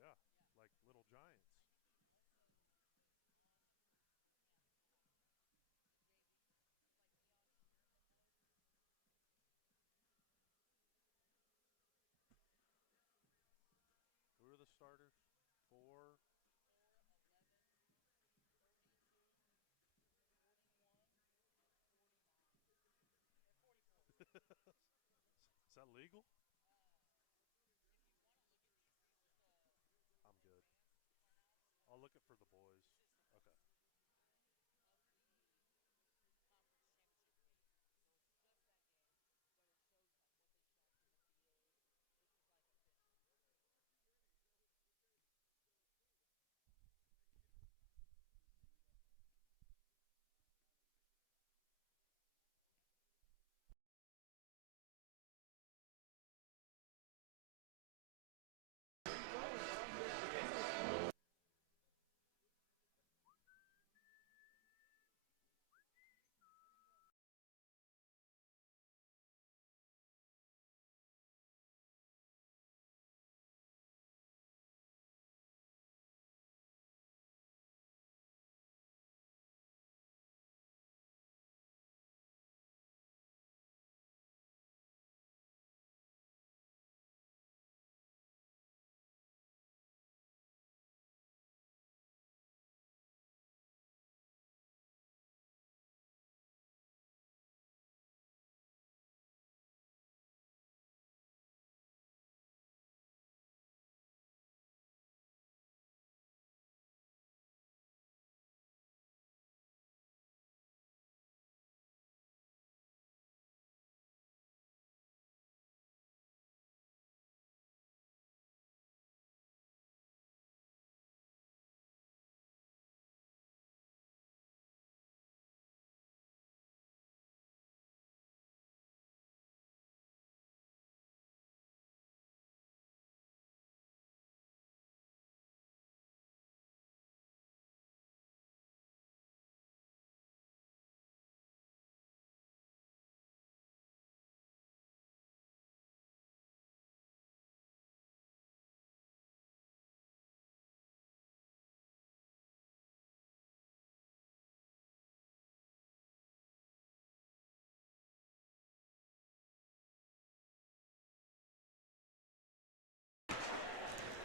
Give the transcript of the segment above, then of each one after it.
Yeah, like little giants. Who are the starters? Four. Is that legal? I'm good. I'll look it for the boys. Okay.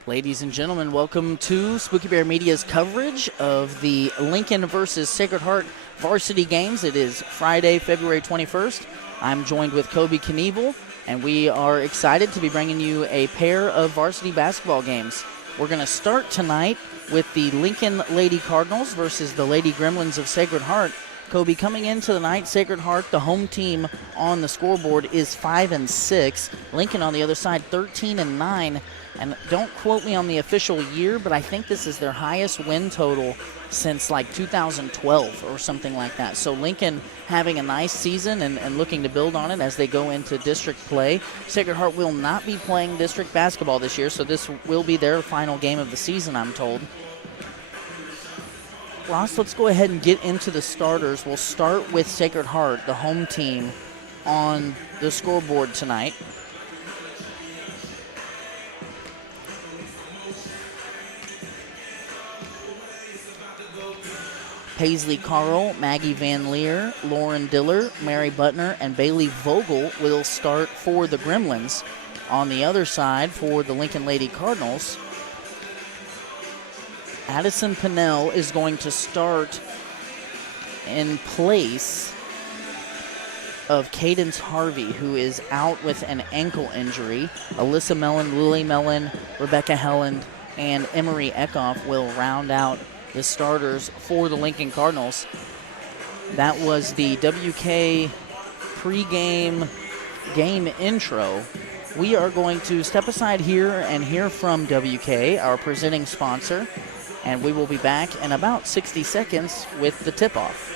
Ladies and gentlemen, welcome to Spooky Bear Media's coverage of the Lincoln versus Sacred Heart varsity games. It is Friday, February 21st. I'm joined with Kobe Knievel, and we are excited to be bringing you a pair of varsity basketball games. We're going to start tonight with the Lincoln Lady Cardinals versus the Lady Gremlins of Sacred Heart. Kobe, coming into the night, Sacred Heart, the home team on the scoreboard, is 5-6. Lincoln on the other side, 13-9. And don't quote me on the official year, but I think this is their highest win total since like 2012 or something like that. So Lincoln having a nice season and looking to build on it as they go into district play. Sacred Heart will not be playing district basketball this year, so this will be their final game of the season, I'm told. Ross, let's go ahead and get into the starters. We'll start with Sacred Heart, the home team, on the scoreboard tonight. Paisley Carl, Maggie Van Leer, Lauren Diller, Mary Butner, and Bailey Vogel will start for the Gremlins. On the other side, for the Lincoln Lady Cardinals, Addison Pinnell is going to start in place of Cadence Harvey, who is out with an ankle injury. Alyssa Mellon, Lily Mellon, Rebecca Helland, and Emery Eckhoff will round out the starters for the Lincoln Cardinals. That was the WK pregame game intro. We are going to step aside here and hear from WK, our presenting sponsor, and we will be back in about 60 seconds with the tip-off.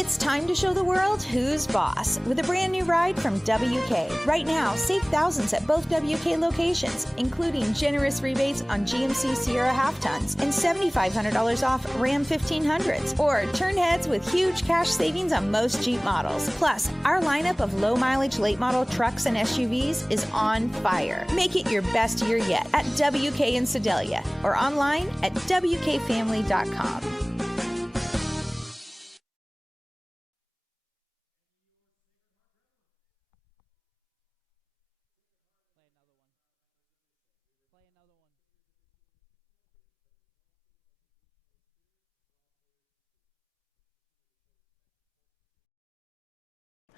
It's time to show the world who's boss with a brand new ride from WK. Right now, save thousands at both WK locations, including generous rebates on GMC Sierra half-tons and $7,500 off Ram 1500s. Or turn heads with huge cash savings on most Jeep models. Plus, our lineup of low-mileage late-model trucks and SUVs is on fire. Make it your best year yet at WK in Sedalia or online at WKFamily.com.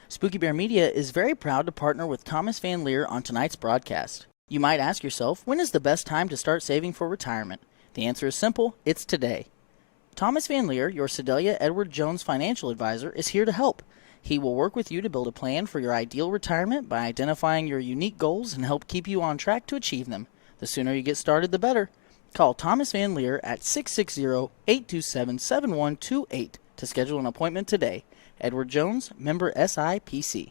Spooky Bear Media is very proud to partner with Thomas Van Leer on tonight's broadcast. You might ask yourself, when is the best time to start saving for retirement? The answer is simple, it's today. Thomas Van Leer, your Sedalia Edward Jones financial advisor, is here to help. He will work with you to build a plan for your ideal retirement by identifying your unique goals and help keep you on track to achieve them. The sooner you get started, the better. Call Thomas Van Leer at 660-827-7128 to schedule an appointment today. Edward Jones, member SIPC.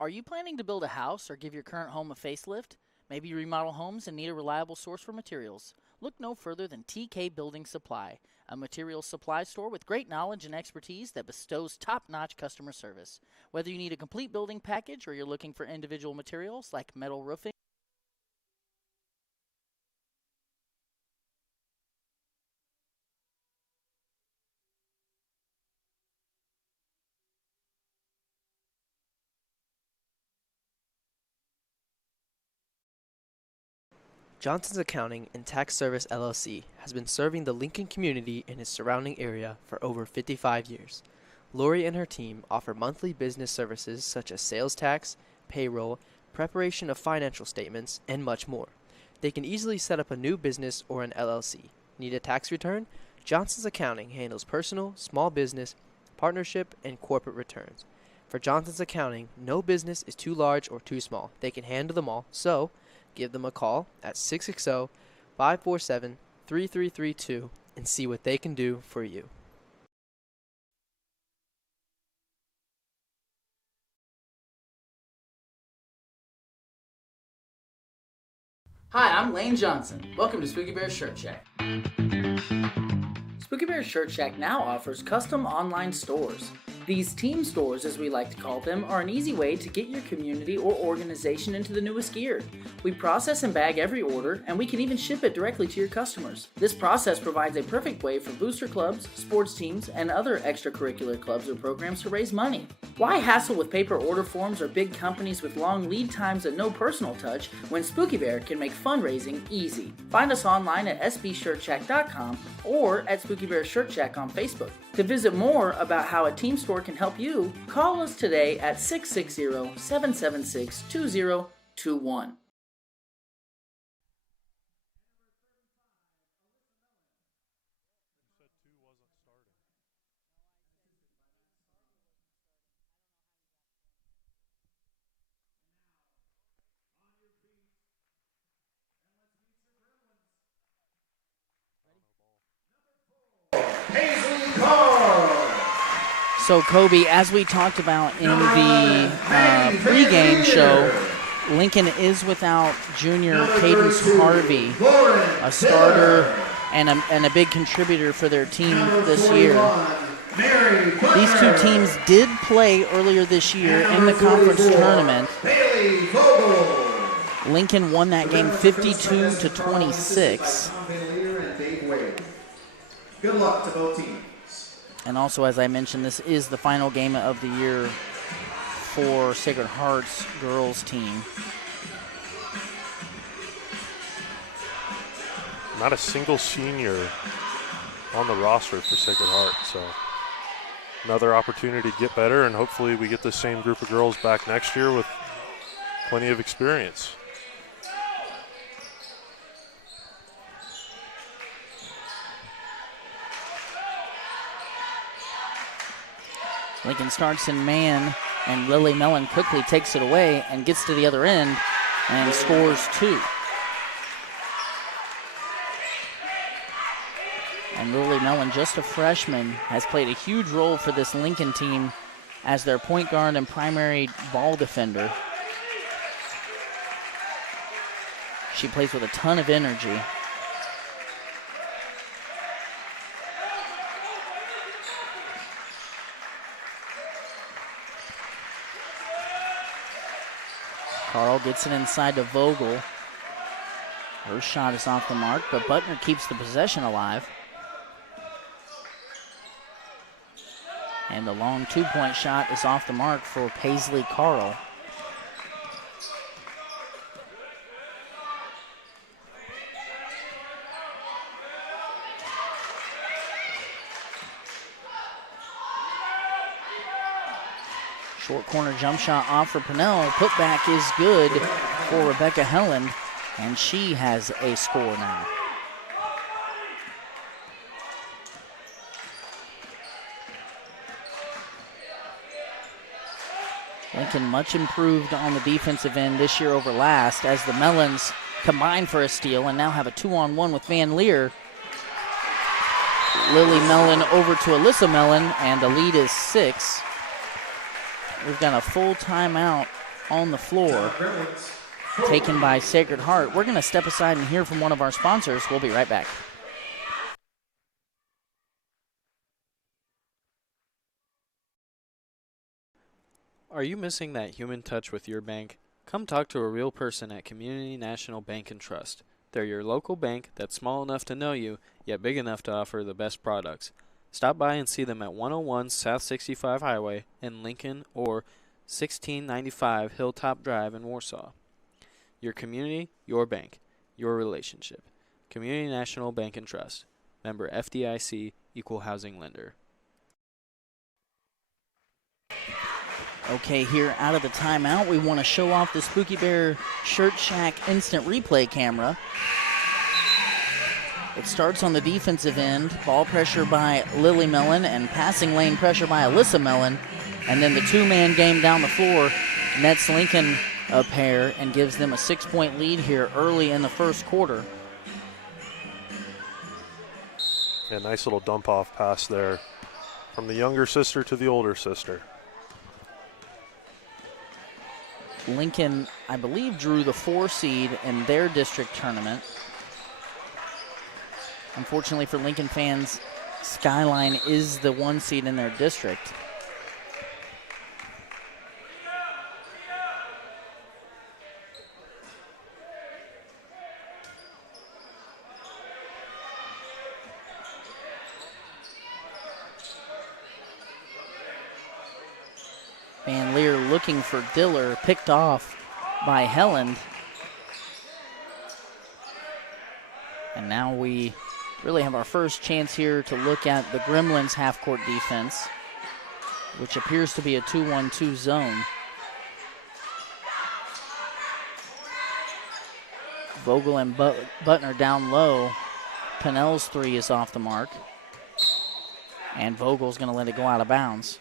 Are you planning to build a house or give your current home a facelift? Maybe you remodel homes and need a reliable source for materials. Look no further than TK Building Supply, a materials supply store with great knowledge and expertise that bestows top-notch customer service. Whether you need a complete building package or you're looking for individual materials like metal roofing, Johnson's Accounting and Tax Service LLC has been serving the Lincoln community and its surrounding area for over 55 years. Lori and her team offer monthly business services such as sales tax, payroll, preparation of financial statements, and much more. They can easily set up a new business or an LLC. Need a tax return? Johnson's Accounting handles personal, small business, partnership, and corporate returns. For Johnson's Accounting, no business is too large or too small. They can handle them all, so give them a call at 660-547-3332 and see what they can do for you. Hi, I'm Lane Johnson. Welcome to Spooky Bear's Shirt Shack. Spooky Bear's Shirt Shack now offers custom online stores. These team stores, as we like to call them, are an easy way to get your community or organization into the newest gear. We process and bag every order, and we can even ship it directly to your customers. This process provides a perfect way for booster clubs, sports teams, and other extracurricular clubs or programs to raise money. Why hassle with paper order forms or big companies with long lead times and no personal touch when Spooky Bear can make fundraising easy? Find us online at sbshirtshack.com or at Spooky Bear Shirt Shack on Facebook. To visit more about how a team store can help you, call us today at 660-776-2021. So, Kobe, as we talked about in the pregame show, Lincoln is without junior Cadence Harvey, a starter and a big contributor for their team this year. These two teams did play earlier this year in the conference tournament. Lincoln won that game 52-26. Good luck to both teams. And also, as I mentioned, this is the final game of the year for Sacred Heart's girls team. Not a single senior on the roster for Sacred Heart, so another opportunity to get better, and hopefully we get the same group of girls back next year with plenty of experience. Lincoln starts in man, and Lily Mellon quickly takes it away and gets to the other end and scores two. And Lily Mellon, just a freshman, has played a huge role for this Lincoln team as their point guard and primary ball defender. She plays with a ton of energy. Carl gets it inside to Vogel. Her shot is off the mark, but Butner keeps the possession alive. And the long two-point shot is off the mark for Paisley Carl. Short corner jump shot off for Pennell. Putback is good for Rebecca Helland, and she has a score now. Lincoln much improved on the defensive end this year over last as the Mellons combine for a steal and now have a 2-on-1 with Van Leer. Lily Mellon over to Alyssa Mellon, and the lead is 6. We've got a full timeout on the floor taken by Sacred Heart. We're going to step aside and hear from one of our sponsors. We'll be right back. Are you missing that human touch with your bank? Come talk to a real person at Community National Bank and Trust. They're your local bank that's small enough to know you, yet big enough to offer the best products. Stop by and see them at 101 South 65 Highway in Lincoln or 1695 Hilltop Drive in Warsaw. Your community, your bank, your relationship. Community National Bank and Trust. Member FDIC, Equal Housing Lender. Okay, here out of the timeout, we want to show off the Spooky Bear Shirt Shack instant replay camera. It starts on the defensive end, ball pressure by Lily Mellon and passing lane pressure by Alyssa Mellon. And then the two-man game down the floor nets Lincoln a pair and gives them a 6-point lead here early in the first quarter. Yeah, nice little dump-off pass there from the younger sister to the older sister. Lincoln, I believe, drew the 4 seed in their district tournament. Unfortunately for Lincoln fans, Skyline is the 1 seed in their district. Van Leer looking for Diller, picked off by Helland. And now we really have our first chance here to look at the Gremlins half-court defense, which appears to be a 2-1-2 zone. Vogel and Butner down low. Pennell's 3 is off the mark. And Vogel's going to let it go out of bounds.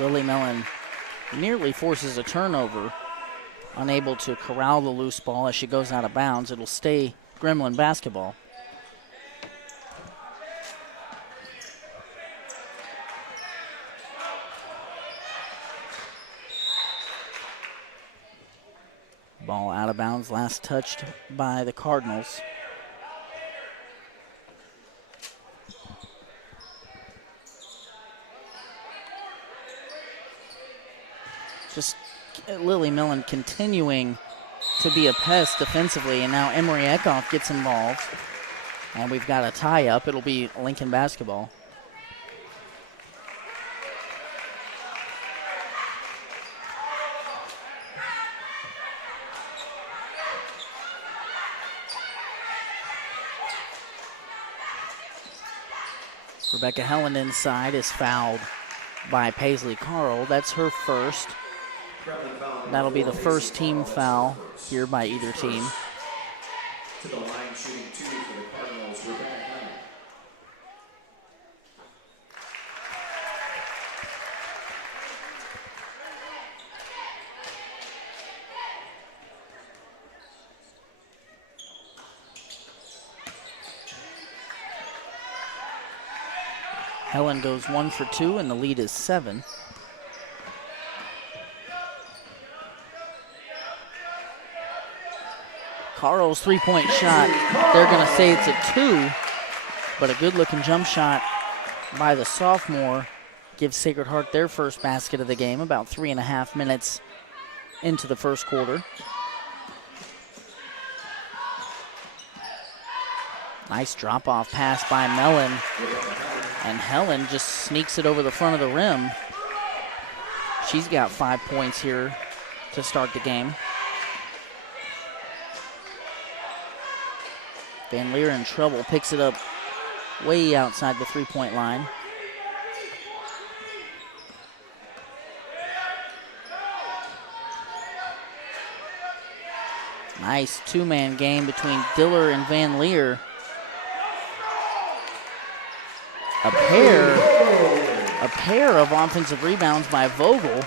Lily Mellon nearly forces a turnover, unable to corral the loose ball as she goes out of bounds. It'll stay Gremlin basketball. Ball out of bounds, last touched by the Cardinals. Just Lily Mellon continuing to be a pest defensively, and now Emery Eckhoff gets involved. And we've got a tie-up. It'll be Lincoln basketball. Rebecca Helland inside is fouled by Paisley Carl. That's her first. Gremlin foul That'll be the number 4, first team Kaysinger, foul first. here by either team. To the line shooting 2 for the Cardinals, Rebecca Helen. Helen goes 1 for 2, and the lead is 7. Carl's three-point shot, they're going to say it's a 2, but a good-looking jump shot by the sophomore gives Sacred Heart their first basket of the game, about 3.5 minutes into the first quarter. Nice drop-off pass by Mellon, and Helen just sneaks it over the front of the rim. She's got 5 points here to start the game. Van Leer in trouble, picks it up way outside the three-point line. Nice two-man game between Diller and Van Leer. A pair of offensive rebounds by Vogel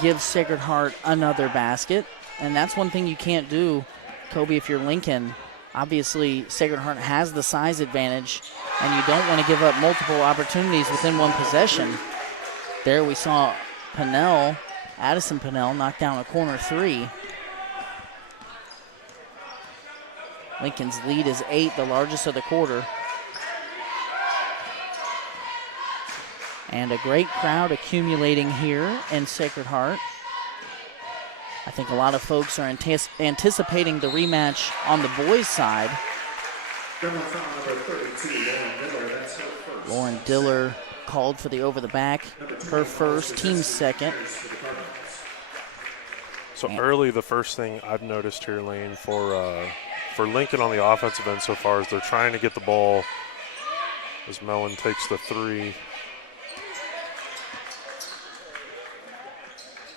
gives Sacred Heart another basket. And that's one thing you can't do, Kobe, if you're Lincoln. Obviously, Sacred Heart has the size advantage, and you don't want to give up multiple opportunities within one possession. There we saw Addison Pennell knock down a corner three. Lincoln's lead is 8, the largest of the quarter. And a great crowd accumulating here in Sacred Heart. I think a lot of folks are anticipating the rematch on the boys' side. Gremlin foul number 32, Lauren Diller, that's her first. Lauren Diller called for the over-the-back, her first, team's second. So early, the first thing I've noticed here, Lane, for Lincoln on the offensive end so far is they're trying to get the ball as Mellon takes the three.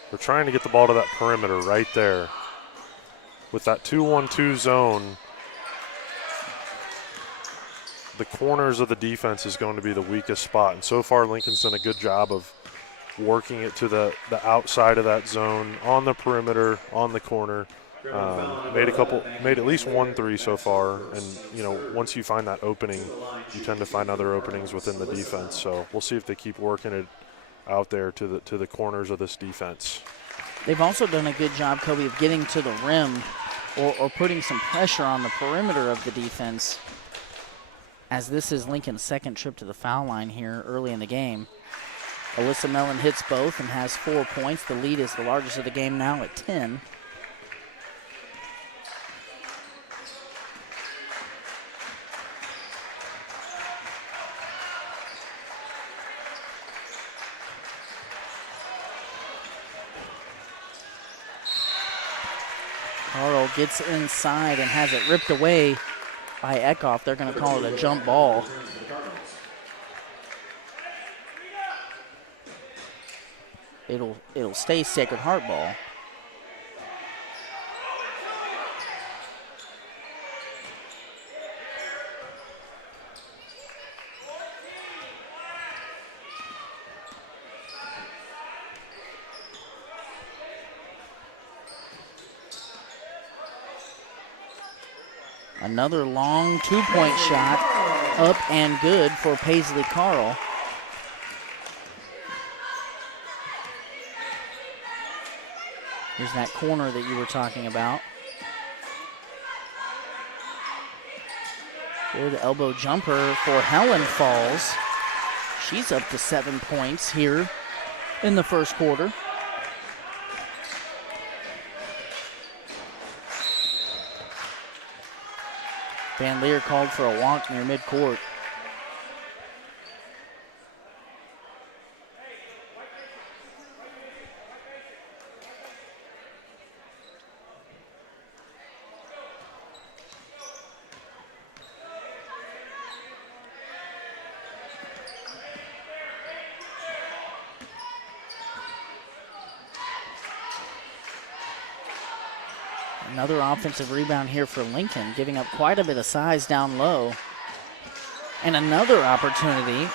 They're trying to get the ball to that perimeter right there. With that 2-1-2 zone, the corners of the defense is going to be the weakest spot. And so far, Lincoln's done a good job of working it to the outside of that zone, on the perimeter, on the corner. Made at least 1 3 so far. And, you know, once you find that opening, you tend to find other openings within the defense. So we'll see if they keep working it out there to the corners of this defense. They've also done a good job, Kobe, of getting to the rim or putting some pressure on the perimeter of the defense, as this is Lincoln's second trip to the foul line here early in the game. Alyssa Mellon hits both and has 4 points. The lead is the largest of the game now at 10. Carl gets inside and has it ripped away by Eckhoff. They're going to call it a jump ball. It'll stay Sacred Heart ball. Another long two-point shot, up and good for Paisley Carl. Here's that corner that you were talking about. Good elbow jumper for Helen falls. She's up to 7 points here in the first quarter. Van Leer called for a walk near midcourt. Another offensive rebound here for Lincoln, giving up quite a bit of size down low. And another opportunity.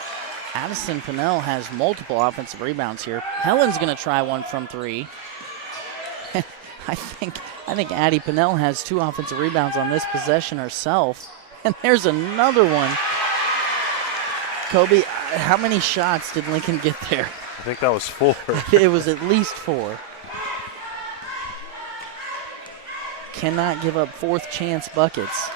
Addison Pinnell has multiple offensive rebounds here. Helen's going to try one from three. I think Addie Pinnell has 2 offensive rebounds on this possession herself. And there's another one. Kobe, how many shots did Lincoln get there? I think that was 4. It was at least 4. Cannot give up fourth chance buckets.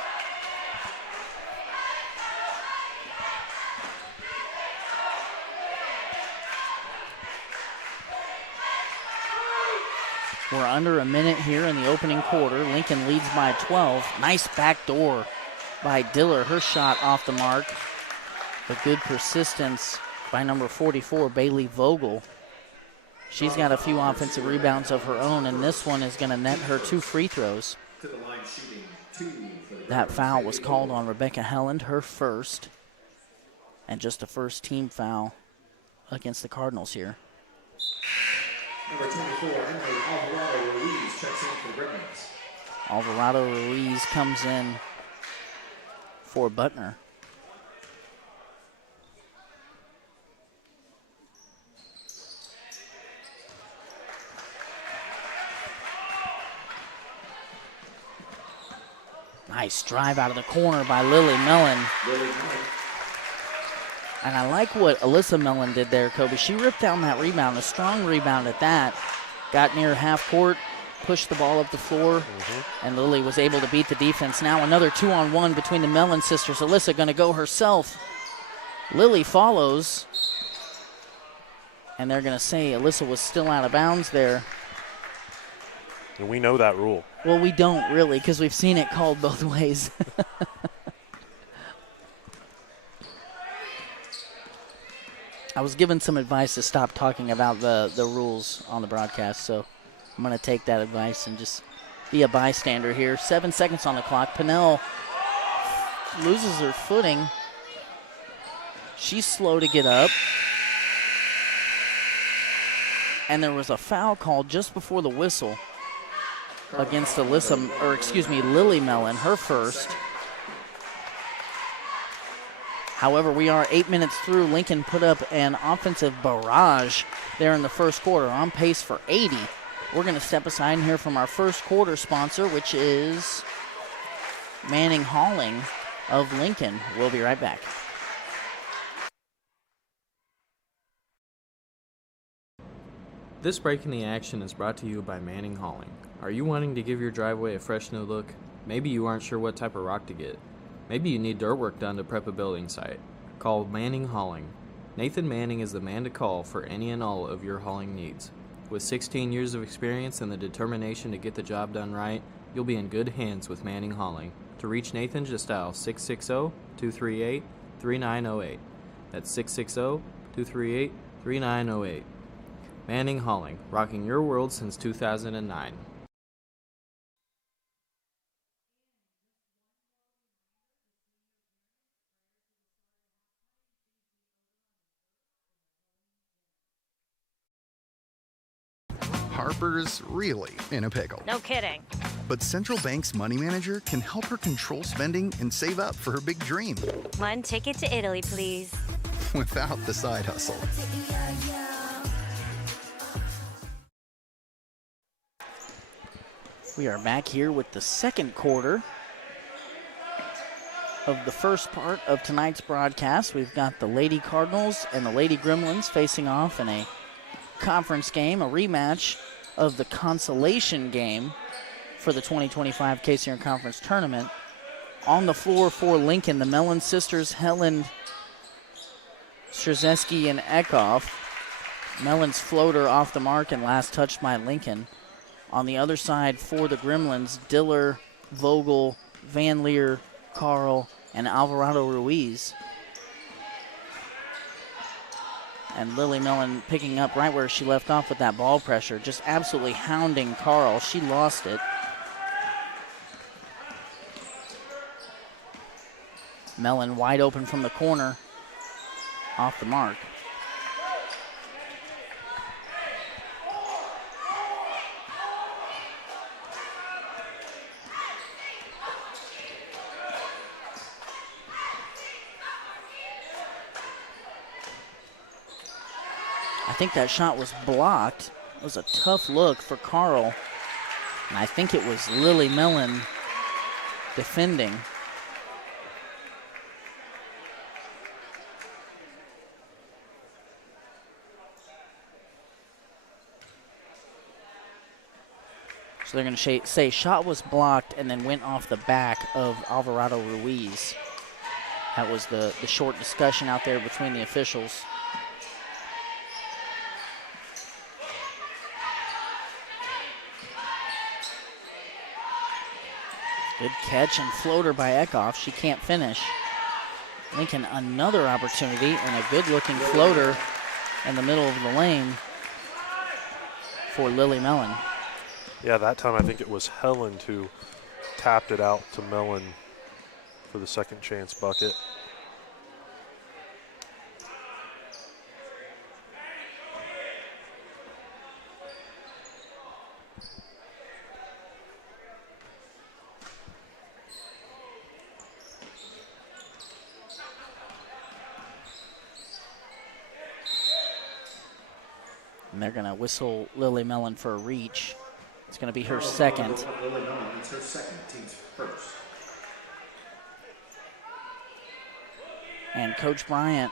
We're under a minute here in the opening quarter. Lincoln leads by 12. Nice backdoor by Diller. Her shot off the mark. But good persistence by number 44, Bailey Vogel. She's got a few offensive rebounds of her own, and this one is going to net her 2 free throws. That foul was called on Rebecca Helland, her first, and just a first team foul against the Cardinals here. Number 24, Emily Alvarado Ruiz checks in for Gremlins. Alvarado Ruiz comes in for Butner. Nice drive out of the corner by Lily Mellon. And I like what Alyssa Mellon did there, Kobe. She ripped down that rebound, a strong rebound at that. Got near half court, pushed the ball up the floor, and Lily was able to beat the defense. Now another 2-on-1 between the Mellon sisters. Alyssa going to go herself. Lily follows. And they're going to say Alyssa was still out of bounds there. And we know that rule. Well, we don't really, because we've seen it called both ways. I was given some advice to stop talking about the rules on the broadcast, so I'm going to take that advice and just be a bystander here. 7 seconds on the clock. Pinnell loses her footing. She's slow to get up. And there was a foul called just before the whistle against Lily Mellon, her first. However, we are 8 minutes through. Lincoln put up an offensive barrage there in the first quarter, on pace for 80. We're going to step aside and hear from our first quarter sponsor, which is Manning Hauling of Lincoln. We'll be right back. This break in the action is brought to you by Manning Hauling. Are you wanting to give your driveway a fresh new look? Maybe you aren't sure what type of rock to get. Maybe you need dirt work done to prep a building site. Call Manning Hauling. Nathan Manning is the man to call for any and all of your hauling needs. With 16 years of experience and the determination to get the job done right, you'll be in good hands with Manning Hauling. To reach Nathan, just dial 660-238-3908. That's 660-238-3908. Manning Hauling, rocking your world since 2009. Harper's really in a pickle. No kidding. But Central Bank's money manager can help her control spending and save up for her big dream. One ticket to Italy, please. Without the side hustle. We are back here with the second quarter of the first part of tonight's broadcast. We've got the Lady Cardinals and the Lady Gremlins facing off in a conference game, a rematch of the consolation game for the 2025 Kaysinger Conference Tournament. On the floor for Lincoln, the Mellon sisters, Helen, Strzeski, and Eckhoff. Mellon's floater off the mark and last touched by Lincoln. On the other side for the Gremlins, Diller, Vogel, Van Leer, Carl, and Alvarado Ruiz. And Lily Mellon picking up right where she left off with that ball pressure, just absolutely hounding Carl. She lost it. Mellon wide open from the corner, off the mark. think that shot was blocked. It was a tough look for Carl. And I think it was Lily Mellon defending. So they're going to say shot was blocked and then went off the back of Alvarado Ruiz. That was the short discussion out there between the officials. Good catch and floater by Eckhoff. She can't finish. Lincoln another opportunity and a good-looking floater in the middle of the lane for Lily Mellon. Yeah, that time I think it was Helen who tapped it out to Mellon for the second chance bucket. And they're going to whistle Lily Mellon for a reach. It's going to be her second. Lily Mellon, it's her second, team's first. And Coach Bryant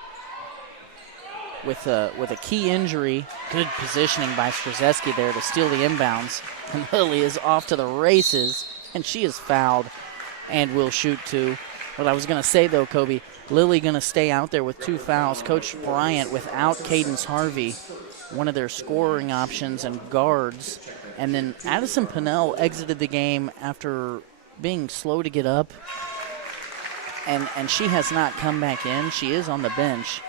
with a key injury. Good positioning by Strzeski there to steal the inbounds. And Lily is off to the races, and she is fouled and will shoot two. What I was going to say, though, Kobe, Lily going to stay out there with 2 fouls. Coach Bryant without Cadence Harvey, one of their scoring options and guards. And then Addison Pinnell exited the game after being slow to get up. And she has not come back in. She is on the bench,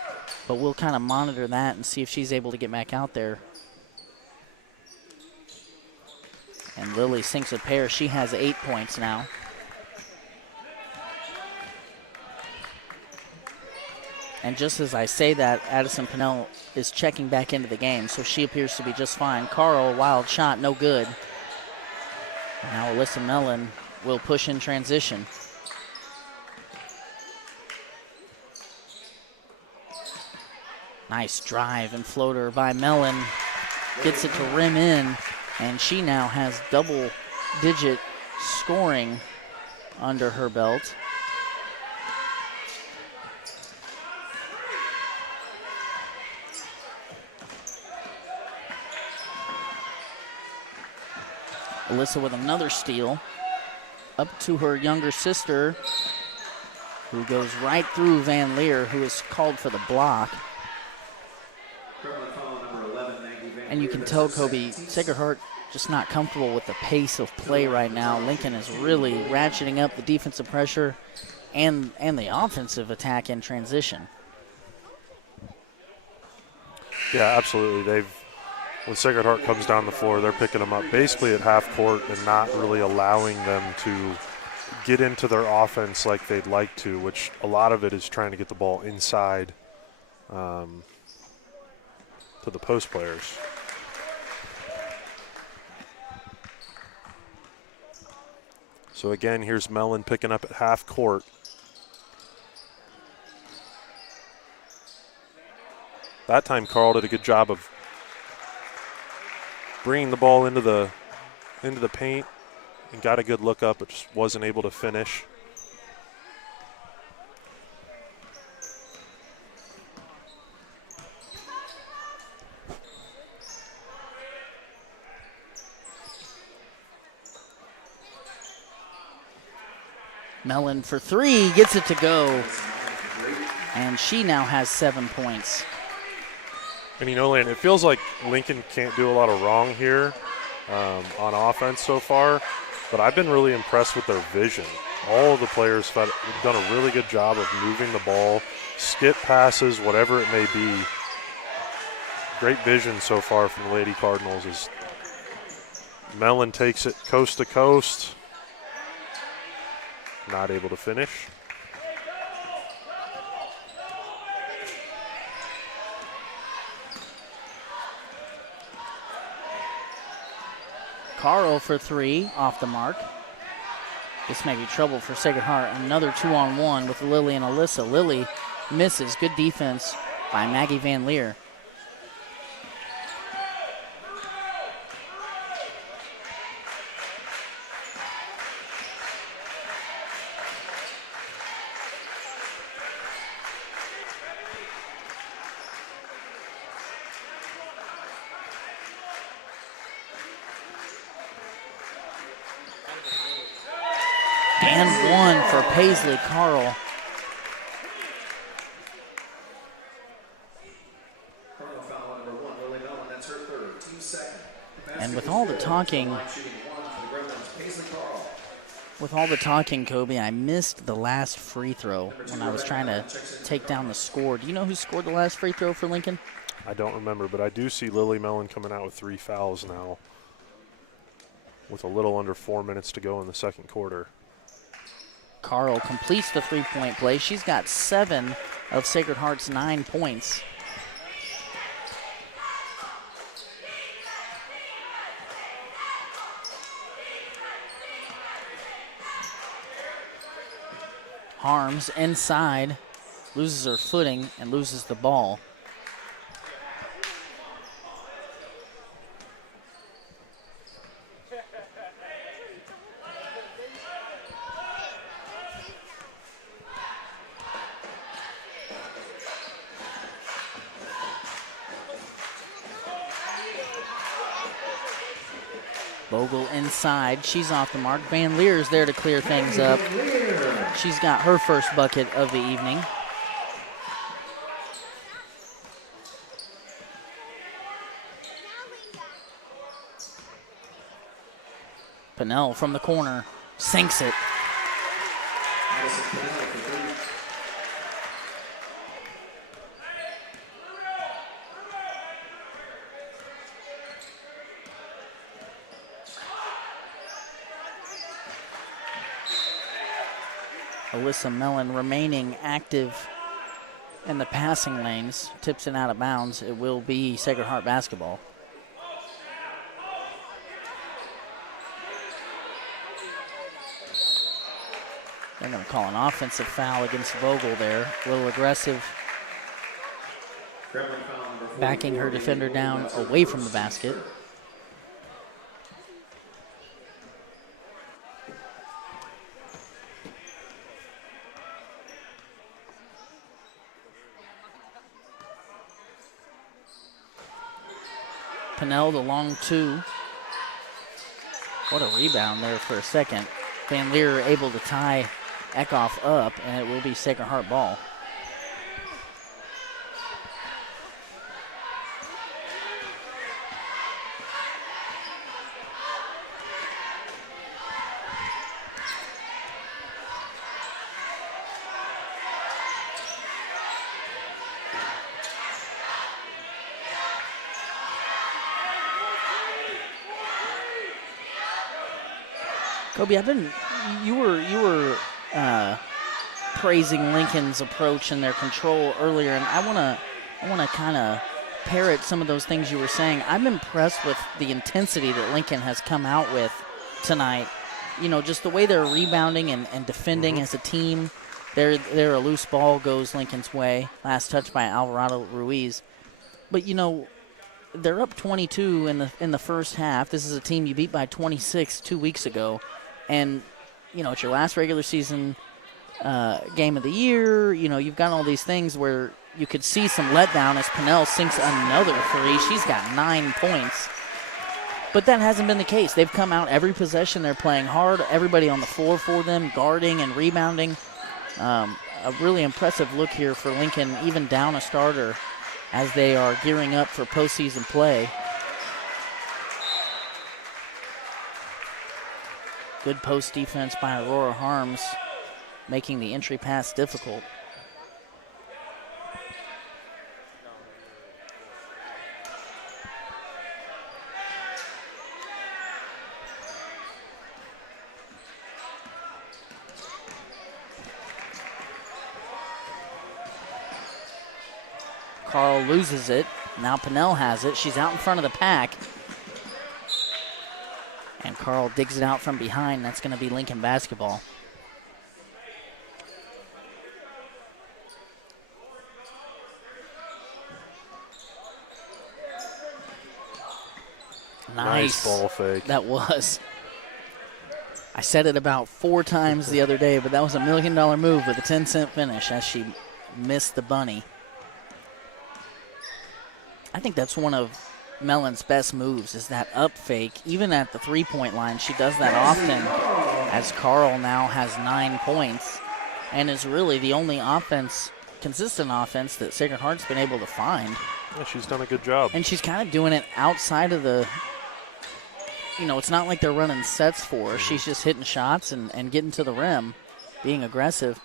but we'll kind of monitor that and see if she's able to get back out there. And Lily sinks a pair. She has 8 points now. And just as I say that, Addison Pinnell is checking back into the game, so she appears to be just fine. Carl, wild shot, no good. And now Alyssa Mellon will push in transition. Nice drive and floater by Mellon. Gets it to rim in, and she now has double-digit scoring under her belt. Alyssa with another steal. Up to her younger sister, who goes right through Van Leer, who is called for the block. And you can tell, Kobe, Sacred Heart just not comfortable with the pace of play right now. Lincoln is really ratcheting up the defensive pressure and the offensive attack in transition. Yeah, absolutely. When Sacred Heart comes down the floor, they're picking them up basically at half court and not really allowing them to get into their offense like they'd like to, which a lot of it is trying to get the ball inside to the post players. So again, here's Mellon picking up at half court. That time Carl did a good job of bringing the ball into the paint and got a good look up, but just wasn't able to finish. Mellon for 3, gets it to go. And she now has 7 points. And you know, Landon, it feels like Lincoln can't do a lot of wrong here on offense so far, but I've been really impressed with their vision. All of the players have done a really good job of moving the ball, skip passes, whatever it may be. Great vision so far from the Lady Cardinals as Mellon takes it coast to coast. Not able to finish. Carl for 3, off the mark. This may be trouble for Sacred Heart. Another 2-on-1 with Lily and Alyssa. Lily misses. Good defense by Maggie Van Leer. And one for Paisley Carl. Cardinal foul number 1, Lily Mellon. That's her third. Team second. And with all the talking, Kobe, I missed the last free throw when I was trying to take down the score. Do you know who scored the last free throw for Lincoln? I don't remember, but I do see Lily Mellon coming out with 3 fouls now with a little under 4 minutes to go in the second quarter. Carl completes the three-point play. She's got 7 of Sacred Heart's 9 points. Harms inside, loses her footing and loses the ball. Vogel inside. She's off the mark. Van Leer's there to clear things up. She's got her first bucket of the evening. Pinnell from the corner sinks it. Alyssa Mellon remaining active in the passing lanes, tips it out of bounds. It will be Sacred Heart basketball. They're going to call an offensive foul against Vogel there. A little aggressive, backing her defender down away from the basket. Pinnell, the long 2. What a rebound there for a second. Van Leer able to tie Eckhoff up, and it will be Sacred Heart ball. Kobe, you were praising Lincoln's approach and their control earlier, and I want to kind of parrot some of those things you were saying. I'm impressed with the intensity that Lincoln has come out with tonight. You know, just the way they're rebounding and defending as a team. They're a loose ball goes Lincoln's way. Last touch by Alvarado Ruiz. But, you know, they're up 22 in the first half. This is a team you beat by 26 2 weeks ago. And, you know, it's your last regular season game of the year. You know, you've got all these things where you could see some letdown as Pinnell sinks another 3. She's got 9 points. But that hasn't been the case. They've come out every possession. They're playing hard. Everybody on the floor for them, guarding and rebounding. A really impressive look here for Lincoln, even down a starter, as they are gearing up for postseason play. Good post defense by Aurora Harms, making the entry pass difficult. Carl loses it. Now Pinnell has it. She's out in front of the pack. And Carl digs it out from behind. That's going to be Lincoln basketball. Nice ball fake. That was. I said it about 4 times the other day, but that was $1 million move with a 10-cent finish as she missed the bunny. I think that's one of Mellon's best moves, is that up fake. Even at the 3-point line, she does that often. as Carl now has 9 points and is really the only consistent offense that Sacred Heart's been able to find. Yeah, she's done a good job. And she's kind of doing it outside of the, it's not like they're running sets for her. She's just hitting shots and getting to the rim, being aggressive.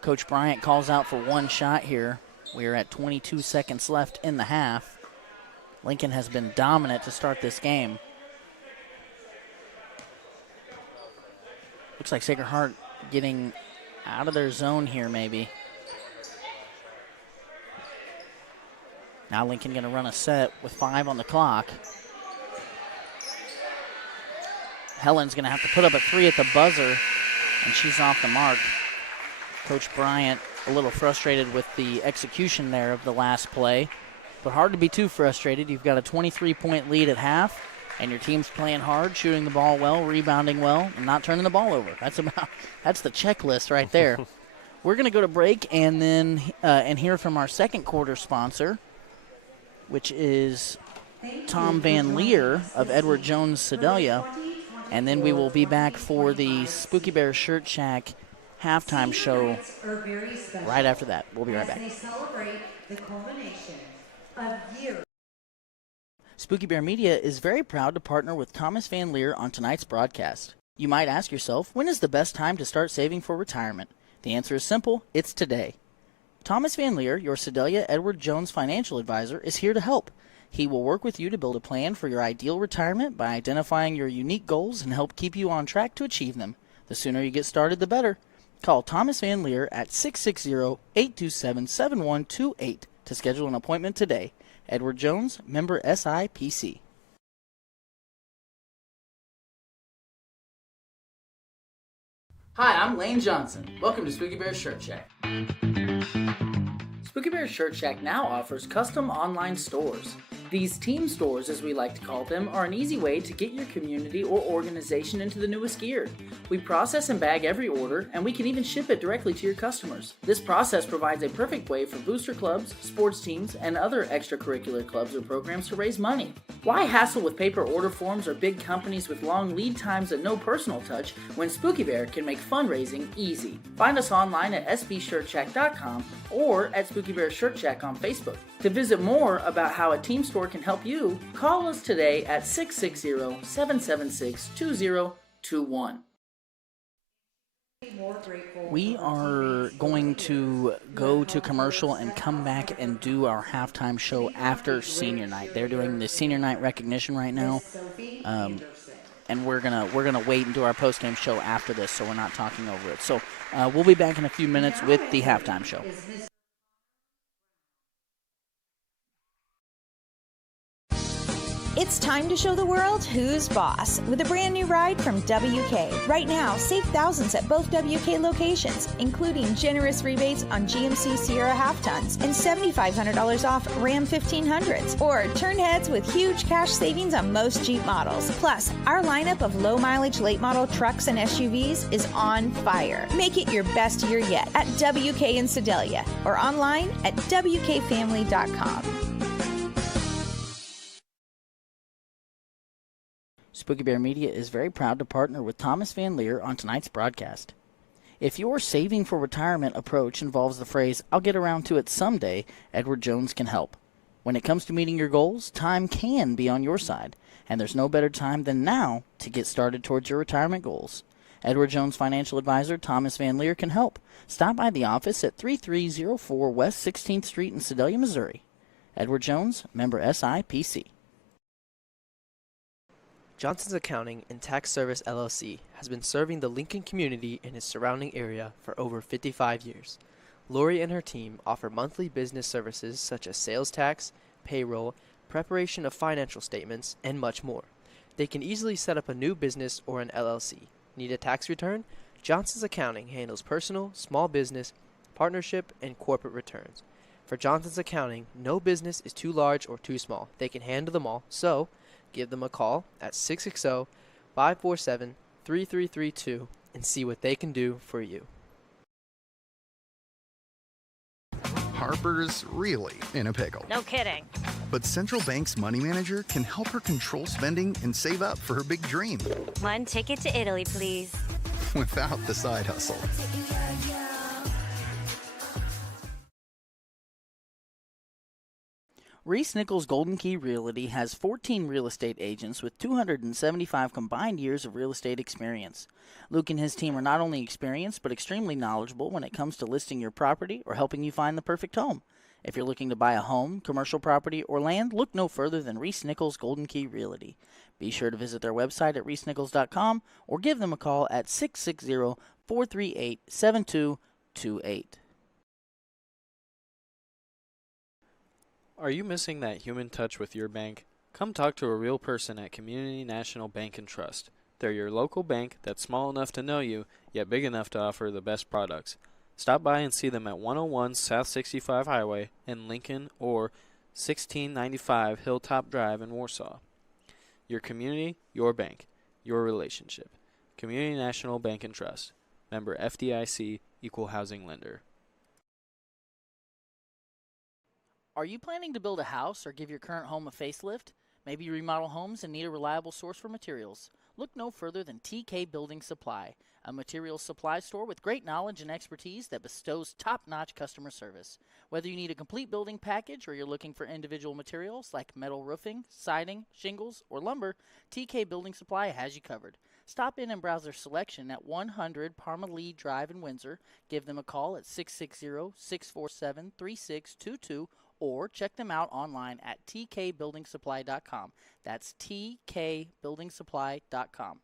Coach Bryant calls out for 1 shot here. We are at 22 seconds left in the half. Lincoln has been dominant to start this game. Looks like Sacred Heart getting out of their zone here maybe. Now Lincoln going to run a set with 5 on the clock. Helen's going to have to put up a 3 at the buzzer, and she's off the mark. Coach Bryant a little frustrated with the execution there of the last play, but hard to be too frustrated. You've got a 23-point lead at half, and your team's playing hard, shooting the ball well, rebounding well, and not turning the ball over. That's the checklist right there. We're going to go to break and then hear from our second quarter sponsor, which is Tom Van Leer of Edward Jones Sedalia. And then we will be back for the Spooky Bear Shirt Shack halftime show right after that. We'll be right back. Spooky Bear Media is very proud to partner with Thomas Van Leer on tonight's broadcast. You might ask yourself, when is the best time to start saving for retirement? The answer is simple, it's today. Thomas Van Leer, your Sedalia Edward Jones financial advisor, is here to help. He will work with you to build a plan for your ideal retirement by identifying your unique goals and help keep you on track to achieve them. The sooner you get started, the better. Call Thomas Van Leer at 660-827-7128 to schedule an appointment today. Edward Jones, member SIPC. Hi, I'm Lane Johnson. Welcome to Spooky Bear Shirt Shack. Spooky Bear Shirt Shack now offers custom online stores. These team stores, as we like to call them, are an easy way to get your community or organization into the newest gear. We process and bag every order, and we can even ship it directly to your customers. This process provides a perfect way for booster clubs, sports teams, and other extracurricular clubs or programs to raise money. Why hassle with paper order forms or big companies with long lead times and no personal touch when Spooky Bear can make fundraising easy? Find us online at sbshirtshack.com or at Spooky Bear Shirt Shack on Facebook. To visit more about how a team store can help you, call us today at 660-776-2021. We are going to go to commercial and come back and do our halftime show after senior night. They're doing the senior night recognition right now, and we're gonna wait and do our postgame show after this, so we're not talking over it. So we'll be back in a few minutes with the halftime show. It's time to show the world who's boss with a brand new ride from WK. Right now, save thousands at both WK locations, including generous rebates on GMC Sierra half-tons and $7,500 off Ram 1500s. Or turn heads with huge cash savings on most Jeep models. Plus, our lineup of low-mileage late-model trucks and SUVs is on fire. Make it your best year yet at WK in Sedalia or online at WKFamily.com. Spooky Bear Media is very proud to partner with Thomas Van Leer on tonight's broadcast. If your saving for retirement approach involves the phrase, "I'll get around to it someday," Edward Jones can help. When it comes to meeting your goals, time can be on your side, and there's no better time than now to get started towards your retirement goals. Edward Jones financial advisor Thomas Van Leer can help. Stop by the office at 3304 West 16th Street in Sedalia, Missouri. Edward Jones, member SIPC. Johnson's Accounting and Tax Service LLC has been serving the Lincoln community and its surrounding area for over 55 years. Lori and her team offer monthly business services such as sales tax, payroll, preparation of financial statements, and much more. They can easily set up a new business or an LLC. Need a tax return? Johnson's Accounting handles personal, small business, partnership, and corporate returns. For Johnson's Accounting, no business is too large or too small. They can handle them all, so give them a call at 660-547-3332 and see what they can do for you. Harper's really in a pickle. No kidding. But Central Bank's money manager can help her control spending and save up for her big dream. One ticket to Italy, please. without the side hustle. Reese Nichols Golden Key Realty has 14 real estate agents with 275 combined years of real estate experience. Luke and his team are not only experienced but extremely knowledgeable when it comes to listing your property or helping you find the perfect home. If you're looking to buy a home, commercial property, or land, look no further than Reese Nichols Golden Key Realty. Be sure to visit their website at reesenichols.com or give them a call at 660-438-7228. Are you missing that human touch with your bank? Come talk to a real person at Community National Bank and Trust. They're your local bank that's small enough to know you, yet big enough to offer the best products. Stop by and see them at 101 South 65 Highway in Lincoln or 1695 Hilltop Drive in Warsaw. Your community, your bank, your relationship. Community National Bank and Trust. Member FDIC, Equal Housing Lender. Are you planning to build a house or give your current home a facelift? Maybe you remodel homes and need a reliable source for materials. Look no further than TK Building Supply, a materials supply store with great knowledge and expertise that bestows top-notch customer service. Whether you need a complete building package or you're looking for individual materials like metal roofing, siding, shingles, or lumber, TK Building Supply has you covered. Stop in and browse their selection at 100 Parma-Lee Drive in Windsor. Give them a call at 660-647-3622 or check them out online at tkbuildingsupply.com. That's tkbuildingsupply.com.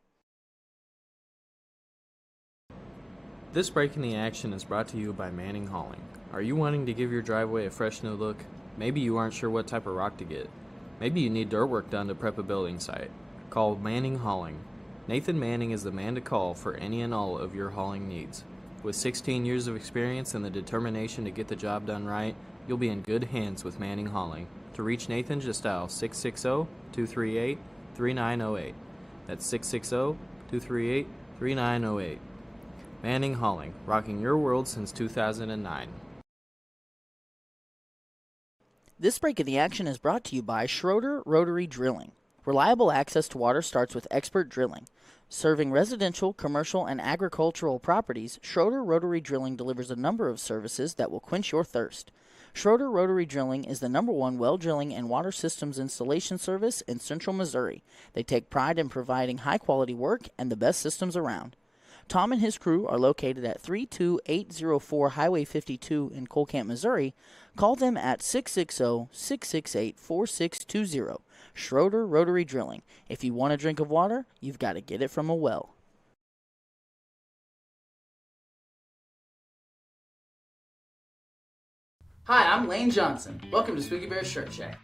This break in the action is brought to you by Manning Hauling. Are you wanting to give your driveway a fresh new look? Maybe you aren't sure what type of rock to get. Maybe you need dirt work done to prep a building site. Call Manning Hauling. Nathan Manning is the man to call for any and all of your hauling needs. With 16 years of experience and the determination to get the job done right, you'll be in good hands with Manning Hauling. To reach Nathan, just dial 660-238-3908. That's 660-238-3908. Manning Hauling, rocking your world since 2009. This break of the action is brought to you by Schroeder Rotary Drilling. Reliable access to water starts with expert drilling. Serving residential, commercial, and agricultural properties, Schroeder Rotary Drilling delivers a number of services that will quench your thirst. Schroeder Rotary Drilling is the #1 well drilling and water systems installation service in central Missouri. They take pride in providing high-quality work and the best systems around. Tom and his crew are located at 32804 Highway 52 in Cole Camp, Missouri. Call them at 660-668-4620. Schroeder Rotary Drilling. If you want a drink of water, you've got to get it from a well. Hi, I'm Lane Johnson. Welcome to Spooky Bear's Shirt Shack.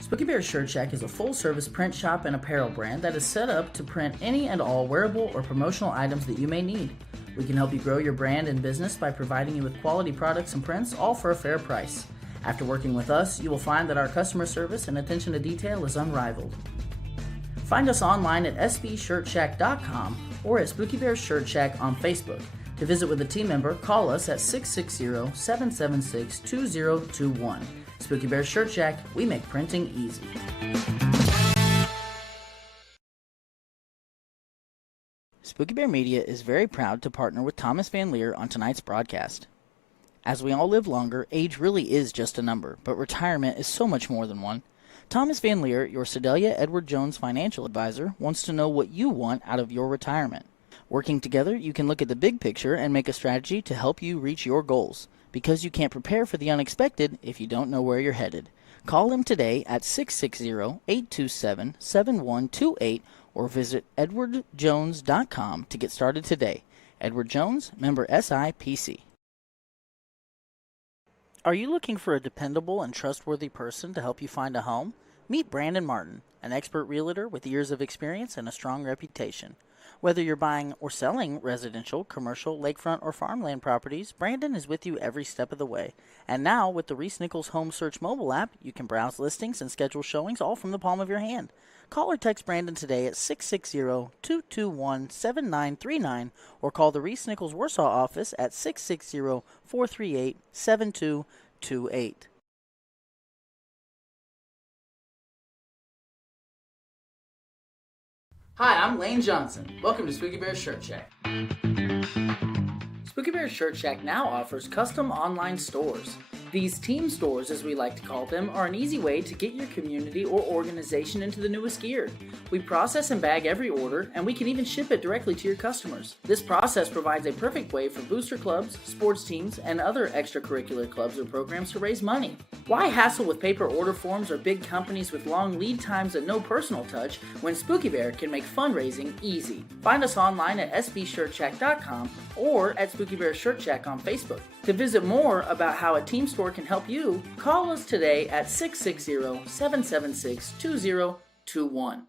Spooky Bear's Shirt Shack is a full-service print shop and apparel brand that is set up to print any and all wearable or promotional items that you may need. We can help you grow your brand and business by providing you with quality products and prints, all for a fair price. After working with us, you will find that our customer service and attention to detail is unrivaled. Find us online at sbshirtshack.com or at Spooky Bear's Shirt Shack on Facebook. To visit with a team member, call us at 660-776-2021. Spooky Bear Shirt Shack, we make printing easy. Spooky Bear Media is very proud to partner with Thomas Van Leer on tonight's broadcast. As we all live longer, age really is just a number, but retirement is so much more than one. Thomas Van Leer, your Sedalia Edward Jones financial advisor, wants to know what you want out of your retirement. Working together, you can look at the big picture and make a strategy to help you reach your goals, because you can't prepare for the unexpected if you don't know where you're headed. Call him today at 660-827-7128 or visit edwardjones.com to get started today. Edward Jones, member SIPC. Are you looking for a dependable and trustworthy person to help you find a home? Meet Brandon Martin, an expert realtor with years of experience and a strong reputation. Whether you're buying or selling residential, commercial, lakefront, or farmland properties, Brandon is with you every step of the way. And now, with the Reese Nichols Home Search mobile app, you can browse listings and schedule showings all from the palm of your hand. Call or text Brandon today at 660-221-7939 or call the Reese Nichols Warsaw office at 660-438-7228. Hi, I'm Lane Johnson. Welcome to Spooky Bear Shirt Shack. Spooky Bear Shirt Shack now offers custom online stores. These team stores, as we like to call them, are an easy way to get your community or organization into the newest gear. We process and bag every order, and we can even ship it directly to your customers. This process provides a perfect way for booster clubs, sports teams, and other extracurricular clubs or programs to raise money. Why hassle with paper order forms or big companies with long lead times and no personal touch when Spooky Bear can make fundraising easy? Find us online at sbshirtshack.com or at Spooky Bear Shirt Shack on Facebook. To visit more about how a team store can help you, call us today at 660-776-2021.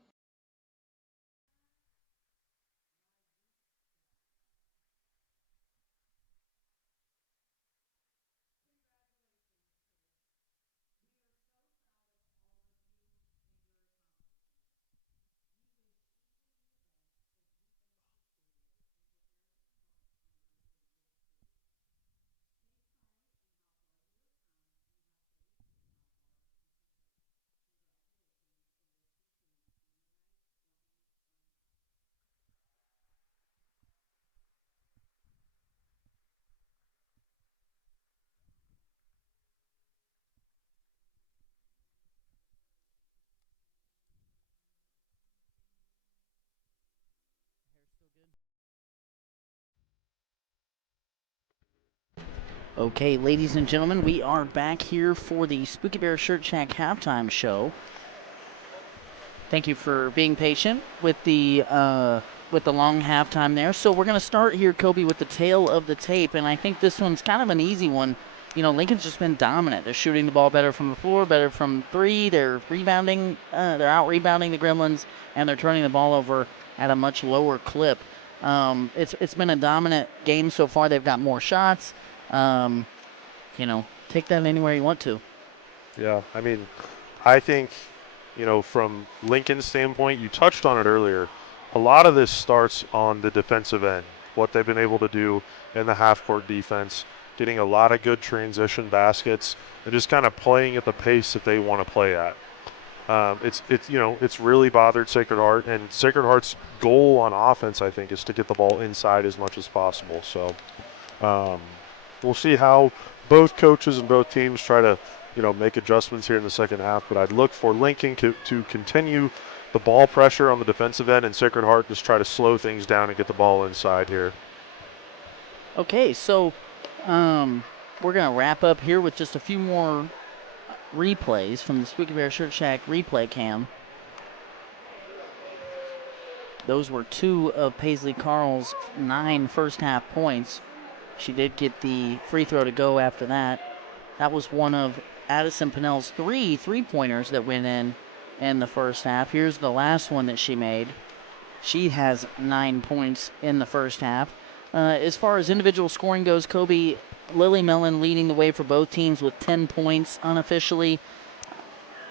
Okay, ladies and gentlemen, we are back here for the Spooky Bear Shirt Shack halftime show. Thank you for being patient with the long halftime there. So we're going to start here, Kobe, with the tail of the tape, and I think this one's kind of an easy one. You know, Lincoln's just been dominant. They're shooting the ball better from the floor, better from three. They're rebounding. They're out-rebounding the Gremlins, and they're turning the ball over at a much lower clip. It's been a dominant game so far. They've got more shots. Take that anywhere you want to. Yeah, I mean, I think, from Lincoln's standpoint, you touched on it earlier, a lot of this starts on the defensive end, what they've been able to do in the half-court defense, getting a lot of good transition baskets, and just kind of playing at the pace that they want to play at. It's really bothered Sacred Heart, and Sacred Heart's goal on offense, I think, is to get the ball inside as much as possible. So we'll see how both coaches and both teams try to make adjustments here in the second half, but I'd look for Lincoln to continue the ball pressure on the defensive end, and Sacred Heart just try to slow things down and get the ball inside here. Okay, so we're going to wrap up here with just a few more replays from the Spooky Bear Shirt Shack replay cam. Those were two of Paisley Carl's 9 first-half points. She did get the free throw to go after that. That was one of Addison Pennell's 3 three-pointers that went in the first half. Here's the last one that she made. She has 9 points in the first half. As far as individual scoring goes, Kobe, Lily Mellon leading the way for both teams with 10 points unofficially.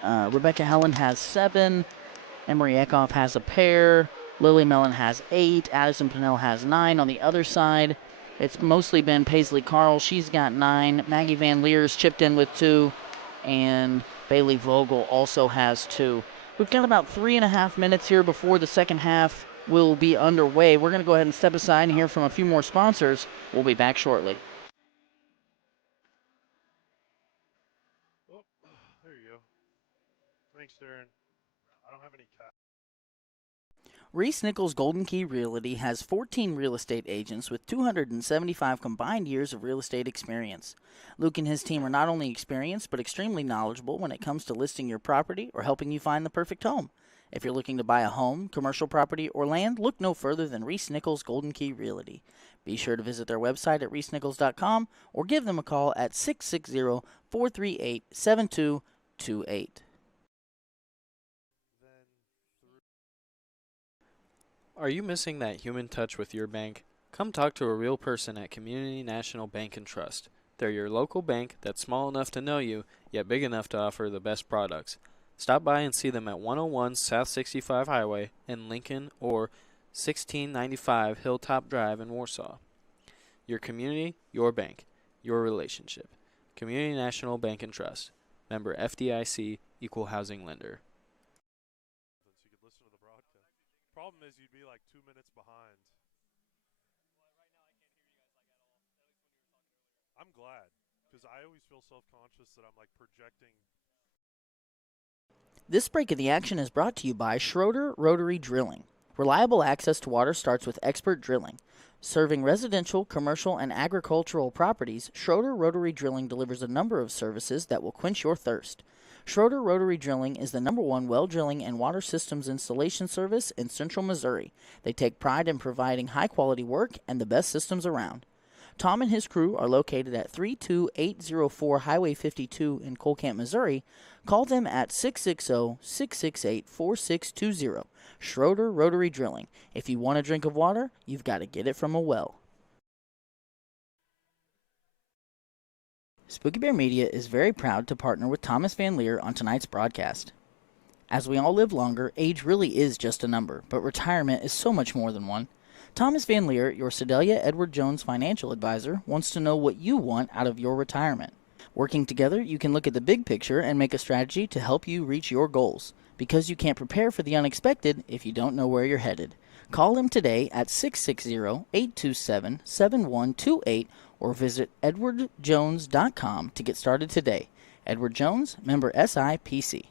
Rebecca Helen has 7. Emery Eckhoff has a pair. Lily Mellon has 8. Addison Pennell has 9 on the other side. It's mostly been Paisley Carl. She's got 9. Maggie Van Leer's chipped in with 2. And Bailey Vogel also has 2. We've got about 3.5 minutes here before the second half will be underway. We're going to go ahead and step aside and hear from a few more sponsors. We'll be back shortly. Oh, there you go. Thanks, Darren. I don't have any cash. Reese Nichols Golden Key Realty has 14 real estate agents with 275 combined years of real estate experience. Luke and his team are not only experienced but extremely knowledgeable when it comes to listing your property or helping you find the perfect home. If you're looking to buy a home, commercial property, or land, look no further than Reese Nichols Golden Key Realty. Be sure to visit their website at reesenichols.com or give them a call at 660-438-7228. Are you missing that human touch with your bank? Come talk to a real person at Community National Bank and Trust. They're your local bank that's small enough to know you, yet big enough to offer the best products. Stop by and see them at 101 South 65 Highway in Lincoln or 1695 Hilltop Drive in Warsaw. Your community, your bank, your relationship. Community National Bank and Trust. Member FDIC, Equal Housing Lender. problem is you'd be like 2 minutes behind. I'm glad, because I always feel self-conscious that I'm like projecting. This break of the action is brought to you by Schroeder Rotary Drilling. Reliable access to water starts with expert drilling. Serving residential, commercial, and agricultural properties, Schroeder Rotary Drilling delivers a number of services that will quench your thirst. Schroeder Rotary Drilling is the #1 well drilling and water systems installation service in central Missouri. They take pride in providing high-quality work and the best systems around. Tom and his crew are located at 32804 Highway 52 in Cole Camp, Missouri. Call them at 660-668-4620. Schroeder Rotary Drilling. If you want a drink of water, you've got to get it from a well. Spooky Bear Media is very proud to partner with Thomas Van Leer on tonight's broadcast. As we all live longer, age really is just a number, but retirement is so much more than one. Thomas Van Leer, your Sedalia Edward Jones financial advisor, wants to know what you want out of your retirement. Working together, you can look at the big picture and make a strategy to help you reach your goals, because you can't prepare for the unexpected if you don't know where you're headed. Call him today at 660-827-7128 or visit edwardjones.com to get started today. Edward Jones, member SIPC.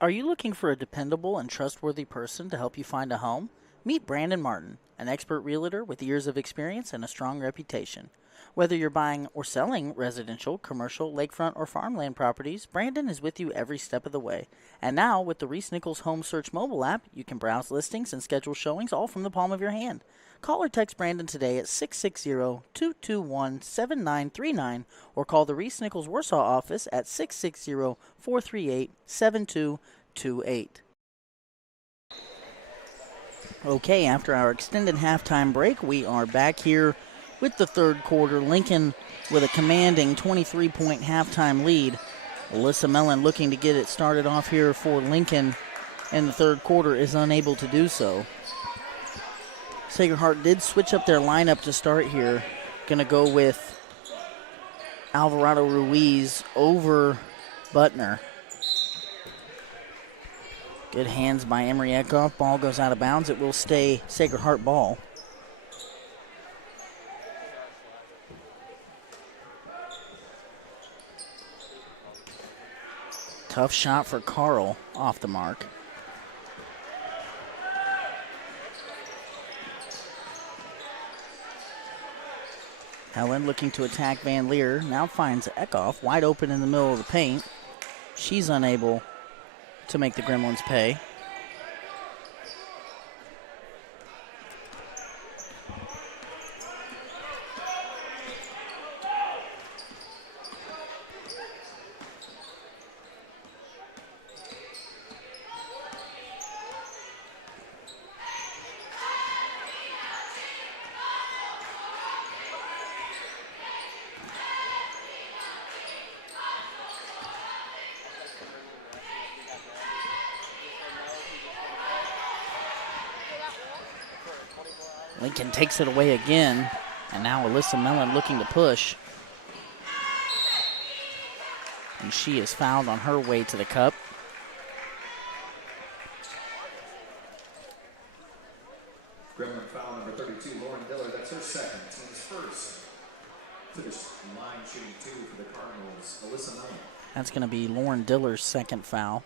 Are you looking for a dependable and trustworthy person to help you find a home? Meet Brandon Martin, an expert realtor with years of experience and a strong reputation. Whether you're buying or selling residential, commercial, lakefront, or farmland properties, Brandon is with you every step of the way. And now, with the Reese Nichols Home Search mobile app, you can browse listings and schedule showings all from the palm of your hand. Call or text Brandon today at 660-221-7939 or call the Reese Nichols Warsaw office at 660-438-7228. Okay, after our extended halftime break, we are back here with the third quarter. Lincoln with a commanding 23-point halftime lead. Alyssa Mellon looking to get it started off here for Lincoln in the third quarter is unable to do so. Sacred Heart did switch up their lineup to start here. Going to go with Alvarado Ruiz over Butner. Good hands by Emery Eckhoff. Ball goes out of bounds. It will stay Sacred Heart ball. Tough shot for Carl off the mark. Helen looking to attack Van Leer. Now finds Eckhoff wide open in the middle of the paint. She's unable to make the Gremlins pay. Lincoln takes it away again, and now Alyssa Mellon looking to push. And she is fouled on her way to the cup. Gremlin foul number 32, Lauren Diller. That's her second, team's first. Finished line shooting 2 for the Cardinals, Alyssa Mellon. That's going to be Lauren Diller's second foul.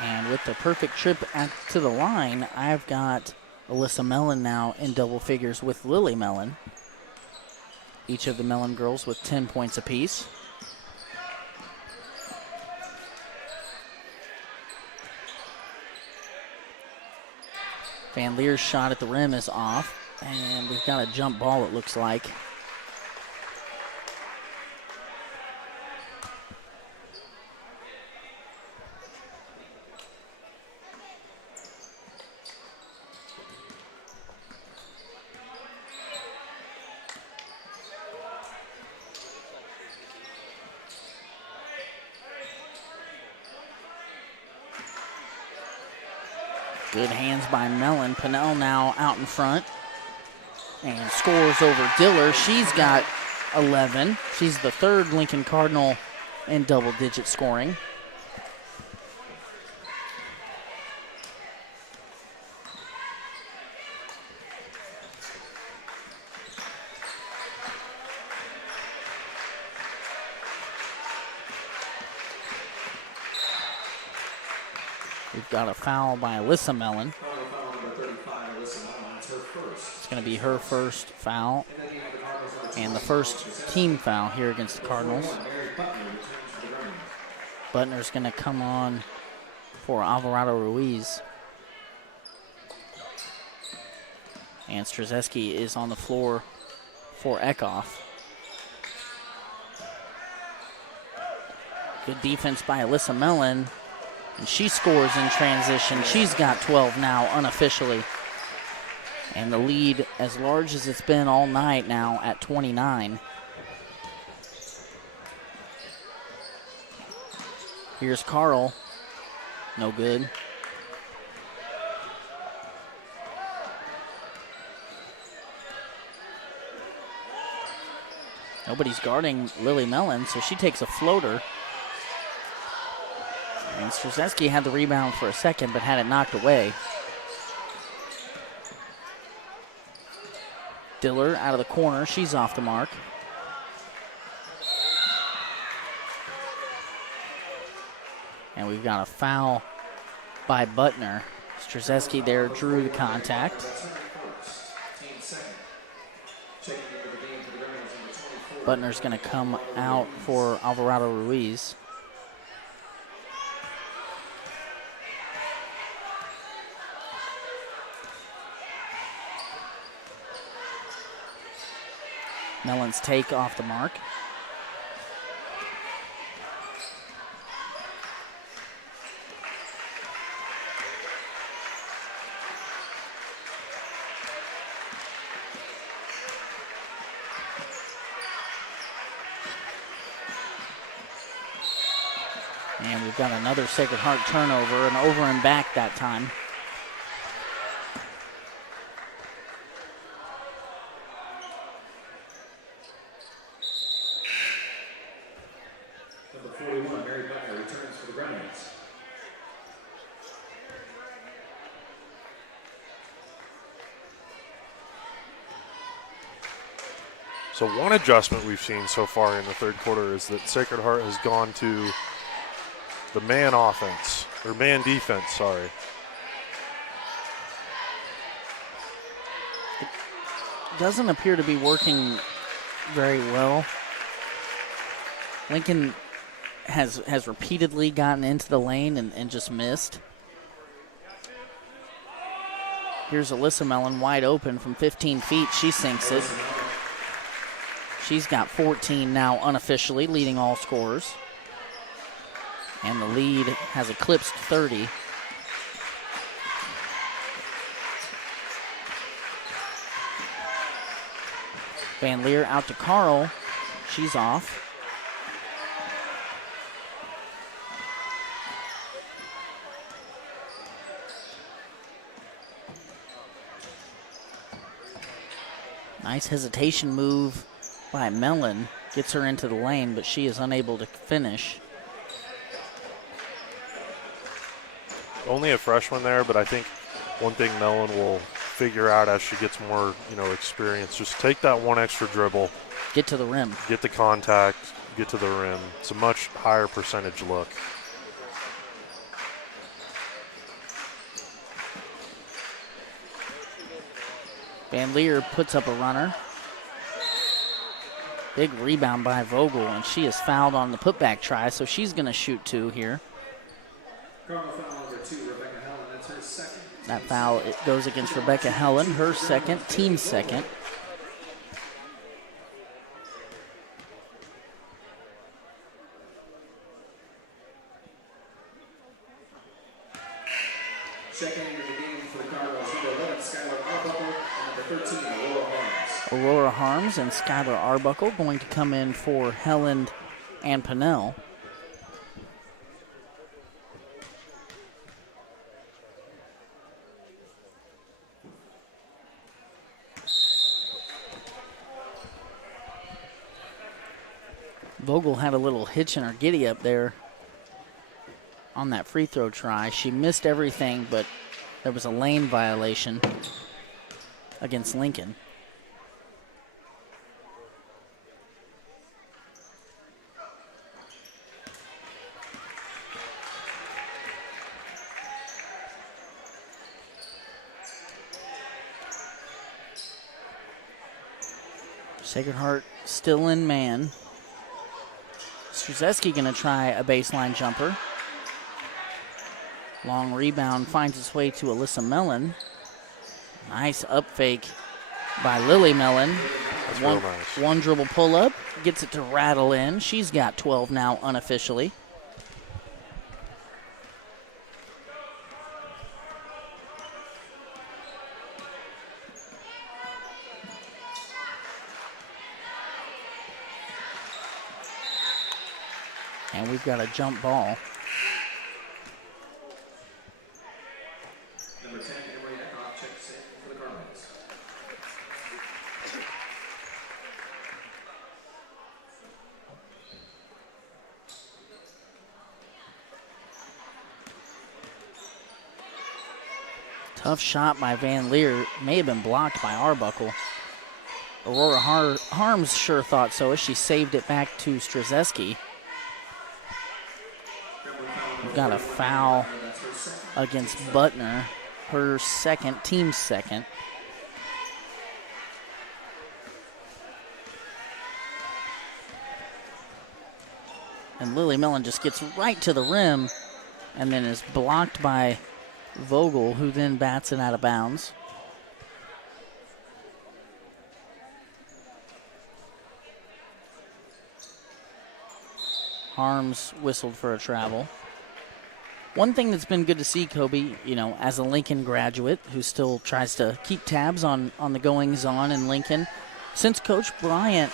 And with the perfect trip to the line, I've got Alyssa Mellon now in double figures with Lily Mellon. Each of the Mellon girls with 10 points apiece. Van Leer's shot at the rim is off, and we've got a jump ball, it looks like. Good hands by Mellon. Pennell now out in front and scores over Diller. She's got 11. She's the third Lincoln Cardinal in double-digit scoring. We've got a foul by Alyssa Mellon. It's going to be her first foul and the first team foul here against the Cardinals. Butner's going to come on for Alvarado Ruiz. And Strzeski is on the floor for Eckhoff. Good defense by Alyssa Mellon. And she scores in transition. She's got 12 now, unofficially. And the lead, as large as it's been all night now, at 29. Here's Carl. No good. Nobody's guarding Lily Mellon, so she takes a floater. And Strzeski had the rebound for a second, but had it knocked away. Diller out of the corner. She's off the mark. And we've got a foul by Butner. Strzeski there drew the contact. Butner's going to come out for Alvarado Ruiz. Mellon's take off the mark. And we've got another Sacred Heart turnover, and over and back that time. Number 41, Mary Butler, returns for the Gremlins. So one adjustment we've seen so far in the third quarter is that Sacred Heart has gone to the man offense, or man defense, sorry. It doesn't appear to be working very well. Lincoln has repeatedly gotten into the lane and just missed. Here's Alyssa Mellon wide open from 15 feet. She sinks it. She's got 14 now unofficially, leading all scorers. And the lead has eclipsed 30. Van Leer out to Carl. She's off. Nice hesitation move by Mellon. Gets her into the lane, but she is unable to finish. Only a freshman there, but I think one thing Mellon will figure out as she gets more, experience, just take that one extra dribble. Get to the rim. Get the contact, get to the rim. It's a much higher percentage look. Van Leer puts up a runner. Big rebound by Vogel, and she is fouled on the putback try, so she's going to shoot two here. Cardinal foul number 2, Rebecca Helen, that's her second. That foul, it goes against Rebecca Helen, her second, team second. Checking into the game for the Cardinals, number 11, Skylar Arbuckle, and number 13, Aurora Harms. Aurora Harms and Skylar Arbuckle going to come in for Helen and Pennell. Vogel had a little hitch in her giddy up there on that free throw try. She missed everything, but there was a lane violation against Lincoln. Sacred Heart still in man. Strzeski going to try a baseline jumper. Long rebound finds its way to Alyssa Mellon. Nice up fake by Lily Mellon. That's real nice. One dribble pull up, gets it to rattle in. She's got 12 now unofficially. And we've got a jump ball. Number 10, Emery Eckhoff checks in for the Cardinals. Tough shot by Van Leer. May have been blocked by Arbuckle. Aurora Harms sure thought so as she saved it back to Strzeski. We've got a foul against Butner, her second, team's second. And Lily Mellon just gets right to the rim and then is blocked by Vogel, who then bats it out of bounds. Harms whistled for a travel. One thing that's been good to see, Kobe, you know, as a Lincoln graduate who still tries to keep tabs on the goings-on in Lincoln, since Coach Bryant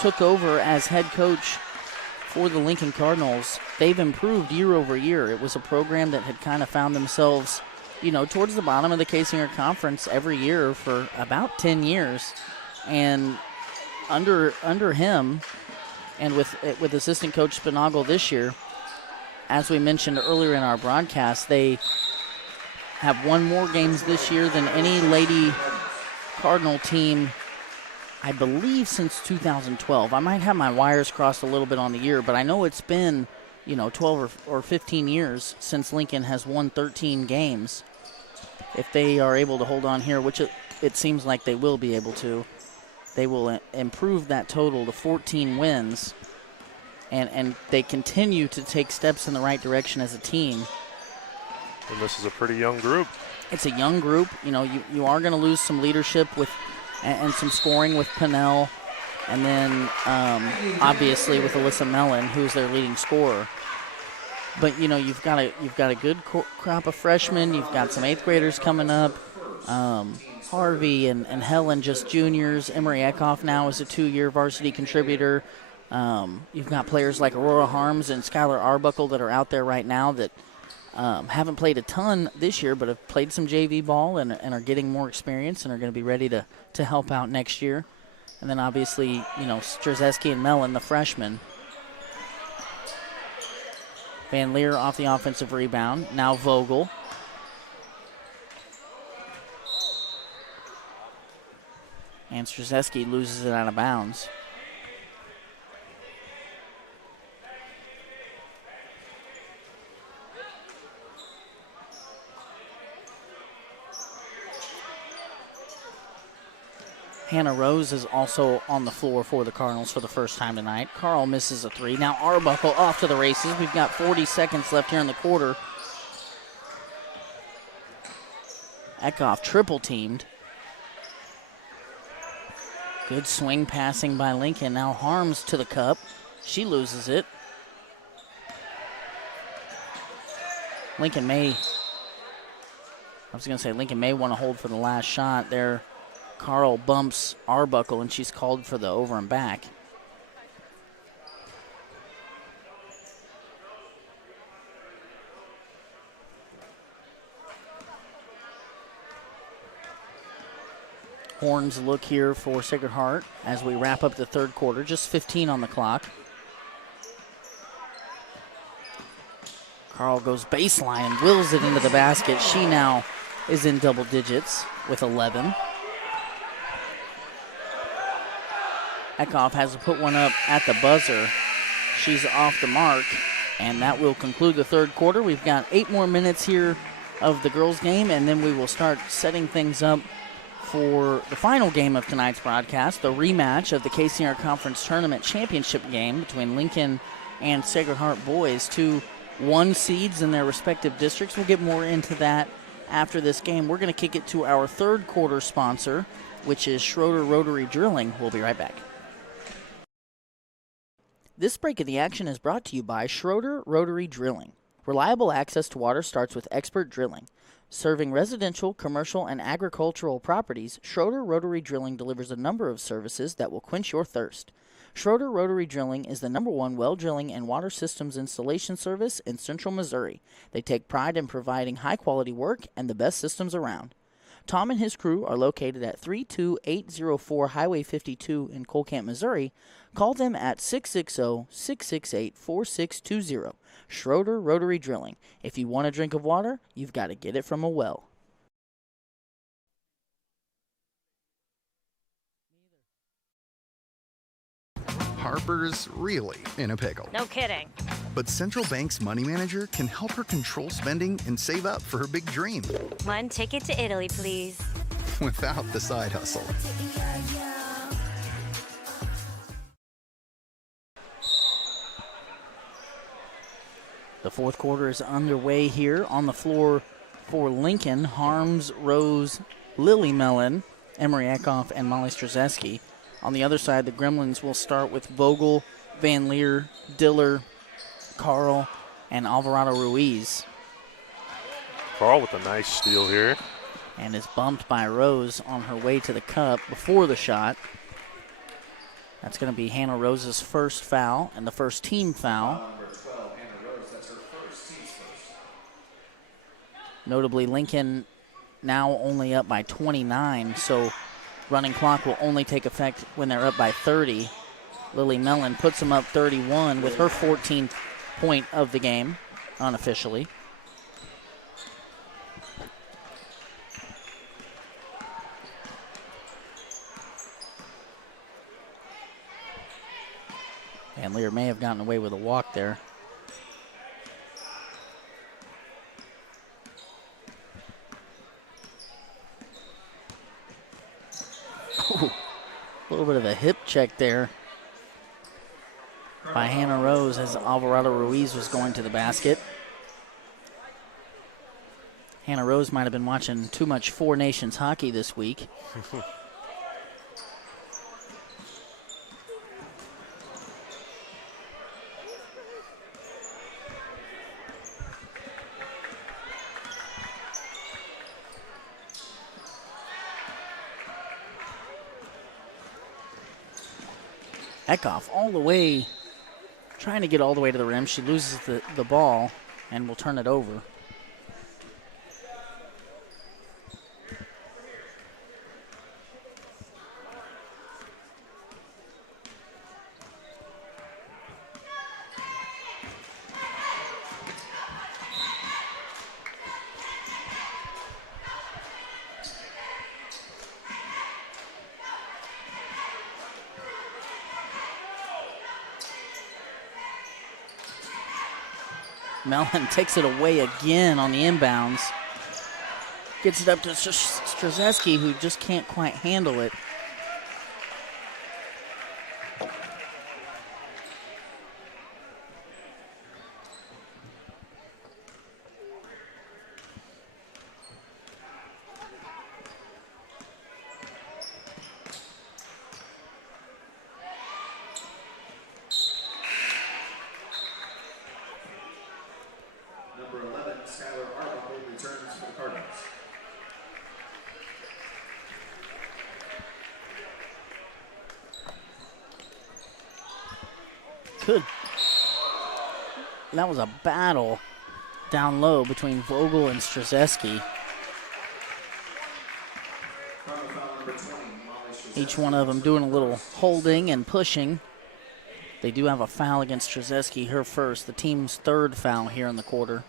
took over as head coach for the Lincoln Cardinals, they've improved year over year. It was a program that had kind of found themselves, you know, towards the bottom of the Kaysinger Conference every year for about 10 years. And under him and with assistant coach Spinagle this year, as we mentioned earlier in our broadcast, they have won more games this year than any Lady Cardinal team, I believe, since 2012. I might have my wires crossed a little bit on the year, but I know it's been, you know, 12 or 15 years since Lincoln has won 13 games. If they are able to hold on here, which it seems like they will be able to, they will improve that total to 14 wins. And they continue to take steps in the right direction as a team. And this is a pretty young group. It's a young group. You know, you are going to lose some leadership with and some scoring with Pinnell, and then obviously with Alyssa Mellon, who's their leading scorer. But you know, you've got a good crop of freshmen. You've got some 8th graders coming up. Harvey and Helen just juniors. Emery Eckhoff now is a 2-year varsity contributor. You've got players like Aurora Harms and Skylar Arbuckle that are out there right now that haven't played a ton this year, but have played some JV ball and are getting more experience and are going to be ready to help out next year. And then obviously, you know, Strzeski and Mellon, the freshmen. Van Leer off the offensive rebound. Now Vogel. And Strzeski loses it out of bounds. Hannah Rose is also on the floor for the Cardinals for the first time tonight. Carl misses a 3. Now Arbuckle off to the races. We've got 40 seconds left here in the quarter. Eckhoff triple teamed. Good swing passing by Lincoln. Now Harms to the cup. She loses it. Lincoln may want to hold for the last shot there. Carl bumps Arbuckle, and she's called for the over and back. Horns look here for Sacred Heart as we wrap up the third quarter. Just 15 on the clock. Carl goes baseline and wills it into the basket. She now is in double digits with 11. Eckhoff has to put one up at the buzzer. She's off the mark, and that will conclude the third quarter. We've got 8 more minutes here of the girls' game, and then we will start setting things up for the final game of tonight's broadcast, the rematch of the Kaysinger Conference Tournament Championship game between Lincoln and Sacred Heart boys, 2 1 seeds in their respective districts. We'll get more into that after this game. We're going to kick it to our third quarter sponsor, which is Schroeder Rotary Drilling. We'll be right back. This break of the action is brought to you by Schroeder Rotary Drilling. Reliable access to water starts with expert drilling. Serving residential, commercial, and agricultural properties, Schroeder Rotary Drilling delivers a number of services that will quench your thirst. Schroeder Rotary Drilling is the #1 well drilling and water systems installation service in central Missouri. They take pride in providing high-quality work and the best systems around. Tom and his crew are located at 32804 Highway 52 in Cole Camp, Missouri. Call them at 660-668-4620. Schroeder Rotary Drilling. If you want a drink of water, you've got to get it from a well. Harper's really in a pickle. No kidding. But Central Bank's money manager can help her control spending and save up for her big dream One ticket to Italy, please. without the side hustle. The fourth quarter is underway here. On the floor for Lincoln, Harms, Rose, Lily Mellon, Emery Eckhoff, and Molly Strzeski. On the other side, the Gremlins will start with Vogel, Van Leer, Diller, Carl, and Alvarado Ruiz. Carl with a nice steal here. And is bumped by Rose on her way to the cup before the shot. That's going to be Hannah Rose's first foul and the first team foul. Number 12, Hannah Rose, that's her first, team's first. Notably, Lincoln now only up by 29, so running clock will only take effect when they're up by 30. Lily Mellon puts them up 31 with her 14th point of the game, unofficially. Van Leer may have gotten away with a walk there. Ooh, a little bit of a hip check there by Hannah Rose as Alvarado Ruiz was going to the basket. Hannah Rose might have been watching too much Four Nations hockey this week. Eckhoff all the way, trying to get all the way to the rim. She loses the ball and will turn it over. Mellon takes it away again on the inbounds. Gets it up to Strzeski, who just can't quite handle it. Good. That was a battle down low between Vogel and Strzeski. Each one of them doing a little holding and pushing. They do have a foul against Strzeski, her first, the team's third foul here in the quarter.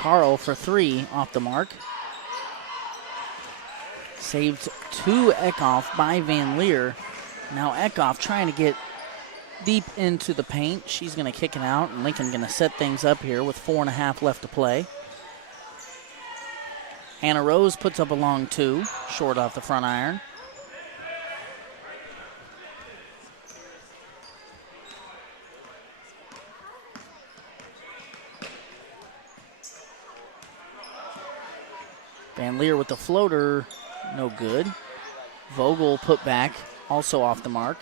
Carl for three off the mark. Saved to Eckhoff by Van Leer. Now Eckhoff trying to get deep into the paint. She's going to kick it out, and Lincoln going to set things up here with 4.5 left to play. Hannah Rose puts up a long two, short off the front iron. Van Leer with the floater, no good. Vogel put back, also off the mark.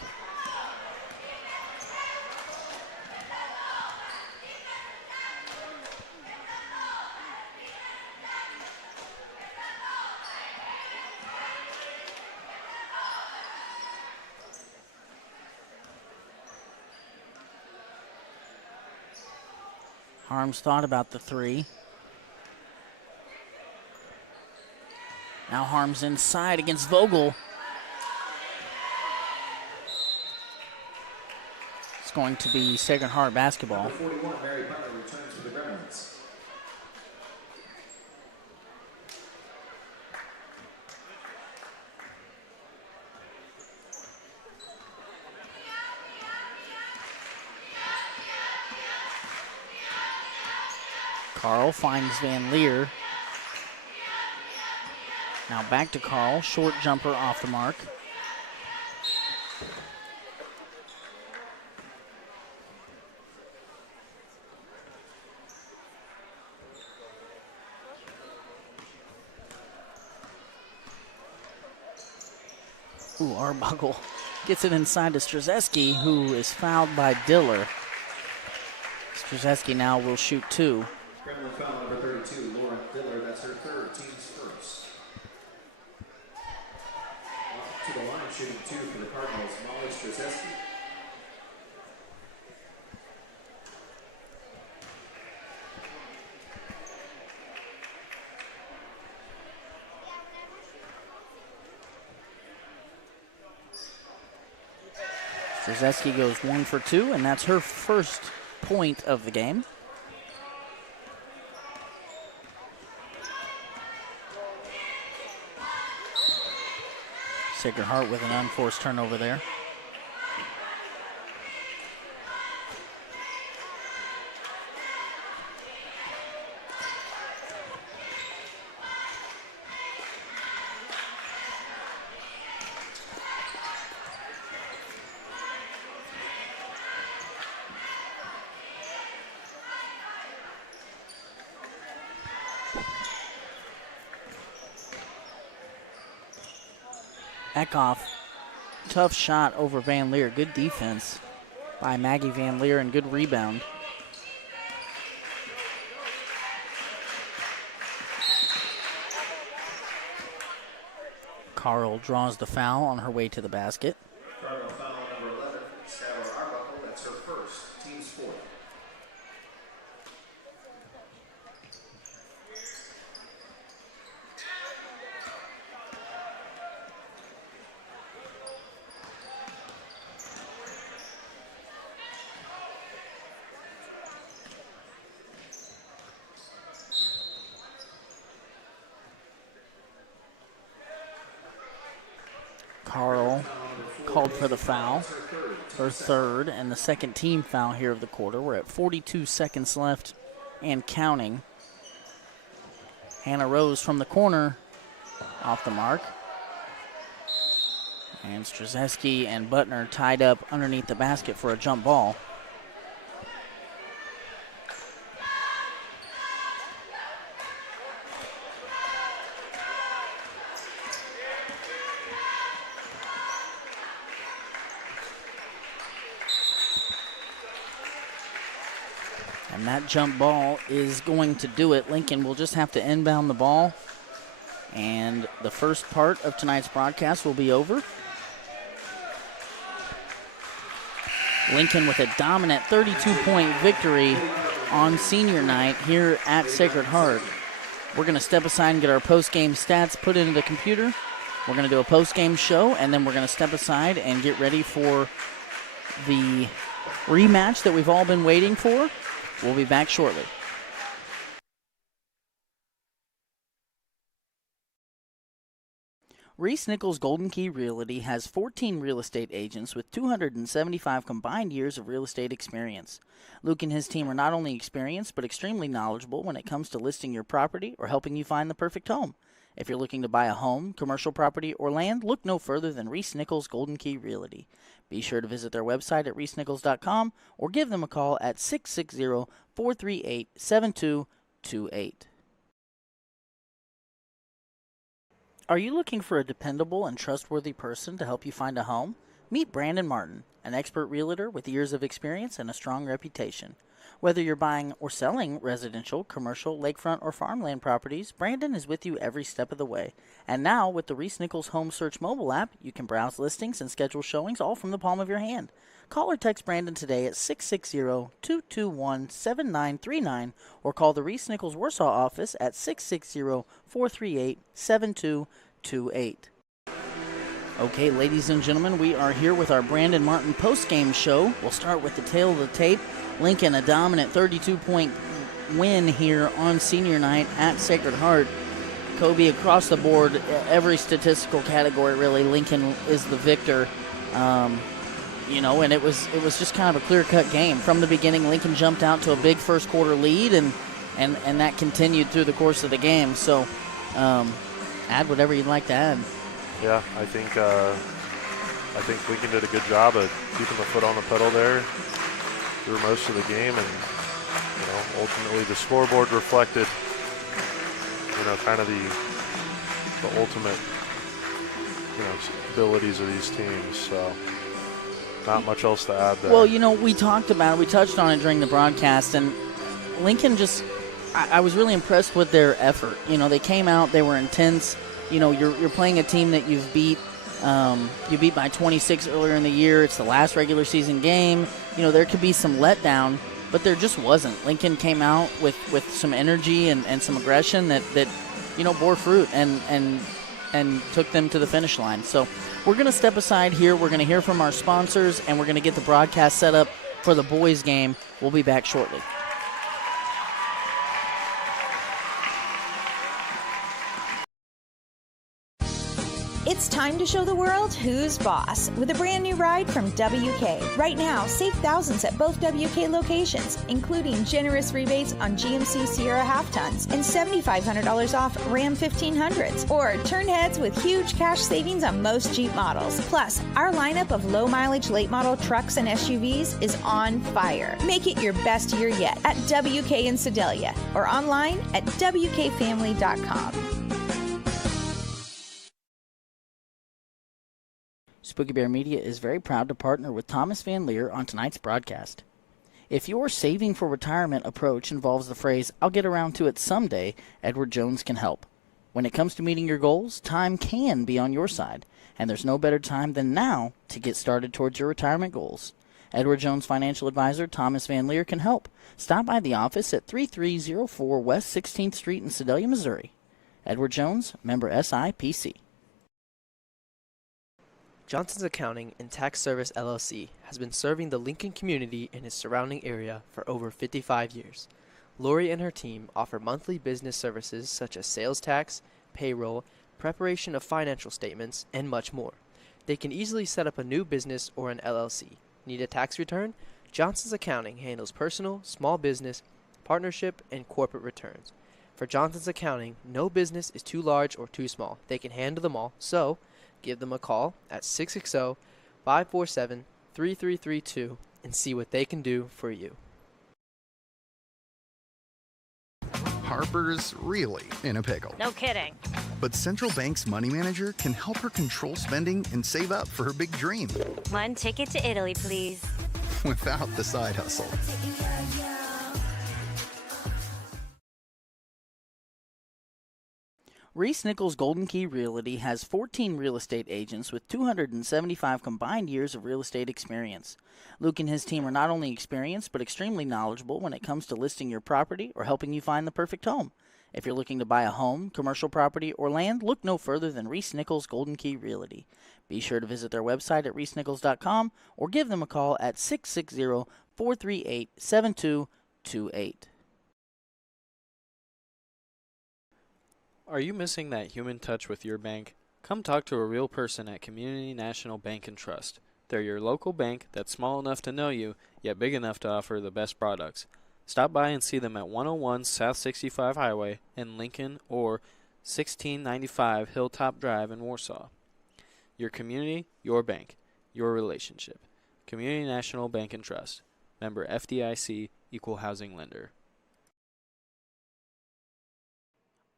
Harms thought about the three. Now Harms inside against Vogel. It's going to be Sacred Heart basketball. Number 41, Mary Butler returns for the Gremlins. Carl finds Van Leer. Now back to Carl, short jumper off the mark. Ooh, Arbuckle gets it inside to Strzeski, who is fouled by Diller. Strzeski now will shoot two. Gremlin foul number 32, Lauren Diller. That's her third, team's first. Off to the line, shooting two for the Cardinals, Molly Strzeski. Strzeski goes 1 for 2, and that's her first point of the game. Sacred Heart with an unforced turnover there. Eckhoff, tough shot over Van Leer. Good defense by Maggie Van Leer and good rebound. Carl draws the foul on her way to the basket. Cardinal foul number 11, Sarah Arbuckle. That's her first, team's fourth. Carl called for the foul, her third, and the second team foul here of the quarter. We're at 42 seconds left and counting. Hannah Rose from the corner, off the mark. And Strzeski and Butner tied up underneath the basket for a jump ball. And that jump ball is going to do it. Lincoln will just have to inbound the ball. And the first part of tonight's broadcast will be over. Lincoln with a dominant 32-point victory on senior night here at Sacred Heart. We're going to step aside and get our post-game stats put into the computer. We're going to do a post-game show, and then we're going to step aside and get ready for the rematch that we've all been waiting for. We'll be back shortly. Reese Nichols Golden Key Realty has 14 real estate agents with 275 combined years of real estate experience. Luke and his team are not only experienced but extremely knowledgeable when it comes to listing your property or helping you find the perfect home. If you're looking to buy a home, commercial property, or land, look no further than Reese Nichols Golden Key Realty. Be sure to visit their website at reesenichols.com or give them a call at 660-438-7228. Are you looking for a dependable and trustworthy person to help you find a home? Meet Brandon Martin, an expert realtor with years of experience and a strong reputation. Whether you're buying or selling residential, commercial, lakefront, or farmland properties, Brandon is with you every step of the way. And now, with the Reese Nichols Home Search mobile app, you can browse listings and schedule showings all from the palm of your hand. Call or text Brandon today at 660-221-7939 or call the Reese Nichols Warsaw office at 660-438-7228. Okay, ladies and gentlemen, we are here with our Brandon Martin post-game show. We'll start with the tail of the tape. Lincoln, a dominant 32-point win here on senior night at Sacred Heart. Kobe, across the board, every statistical category, really, Lincoln is the victor. And it was just kind of a clear-cut game. From the beginning, Lincoln jumped out to a big first-quarter lead, and that continued through the course of the game. So, add whatever you'd like to add. Yeah, I think Lincoln did a good job of keeping the foot on the pedal there through most of the game, and ultimately the scoreboard reflected kind of the ultimate abilities of these teams. So not much else to add there. Well, we touched on it during the broadcast, and Lincoln I was really impressed with their effort. They came out, they were intense. You're playing a team that you've beat. You beat by 26 earlier in the year. It's the last regular season game. There could be some letdown, but there just wasn't. Lincoln came out with some energy and some aggression that bore fruit and took them to the finish line. So we're going to step aside here. We're going to hear from our sponsors, and we're going to get the broadcast set up for the boys' game. We'll be back shortly. It's time to show the world who's boss with a brand new ride from WK. Right now, save thousands at both WK locations, including generous rebates on GMC Sierra half-tons and $7,500 off Ram 1500s. Or turn heads with huge cash savings on most Jeep models. Plus, our lineup of low-mileage late-model trucks and SUVs is on fire. Make it your best year yet at WK in Sedalia or online at WKFamily.com. Spooky Bear Media is very proud to partner with Thomas Van Leer on tonight's broadcast. If your saving for retirement approach involves the phrase, "I'll get around to it someday," Edward Jones can help. When it comes to meeting your goals, time can be on your side, and there's no better time than now to get started towards your retirement goals. Edward Jones financial advisor Thomas Van Leer can help. Stop by the office at 3304 West 16th Street in Sedalia, Missouri. Edward Jones, member SIPC. Johnson's Accounting and Tax Service LLC has been serving the Lincoln community and its surrounding area for over 55 years. Lori and her team offer monthly business services such as sales tax, payroll, preparation of financial statements, and much more. They can easily set up a new business or an LLC. Need a tax return? Johnson's Accounting handles personal, small business, partnership, and corporate returns. For Johnson's Accounting, no business is too large or too small. They can handle them all, so give them a call at 660-547-3332 and see what they can do for you. Harper's really in a pickle. No kidding. But Central Bank's money manager can help her control spending and save up for her big dream One ticket to Italy, please. without the side hustle. Reese Nichols Golden Key Realty has 14 real estate agents with 275 combined years of real estate experience. Luke and his team are not only experienced but extremely knowledgeable when it comes to listing your property or helping you find the perfect home. If you're looking to buy a home, commercial property, or land, look no further than Reese Nichols Golden Key Realty. Be sure to visit their website at reesenichols.com or give them a call at 660-438-7228. Are you missing that human touch with your bank? Come talk to a real person at Community National Bank and Trust. They're your local bank that's small enough to know you, yet big enough to offer the best products. Stop by and see them at 101 South 65 Highway in Lincoln or 1695 Hilltop Drive in Warsaw. Your community, your bank, your relationship. Community National Bank and Trust. Member FDIC, Equal Housing Lender.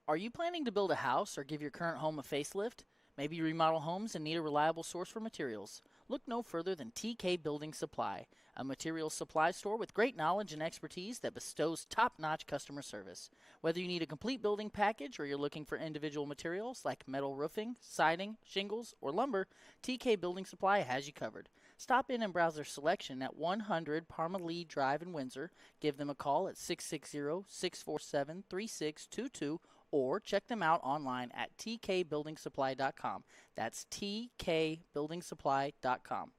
Are you planning to build a house or give your current home a facelift? Maybe you remodel homes and need a reliable source for materials. Look no further than TK Building Supply, a materials supply store with great knowledge and expertise that bestows top-notch customer service. Whether you need a complete building package or you're looking for individual materials like metal roofing, siding, shingles, or lumber, TK Building Supply has you covered. Stop in and browse their selection at 100 Parmalee Drive in Windsor. Give them a call at 660-647-3622 or check them out online at tkbuildingsupply.com. That's tkbuildingsupply.com.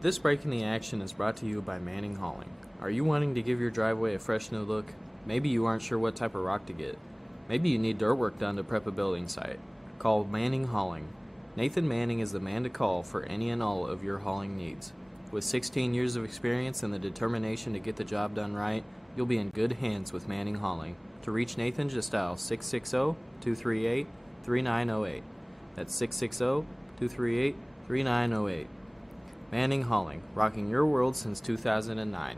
This break in the action is brought to you by Manning Hauling. Are you wanting to give your driveway a fresh new look? Maybe you aren't sure what type of rock to get. Maybe you need dirt work done to prep a building site. Call Manning Hauling. Nathan Manning is the man to call for any and all of your hauling needs. With 16 years of experience and the determination to get the job done right, you'll be in good hands with Manning Hauling. To reach Nathan, just dial 660-238-3908. That's 660-238-3908. Manning Hauling, rocking your world since 2009.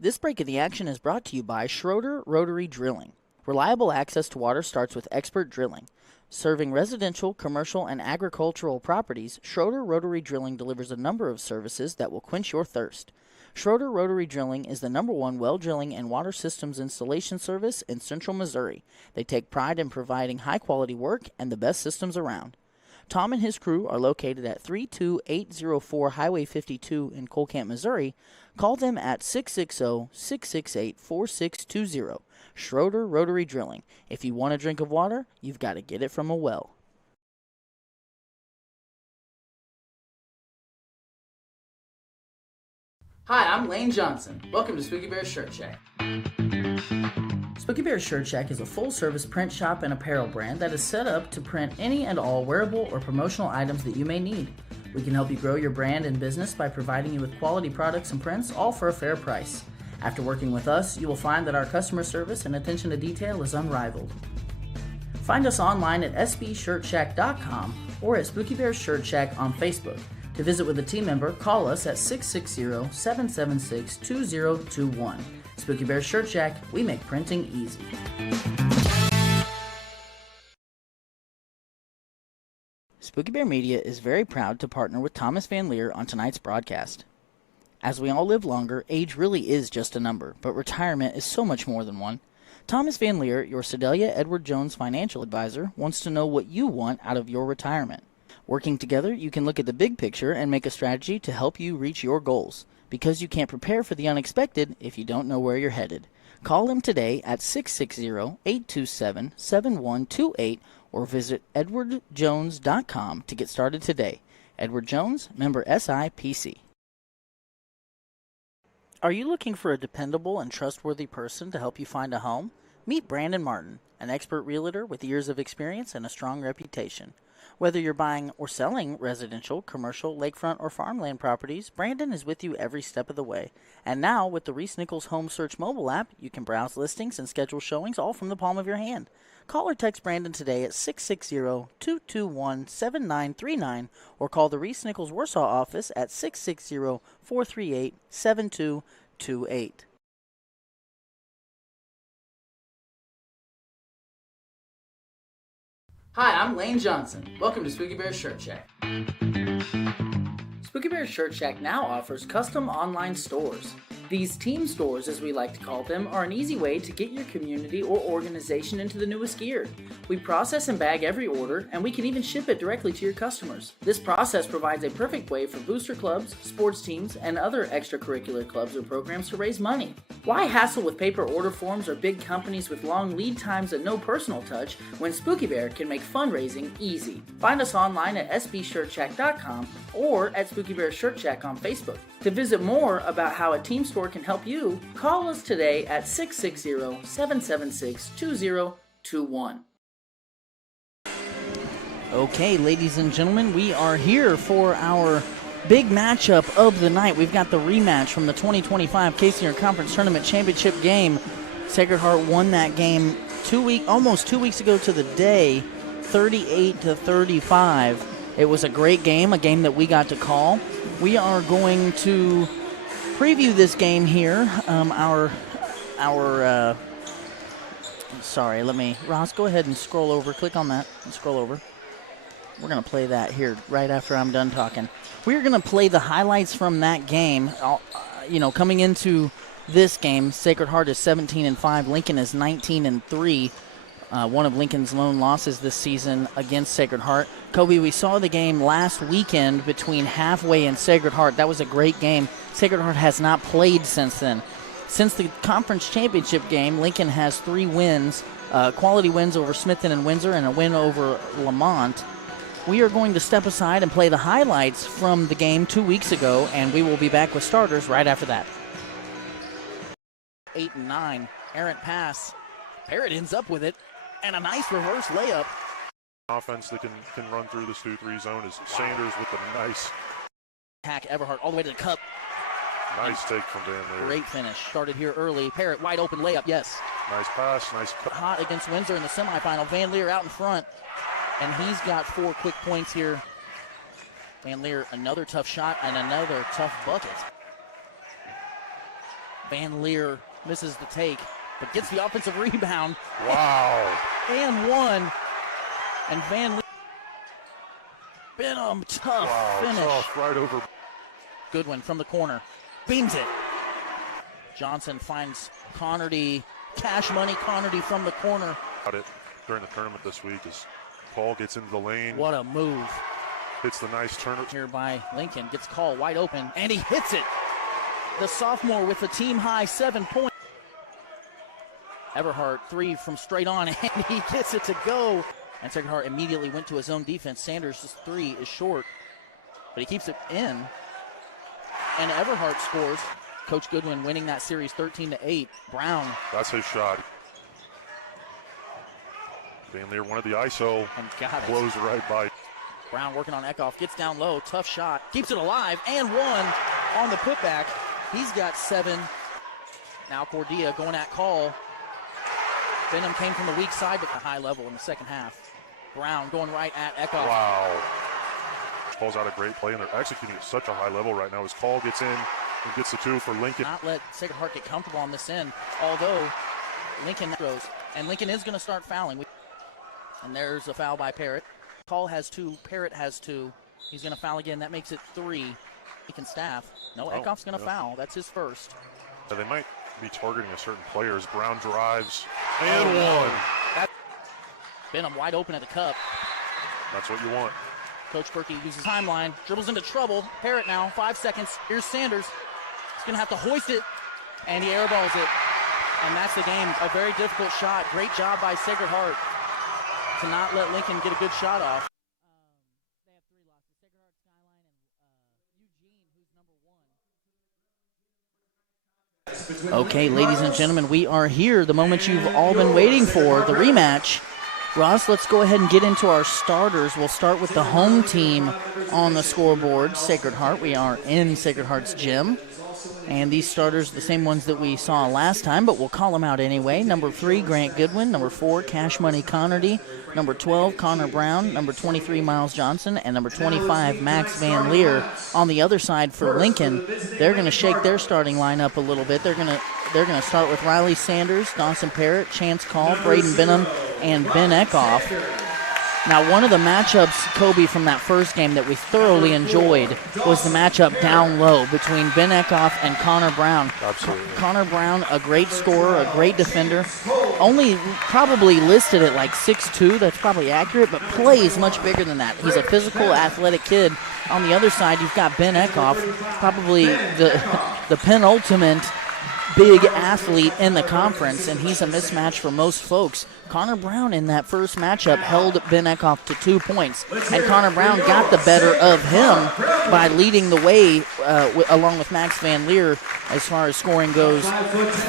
This break of the action is brought to you by Schroeder Rotary Drilling. Reliable access to water starts with expert drilling. Serving residential, commercial, and agricultural properties, Schroeder Rotary Drilling delivers a number of services that will quench your thirst. Schroeder Rotary Drilling is the #1 well drilling and water systems installation service in central Missouri. They take pride in providing high-quality work and the best systems around. Tom and his crew are located at 32804 Highway 52 in Cole Camp, Missouri. Call them at 660-668-4620. Schroeder Rotary Drilling. If you want a drink of water, you've got to get it from a well. Hi, I'm Lane Johnson. Welcome to Spooky Bear's Shirt Shack. Spooky Bear's Shirt Shack is a full-service print shop and apparel brand that is set up to print any and all wearable or promotional items that you may need. We can help you grow your brand and business by providing you with quality products and prints, all for a fair price. After working with us, you will find that our customer service and attention to detail is unrivaled. Find us online at sbshirtshack.com or at Spooky Bear's Shirt Shack on Facebook. To visit with a team member, call us at 660-776-2021. Spooky Bear Shirt Shack, we make printing easy. Spooky Bear Media is very proud to partner with Thomas Van Leer on tonight's broadcast. As we all live longer, age really is just a number, but retirement is so much more than one. Thomas Van Leer, your Sedalia Edward Jones financial advisor, wants to know what you want out of your retirement. Working together, you can look at the big picture and make a strategy to help you reach your goals, because you can't prepare for the unexpected if you don't know where you're headed. Call him today at 660-827-7128 or visit edwardjones.com to get started today. Edward Jones, member SIPC. Are you looking for a dependable and trustworthy person to help you find a home? Meet Brandon Martin, an expert realtor with years of experience and a strong reputation. Whether you're buying or selling residential, commercial, lakefront, or farmland properties, Brandon is with you every step of the way. And now, with the Reese Nichols Home Search mobile app, you can browse listings and schedule showings all from the palm of your hand. Call or text Brandon today at 660-221-7939 or call the Reese Nichols Warsaw office at 660-438-7228. Hi, I'm Lane Johnson. Welcome to Spooky Bear's Shirt Shack. Spooky Spooky Bear Shirt Shack now offers custom online stores. These team stores, as we like to call them, are an easy way to get your community or organization into the newest gear. We process and bag every order, and we can even ship it directly to your customers. This process provides a perfect way for booster clubs, sports teams, and other extracurricular clubs or programs to raise money. Why hassle with paper order forms or big companies with long lead times and no personal touch when Spooky Bear can make fundraising easy? Find us online at sbshirtshack.com or at Spooky Bear Shirt Shack on Facebook. To visit more about how a team store can help you, call us today at 660-776-2021. Okay, ladies and gentlemen, we are here for our big matchup of the night. We've got the rematch from the 2025 Kaysinger Conference Tournament Championship game. Sacred Heart won that game almost 2 weeks ago to the day, 38-35. It was a great game, a game that we got to call. We are going to preview this game here. Ross, go ahead and scroll over. Click on that and scroll over. We're going to play that here right after I'm done talking. We're going to play the highlights from that game. Coming into this game, Sacred Heart is 17-5. Lincoln is 19-3. One of Lincoln's lone losses this season against Sacred Heart. Kobe, we saw the game last weekend between Halfway and Sacred Heart. That was a great game. Sacred Heart has not played since then. Since the conference championship game, Lincoln has 3 wins, quality wins over Smithton and Windsor and a win over Lamont. We are going to step aside and play the highlights from the game 2 weeks ago, and we will be back with starters right after that. 8 and 9, errant pass. Parrott ends up with it, and a nice reverse layup. Offense that can run through the 2-3 zone is Sanders with a nice Hack Everhart all the way to the cup. Nice take from Van Leer. Great finish. Started here early. Parrott wide open layup, yes. Nice pass, nice cut. Hot against Windsor in the semifinal. Van Leer out in front, and he's got 4 quick points here. Van Leer, another tough shot and another tough bucket. Van Leer misses the take, but gets the offensive rebound. Wow. And one. And Van Leer. Benham, tough finish. Tough, right over. Goodwin from the corner. Beams it. Johnson finds Connerty. Cash money Connerty from the corner. Got it during the tournament this week as Paul gets into the lane. What a move. Hits the nice turner. Here by Lincoln. Gets called wide open, and he hits it. The sophomore with the team high 7 points. Everhart, 3 from straight on, and he gets it to go. And Sacred Heart immediately went to his own defense. Sanders' 3 is short, but he keeps it in. And Everhart scores. Coach Goodwin winning that series 13-8. Brown. That's his shot. Van Leer wanted the ISO. And got it. Blows right by. Brown working on Eckhoff. Gets down low. Tough shot. Keeps it alive. And 1 on the putback. He's got 7. Now Cordia going at call. Benham came from the weak side, but the high level in the second half. Brown going right at Eckhoff. Wow. Calls out a great play, and they're executing at such a high level right now as Call gets in and gets the 2 for Lincoln. Not let Sacred Heart get comfortable on this end, although Lincoln throws. And Lincoln is going to start fouling. And there's a foul by Parrott. Call has 2, Parrott has 2. He's going to foul again. That makes it 3. Lincoln staff. No, Eckhoff's going to foul. That's his first. So they might be targeting a certain player as Brown drives. And 1. Benham wide open at the cup. That's what you want. Coach Berkey uses timeline, dribbles into trouble. Parrott now, 5 seconds. Here's Sanders. He's going to have to hoist it, and he airballs it. And that's the game. A very difficult shot. Great job by Sacred Heart to not let Lincoln get a good shot off. They have 3 losses. Sacred Heart, Skyline, and Eugene, who's number 1. Okay, ladies and gentlemen, we are here. The moment you've all been waiting for, the rematch. Ross, let's go ahead and get into our starters. We'll start with the home team on the scoreboard, Sacred Heart. We are in Sacred Heart's gym. And these starters, the same ones that we saw last time, but we'll call them out anyway. Number 3, Grant Goodwin. Number 4, Cash Money Connerty. Number 12, Connor Brown. Number 23, Miles Johnson. And number 25, Max Van Leer. On the other side for Lincoln, they're going to shake their starting lineup a little bit. They're going to start with Riley Sanders, Dawson Parrott, Chance Call, Braden Benham, and Ben Eckhoff. Now, one of the matchups, Kobe, from that first game that we thoroughly enjoyed was the matchup down low between Ben Eckhoff and Connor Brown. Absolutely. Connor Brown, a great scorer, a great defender, only probably listed at like 6'2", that's probably accurate, but plays much bigger than that. He's a physical, athletic kid. On the other side, you've got Ben Eckhoff, probably the penultimate big athlete in the conference, and he's a mismatch for most folks. Connor Brown in that first matchup held Ben Eckhoff to 2 points, and Connor Brown got the better of him by leading the way along with Max Van Leer as far as scoring goes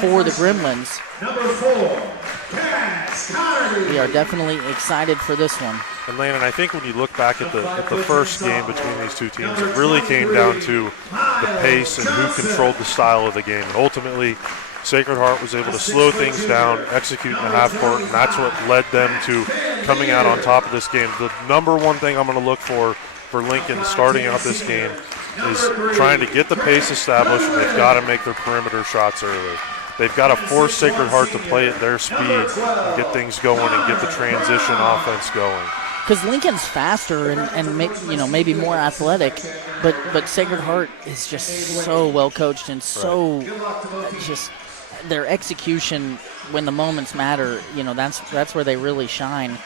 for the Gremlins. Number 4, Cass Connerty. We are definitely excited for this one. And Landon, I think when you look back at the first game between these two teams, it really came down to the pace and who controlled the style of the game. And ultimately, Sacred Heart was able to slow things down, execute in the half court, and that's what led them to coming out on top of this game. The number one thing I'm going to look for Lincoln starting out this game is trying to get the pace established, and they've got to make their perimeter shots early. They've got to force Sacred Heart to play at their speed and get things going and get the transition offense going. Because Lincoln's faster and maybe more athletic, but Sacred Heart is just so well coached and so just their execution when the moments matter. That's where they really shine.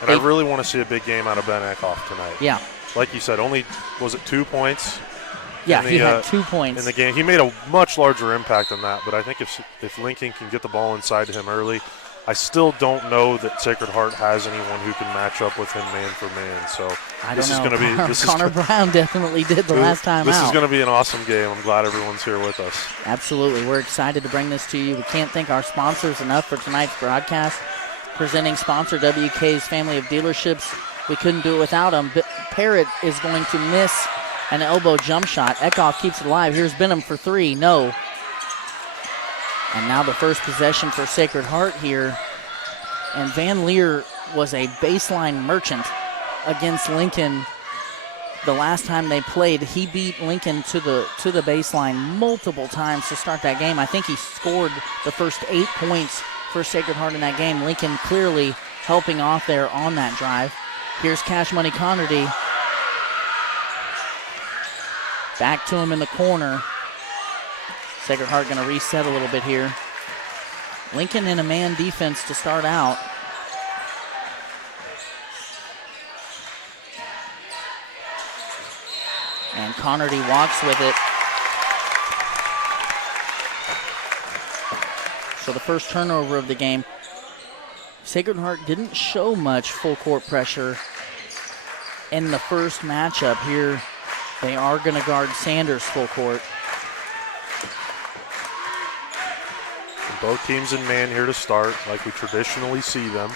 And I really want to see a big game out of Ben Eckhoff tonight. Yeah, like you said, only was it 2 points? Yeah, he had 2 points in the game. He made a much larger impact than that. But I think if Lincoln can get the ball inside to him early. I still don't know that Sacred Heart has anyone who can match up with him man for man. So this is going to be Connor Brown definitely did the last time This out. is going to be an awesome game. I'm glad everyone's here with us. Absolutely. We're excited to bring this to you. We can't thank our sponsors enough for tonight's broadcast. Presenting sponsor WK's family of dealerships. We couldn't do it without them. Parrott is going to miss an elbow jump shot. Eckhoff keeps it alive. Here's Benham for 3. No. And now the first possession for Sacred Heart here. And Van Leer was a baseline merchant against Lincoln the last time they played. He beat Lincoln to the baseline multiple times to start that game. I think he scored the first 8 points for Sacred Heart in that game. Lincoln clearly helping off there on that drive. Here's Cash Money Connerty. Back to him in the corner. Sacred Heart going to reset a little bit here. Lincoln in a man defense to start out. And Connerty walks with it. So the first turnover of the game. Sacred Heart didn't show much full court pressure in the first matchup. Here they are going to guard Sanders full court. Both teams in man here to start, like we traditionally see them.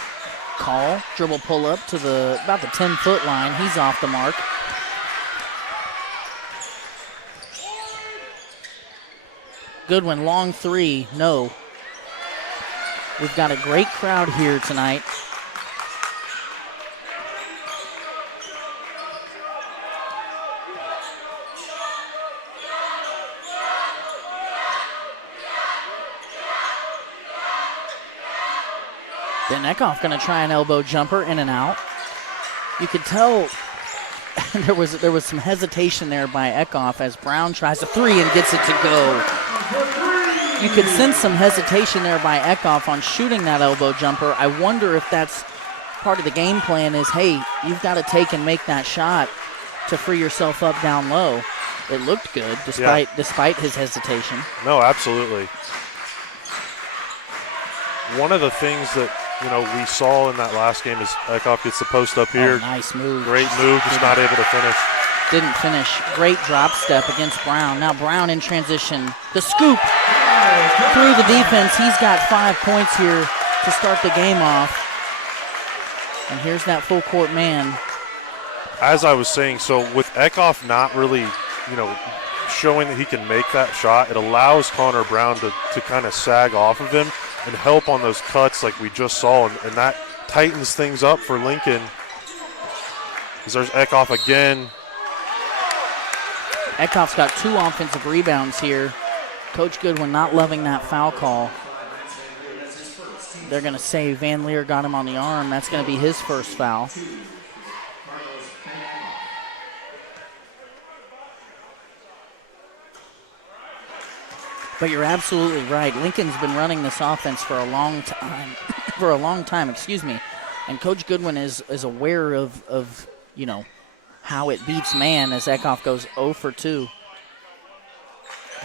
Call, dribble pull up to about the 10-foot line. He's off the mark. Goodwin, long 3, no. We've got a great crowd here tonight. Ben Eckhoff going to try an elbow jumper in and out. You could tell there was some hesitation there by Eckhoff as Brown tries a 3 and gets it to go. You could sense some hesitation there by Eckhoff on shooting that elbow jumper. I wonder if that's part of the game plan is, hey, you've got to take and make that shot to free yourself up down low. It looked good despite his hesitation. No, absolutely. One of the things that we saw in that last game is Eckhoff gets the post up here. Oh, nice move. Great move, just not able to finish. Didn't finish. Great drop step against Brown. Now Brown in transition. The scoop through the defense. He's got 5 points here to start the game off. And here's that full court man. As I was saying, so with Eckhoff not really, showing that he can make that shot, it allows Connor Brown to kind of sag off of him and help on those cuts like we just saw, and that tightens things up for Lincoln. As there's Eckhoff again. Eckhoff's got 2 offensive rebounds here. Coach Goodwin not loving that foul call. They're going to say Van Leer got him on the arm. That's going to be his first foul. But you're absolutely right. Lincoln's been running this offense for a long time. And Coach Goodwin is aware of how it beats man as Eckhoff goes 0 for 2.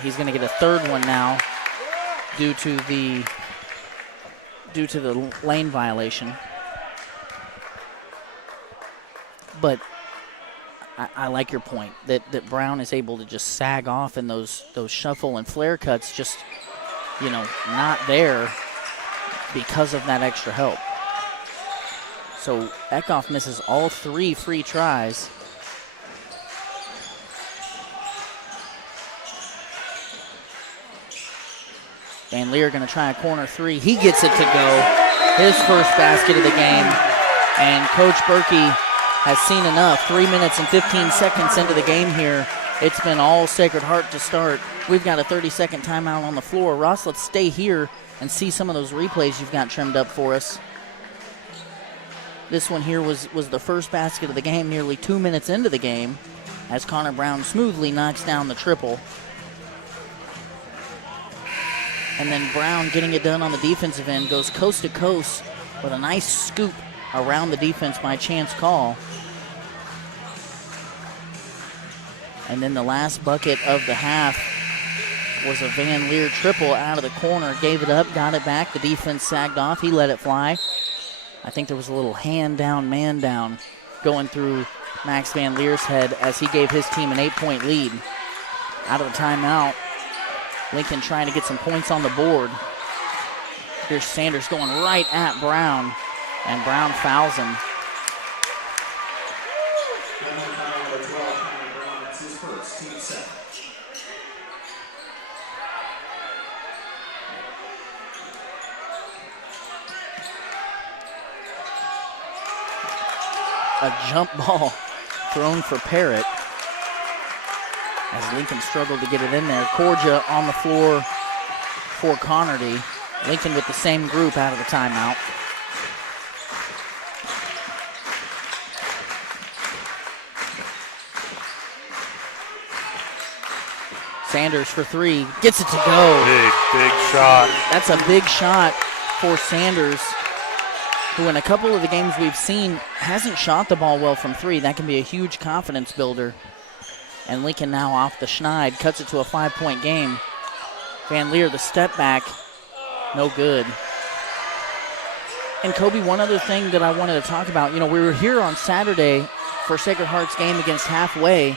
He's going to get a third one now due to the lane violation. But I like your point that Brown is able to just sag off, and those shuffle and flare cuts just, not there because of that extra help. So Eckhoff misses all 3 free tries. Van Leer going to try a corner 3. He gets it to go. His first basket of the game. And Coach Berkey has seen enough. 3 minutes and 15 seconds into the game here. It's been all Sacred Heart to start. We've got a 30-second timeout on the floor. Ross, let's stay here and see some of those replays you've got trimmed up for us. This one here was the first basket of the game nearly 2 minutes into the game as Connor Brown smoothly knocks down the triple. And then Brown getting it done on the defensive end, goes coast to coast with a nice scoop around the defense by Chance Call. And then the last bucket of the half was a Van Leer triple out of the corner. Gave it up, got it back. The defense sagged off. He let it fly. I think there was a little hand down, man down going through Max Van Leer's head as he gave his team an 8-point lead. Out of the timeout, Lincoln trying to get some points on the board. Here's Sanders going right at Brown, and Brown fouls him. A jump ball thrown for Parrott as Lincoln struggled to get it in there. Corja on the floor for Connerty. Lincoln with the same group out of the timeout. Sanders for 3, gets it to go. Big shot. That's a big shot for Sanders, who in a couple of the games we've seen hasn't shot the ball well from 3. That can be a huge confidence builder. And Lincoln now off the schneid, cuts it to a 5-point game. Van Leer, the step back, no good. And Kobe, one other thing that I wanted to talk about, we were here on Saturday for Sacred Heart's game against Halfway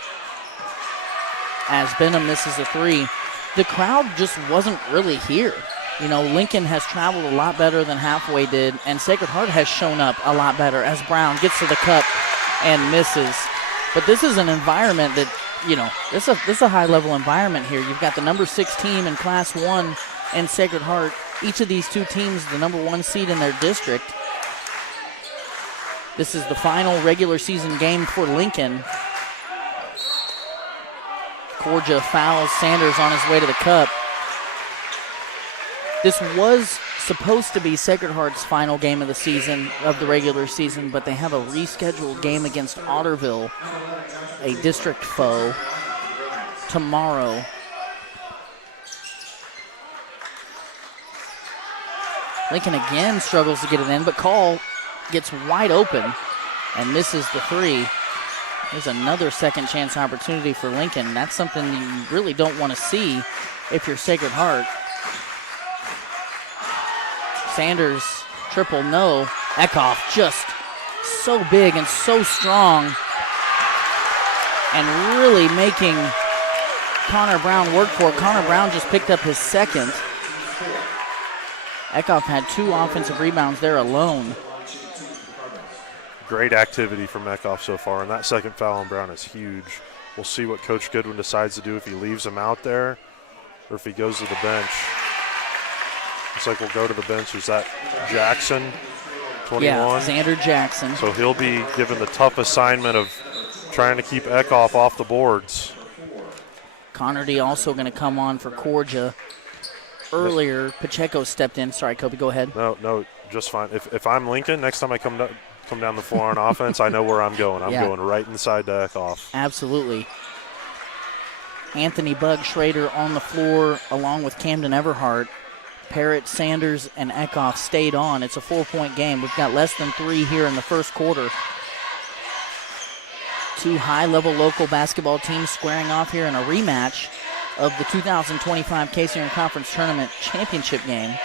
as Benham misses a 3. The crowd just wasn't really here. Lincoln has traveled a lot better than Halfway did, and Sacred Heart has shown up a lot better as Brown gets to the cup and misses. But this is an environment that, this is a high-level environment here. You've got the number 6 team in Class 1 and Sacred Heart. Each of these 2 teams, the number 1 seed in their district. This is the final regular season game for Lincoln. Corja fouls Sanders on his way to the cup. This was supposed to be Sacred Heart's final game of the season, of the regular season, but they have a rescheduled game against Otterville, a district foe, tomorrow. Lincoln again struggles to get it in, but Call gets wide open and misses the 3. There's another second chance opportunity for Lincoln. That's something you really don't want to see if you're Sacred Heart. Sanders, triple, no. Eckhoff just so big and so strong and really making Connor Brown work for it. Connor Brown just picked up his second. Eckhoff had 2 offensive rebounds there alone. Great activity from Eckhoff so far, and that second foul on Brown is huge. We'll see what Coach Goodwin decides to do, if he leaves him out there or if he goes to the bench. Looks like we'll go to the bench. Is that Jackson, 21? Yeah, Xander Jackson. So he'll be given the tough assignment of trying to keep Eckhoff off the boards. Connerty also going to come on for Corja. earlier, Pacheco stepped in. Sorry, Kobe, go ahead. No, just fine. If I'm Lincoln, next time I come down the floor on offense, I know where I'm going. I'm going right inside to Eckhoff. Absolutely. Anthony Bug Schrader on the floor along with Camden Everhart. Parrott, Sanders, and Eckhoff stayed on. It's a 4-point game. We've got less than 3 here in the first quarter. 2 high-level local basketball teams squaring off here in a rematch of the 2025 Kaysinger Conference Tournament Championship game.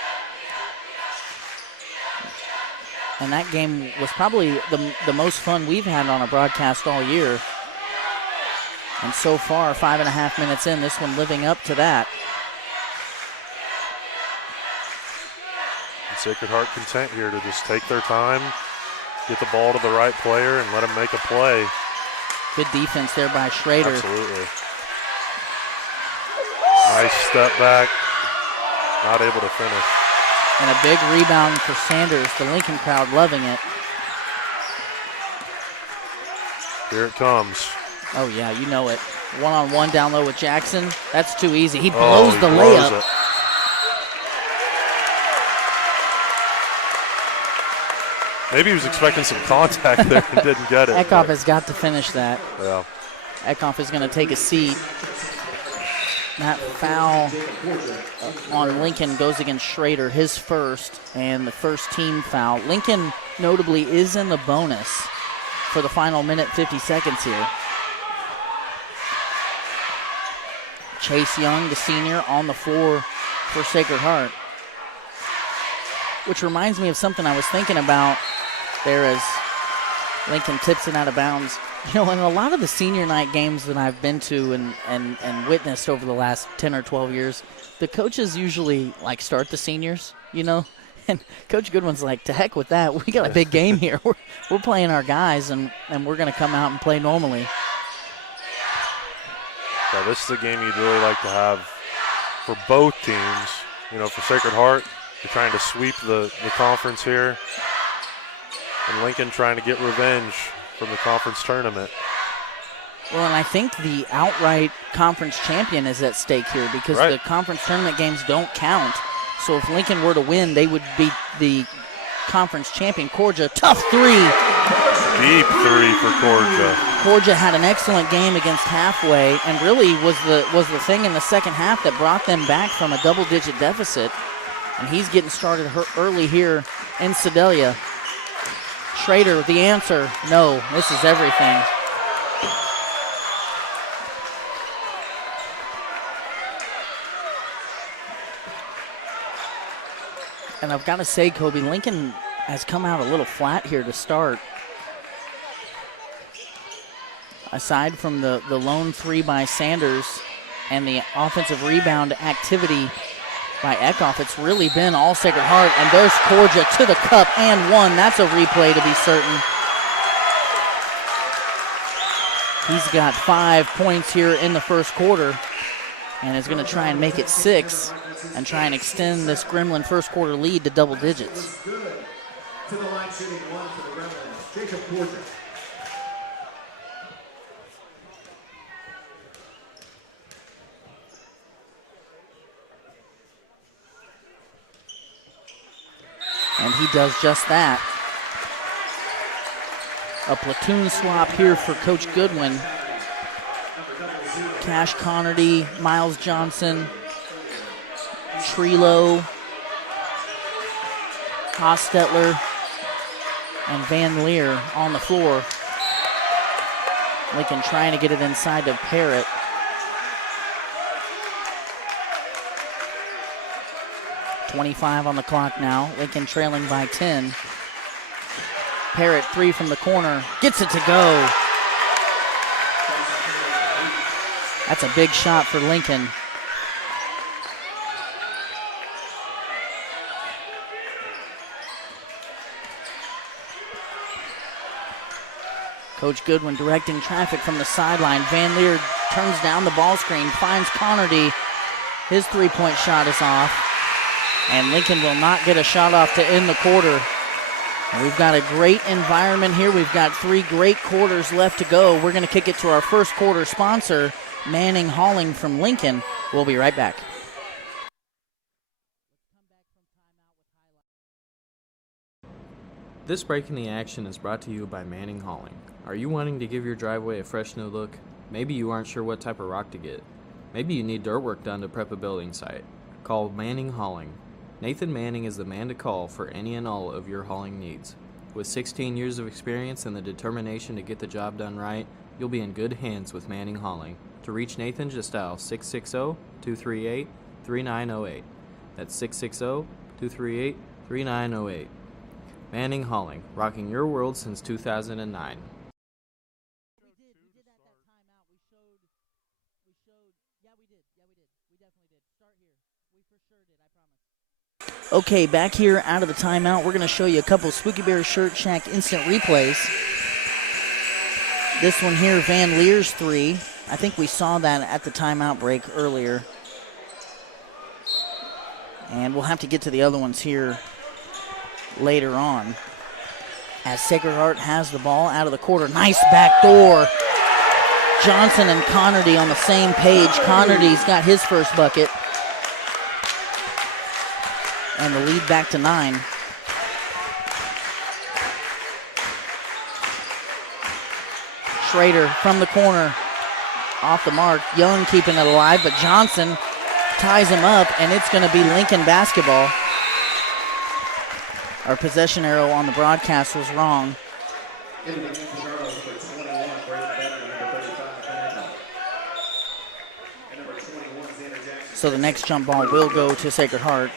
And that game was probably the most fun we've had on a broadcast all year. And so far, 5.5 minutes in, this one living up to that. And Sacred Heart content here to just take their time, get the ball to the right player, and let him make a play. Good defense there by Schrader. Absolutely. Nice step back. Not able to finish. And a big rebound for Sanders. The Lincoln crowd loving it. Here it comes. Oh, yeah, you know it. One-on-one down low with Jackson. That's too easy. He blows the layup. It. Maybe he was expecting some contact there and didn't get it. Eckhoff has got to finish that. Yeah. Eckhoff is going to take a seat. That foul on Lincoln goes against Schrader, his first, and the first team foul. Lincoln notably is in the bonus for the final minute, 50 seconds here. Chase Young, the senior, on the floor for Sacred Heart. Which reminds me of something I was thinking about there as Lincoln tips it out of bounds. You know, in a lot of the senior night games that I've been to and witnessed over the last 10 or 12 years, the coaches usually, like, start the seniors, you know? And Coach Goodwin's like, to heck with that. We got a big game here. We're playing our guys, and we're going to come out and play normally. Yeah, this is a game you'd really like to have for both teams. You know, for Sacred Heart, they're trying to sweep the conference here. And Lincoln trying to get revenge from the conference tournament. Well, and I think the outright conference champion is at stake here because the conference tournament games don't count. So if Lincoln were to win, they would beat the conference champion, Corja. Tough three. Deep three for Corja. Corja had an excellent game against Halfway and really was the thing in the second half that brought them back from a double-digit deficit. And he's getting started early here in Sedalia. Schrader with the answer. No, this is everything. And I've got to say, Kobe, Lincoln has come out a little flat here to start. Aside from the lone three by Sanders and the offensive rebound activity by Eckhoff, it's really been all Sacred Heart. And there's Corja to the cup and one. That's a replay to be certain. He's got 5 points here in the first quarter and is going to try and make it 6 and try and extend this Gremlin first quarter lead to double digits. To the line shooting one for the Gremlins, Jacob Corja. And he does just that. A platoon swap here for Coach Goodwin. Cash Connerty, Miles Johnson, Trelo, Hostetler, and Van Leer on the floor. Lincoln trying to get it inside to Parrott. .25 on the clock now. Lincoln trailing by 10. Parrott, three from the corner. Gets it to go. That's a big shot for Lincoln. Coach Goodwin directing traffic from the sideline. Van Leer turns down the ball screen, finds Connerty. His three-point shot is off. And Lincoln will not get a shot off to end the quarter. And we've got a great environment here. We've got 3 great quarters left to go. We're going to kick it to our first quarter sponsor, Manning Hauling from Lincoln. We'll be right back. This break in the action is brought to you by Manning Hauling. Are you wanting to give your driveway a fresh new look? Maybe you aren't sure what type of rock to get. Maybe you need dirt work done to prep a building site. Call Manning Hauling. Nathan Manning is the man to call for any and all of your hauling needs. With 16 years of experience and the determination to get the job done right, you'll be in good hands with Manning Hauling. To reach Nathan, just dial 660-238-3908. That's 660-238-3908. Manning Hauling, rocking your world since 2009. Okay, back here out of the timeout, we're going to show you a couple Spooky Bear Shirt Shack instant replays. This one here, Van Leer's three. I think we saw that at the timeout break earlier. And we'll have to get to the other ones here later on. As Sacred Heart has the ball out of the quarter. Nice back door. Johnson and Connerty on the same page. Connerty's got his first bucket. And the lead back to 9. Schrader from the corner. Off the mark. Young keeping it alive, but Johnson ties him up, and it's going to be Lincoln basketball. Our possession arrow on the broadcast was wrong. So the next jump ball will go to Sacred Heart.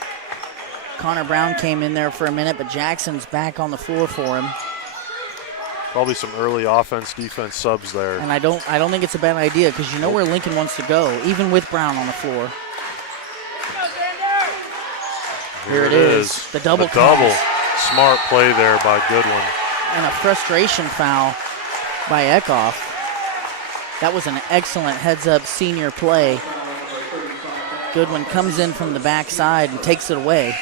Connor Brown came in there for a minute, but Jackson's back on the floor for him. Probably some early offense-defense subs there. And I don't think it's a bad idea because you know where Lincoln wants to go, even with Brown on the floor. Here it is. The double. Smart play there by Goodwin. And a frustration foul by Eckhoff. That was an excellent heads-up senior play. Goodwin comes in from the backside and takes it away.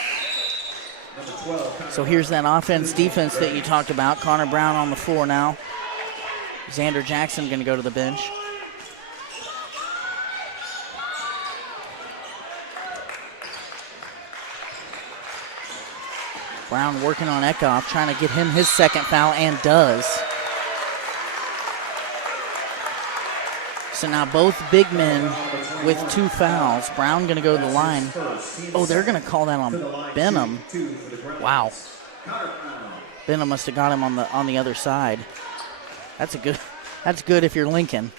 So here's that offense-defense that you talked about. Connor Brown on the floor now. Xander Jackson going to go to the bench. Brown working on Eckhoff, trying to get him his second foul, and does. So now both big men with 2 fouls. Brown going to go to the line. Oh, they're going to call that on Benham. Wow. Benham must have got him on the other side. That's good if you're Lincoln.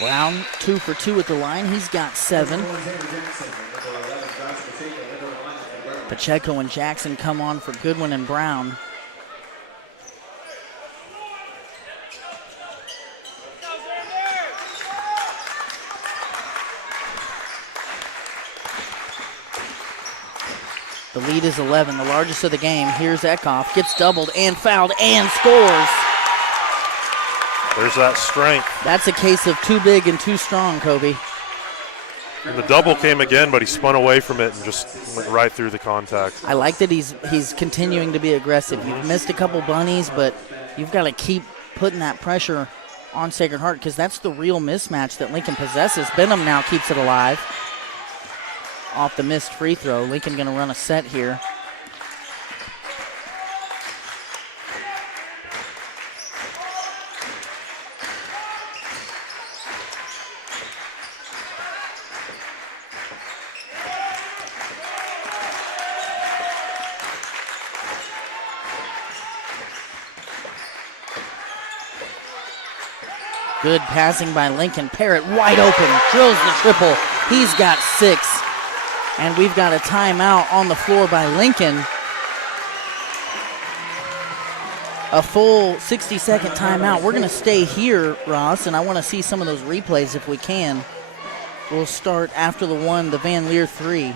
Brown 2 for 2 at the line. He's got 7. Pacheco and Jackson come on for Goodwin and Brown. The lead is 11, the largest of the game. Here's Eckhoff, gets doubled and fouled and scores. There's that strength. That's a case of too big and too strong, Kobe. And the double came again, but he spun away from it and just went right through the contact. I like that he's continuing to be aggressive. You've missed a couple bunnies, but you've got to keep putting that pressure on Sacred Heart because that's the real mismatch that Lincoln possesses. Benham now keeps it alive. Off the missed free throw. Lincoln going to run a set here. Good passing by Lincoln. Parrott wide open, drills the triple. He's got 6. And we've got a timeout on the floor by Lincoln. A full 60-second timeout. We're going to stay here, Ross, and I want to see some of those replays if we can. We'll start after the Van Leer 3.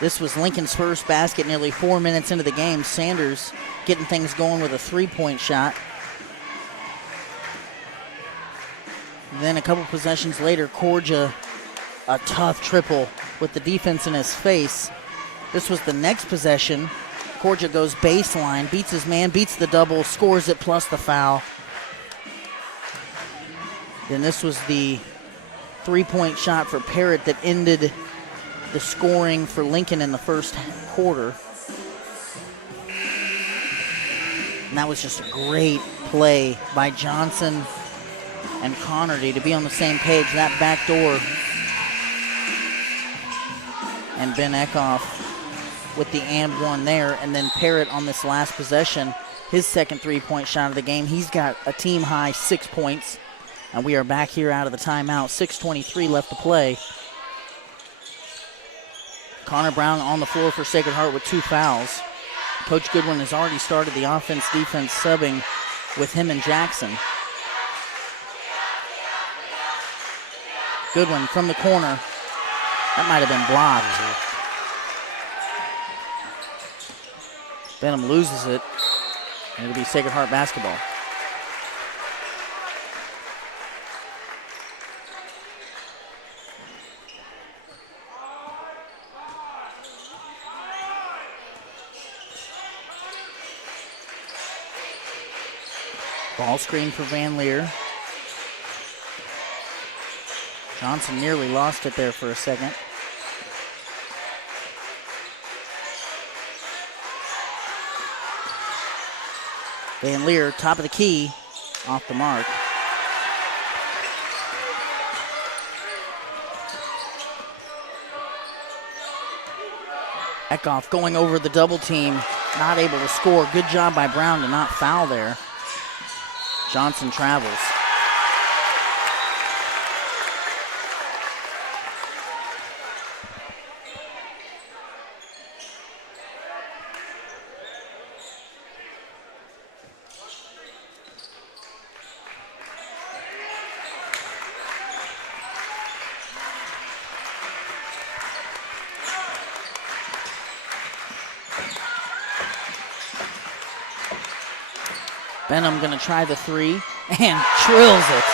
This was Lincoln's first basket nearly 4 minutes into the game. Sanders getting things going with a three-point shot. Then a couple possessions later, Corja, a tough triple with the defense in his face. This was the next possession. Corja goes baseline, beats his man, beats the double, scores it plus the foul. Then this was the three-point shot for Parrott that ended the scoring for Lincoln in the first quarter. And that was just a great play by Johnson and Connerty to be on the same page. That back door. And Ben Eckhoff with the and one there. And then Parrott on this last possession, his second three-point shot of the game. He's got a team-high 6 points. And we are back here out of the timeout. 6:23 left to play. Connor Brown on the floor for Sacred Heart with 2 fouls. Coach Goodwin has already started the offense-defense subbing with him and Jackson. Goodwin from the corner. That might have been blocked. Benham loses it, and it'll be Sacred Heart basketball. Ball screen for Van Leer. Johnson nearly lost it there for a second. Van Leer, top of the key, off the mark. Eckhoff going over the double team, not able to score. Good job by Brown to not foul there. Johnson travels. Benham going to try the three and drills it.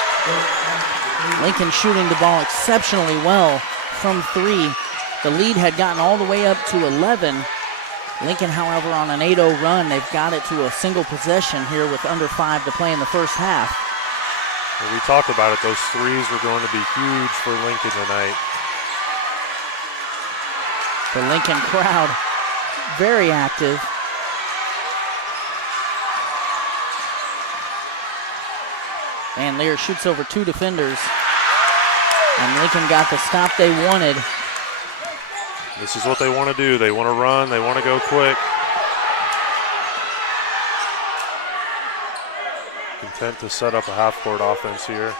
Lincoln shooting the ball exceptionally well from 3. The lead had gotten all the way up to 11. Lincoln, however, on an 8-0 run, they've got it to a single possession here with under 5 to play in the first half. Well, we talked about it. Those threes were going to be huge for Lincoln tonight. The Lincoln crowd very active. Van Leer shoots over 2 defenders. And Lincoln got the stop they wanted. This is what they want to do. They want to run. They want to go quick. Content to set up a half-court offense here.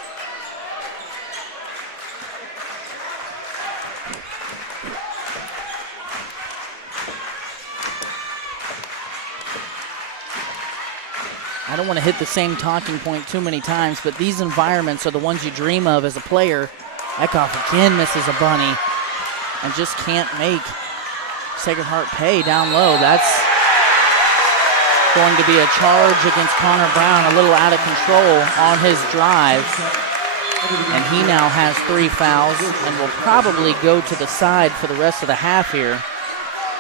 I don't want to hit the same talking point too many times, but these environments are the ones you dream of as a player. Eckhoff again misses a bunny and just can't make Sacred Heart pay down low. That's going to be a charge against Connor Brown, a little out of control on his drive. And he now has 3 fouls and will probably go to the side for the rest of the half here.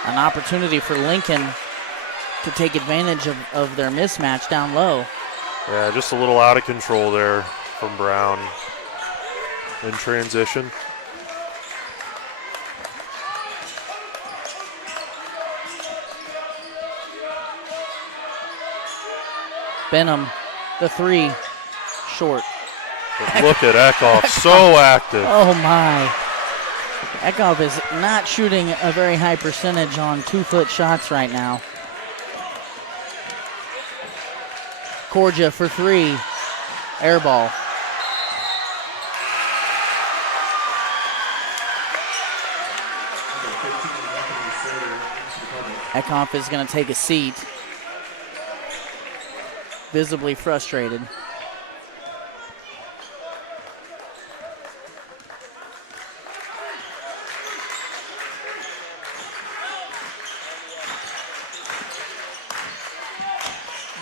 An opportunity for Lincoln to take advantage of their mismatch down low. Yeah, just a little out of control there from Brown in transition. Benham, the 3, short. But look at Eckhoff, so active. Oh my. Eckhoff is not shooting a very high percentage on 2-foot shots right now. Corja for 3, air ball. Eckhoff is going to take a seat, visibly frustrated.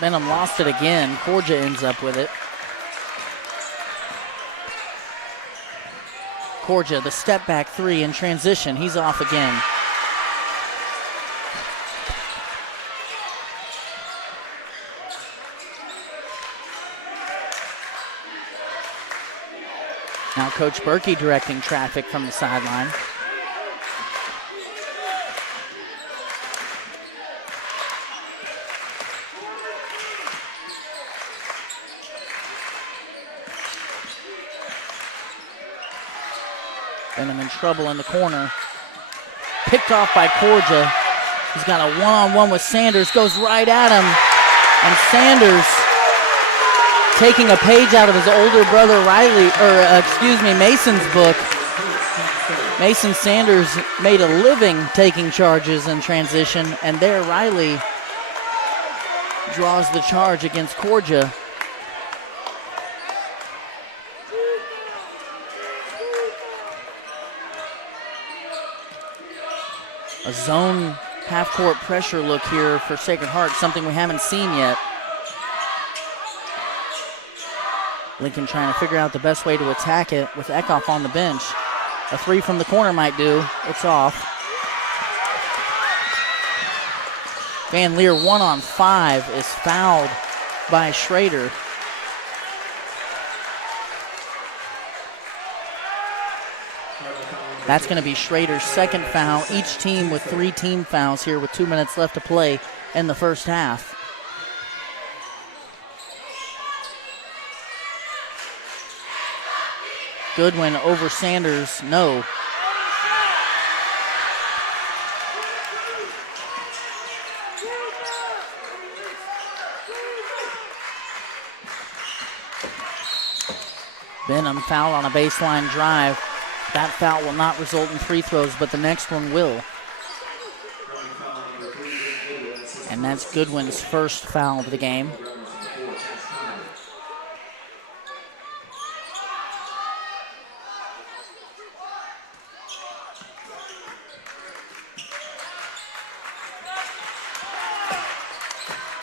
Benham lost it again. Corja ends up with it. Corja, the step back three in transition. He's off again. Now Coach Berkey directing traffic from the sideline. Benham in trouble in the corner. Picked off by Corja. He's got a one-on-one with Sanders. Goes right at him. And Sanders, taking a page out of his older brother Mason's book. Mason Sanders made a living taking charges in transition, and there Riley draws the charge against Corja. A zone half-court pressure look here for Sacred Heart, something we haven't seen yet. Lincoln trying to figure out the best way to attack it with Eckhoff on the bench. A three from the corner might do. It's off. Van Leer 1-on-5 is fouled by Schrader. That's going to be Schrader's second foul. Each team with 3 team fouls here with 2 minutes left to play in the first half. Goodwin over Sanders, no. Benham foul on a baseline drive. That foul will not result in free throws, but the next one will. And that's Goodwin's first foul of the game.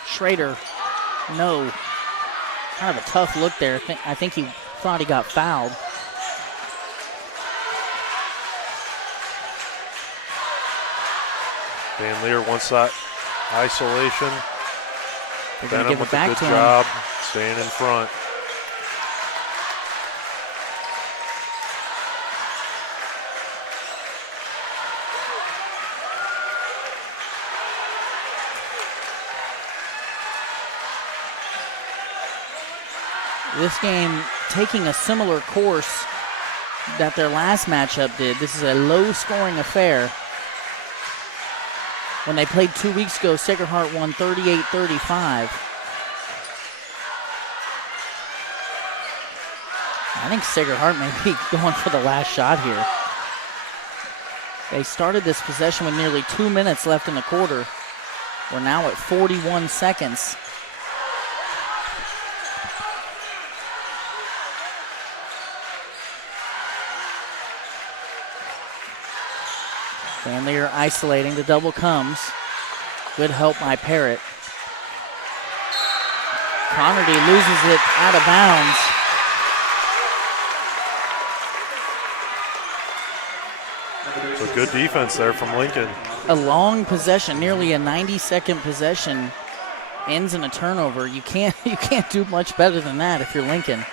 Schrader, no. Kind of a tough look there. I think he thought he got fouled. Van Leer wants that isolation. Benham with a good job staying in front. This game taking a similar course that their last matchup did. This is a low-scoring affair. When they played 2 weeks ago, Sacred Heart won 38-35. I think Sacred Heart may be going for the last shot here. They started this possession with nearly 2 minutes left in the quarter. We're now at 41 seconds. Van Leer isolating, the double comes. Good help by Parrott. Connerty loses it out of bounds. So good defense there from Lincoln. A long possession, nearly a 90-second possession, ends in a turnover. You can't do much better than that if you're Lincoln.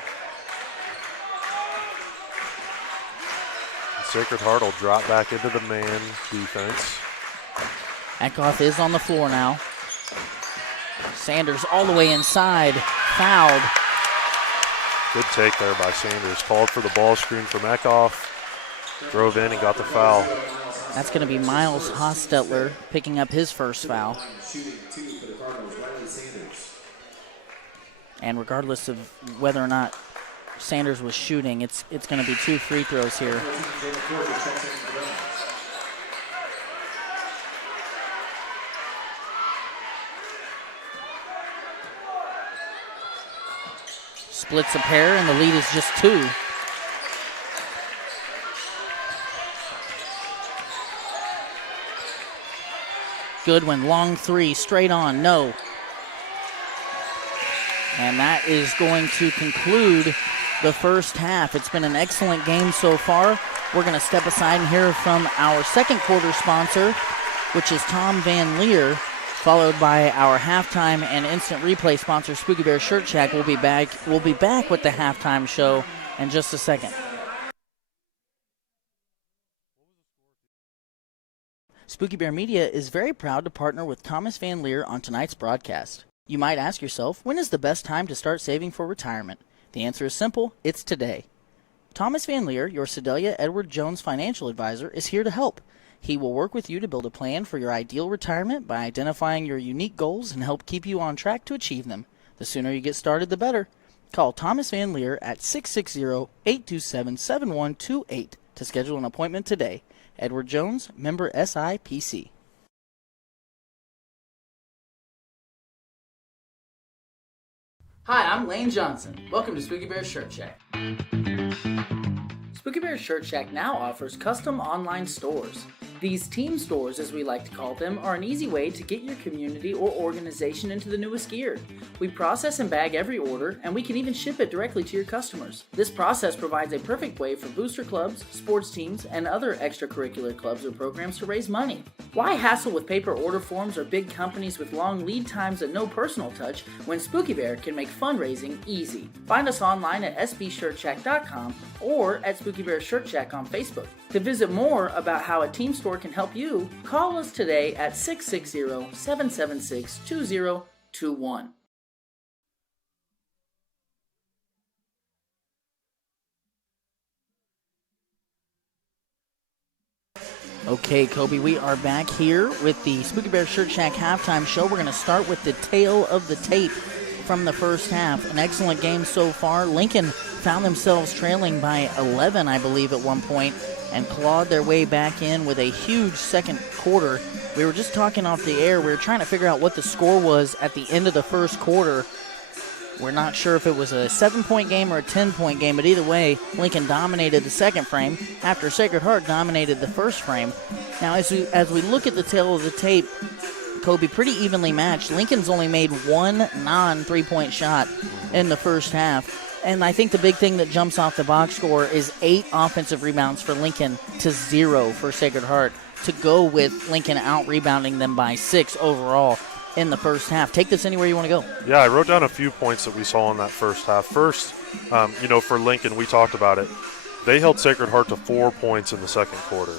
Sacred Heart will drop back into the man defense. Eckhoff is on the floor now. Sanders all the way inside, fouled. Good take there by Sanders. Called for the ball screen from Eckhoff. Drove in and got the foul. That's going to be Miles Hostetler picking up his first foul. And regardless of whether or not Sanders was shooting, it's going to be 2 free throws here. Splits a pair, and the lead is just 2. Goodwin, long three, straight on, no. And that is going to conclude the first half. It's been an excellent game so far. We're going to step aside and hear from our second quarter sponsor, which is Tom Van Leer, followed by our halftime and instant replay sponsor, Spooky Bear Shirt Shack. We'll be back with the halftime show in just a second. Spooky Bear Media is very proud to partner with Thomas Van Leer on tonight's broadcast. You might ask yourself, when is the best time to start saving for retirement? The answer is simple, it's today. Thomas Van Leer, your Sedalia Edward Jones financial advisor, is here to help. He will work with you to build a plan for your ideal retirement by identifying your unique goals and help keep you on track to achieve them. The sooner you get started, the better. Call Thomas Van Leer at 660-827-7128 to schedule an appointment today. Edward Jones, member SIPC. Hi, I'm Lane Johnson. Welcome to Spooky Bear Shirt Shack. Spooky Bear Shirt Shack now offers custom online stores. These team stores, as we like to call them, are an easy way to get your community or organization into the newest gear. We process and bag every order, and we can even ship it directly to your customers. This process provides a perfect way for booster clubs, sports teams, and other extracurricular clubs or programs to raise money. Why hassle with paper order forms or big companies with long lead times and no personal touch when Spooky Bear can make fundraising easy? Find us online at sbshirtshack.com or at Spooky Bear Shirt Shack on Facebook. To visit more about how a team store can help you, call us today at 660-776-2021. Okay, Kobe, we are back here with the Spooky Bear Shirt Shack halftime show. We're going to start with the tail of the tape from the first half. An excellent game so far. Lincoln found themselves trailing by 11, I believe, at one point, and clawed their way back in with a huge second quarter. We were just talking off the air. We were trying to figure out what the score was at the end of the first quarter. We're not sure if it was a 7-point game or a 10-point game, but either way, Lincoln dominated the second frame after Sacred Heart dominated the first frame. Now, as we look at the tail of the tape, Kobe, pretty evenly matched. Lincoln's only made one non-3-point shot in the first half. And I think the big thing that jumps off the box score is 8 offensive rebounds for Lincoln to 0 for Sacred Heart, to go with Lincoln out-rebounding them by 6 overall in the first half. Take this anywhere you want to go. Yeah, I wrote down a few points that we saw in that first half. First, for Lincoln, we talked about it. They held Sacred Heart to 4 points in the second quarter.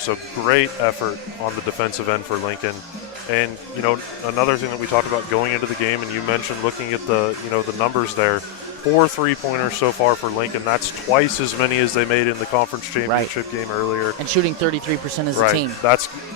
So great effort on the defensive end for Lincoln. And, another thing that we talked about going into the game, and you mentioned looking at the numbers there, 4 3-pointers so far for Lincoln. That's twice as many as they made in the conference championship game earlier. And shooting 33% as a team.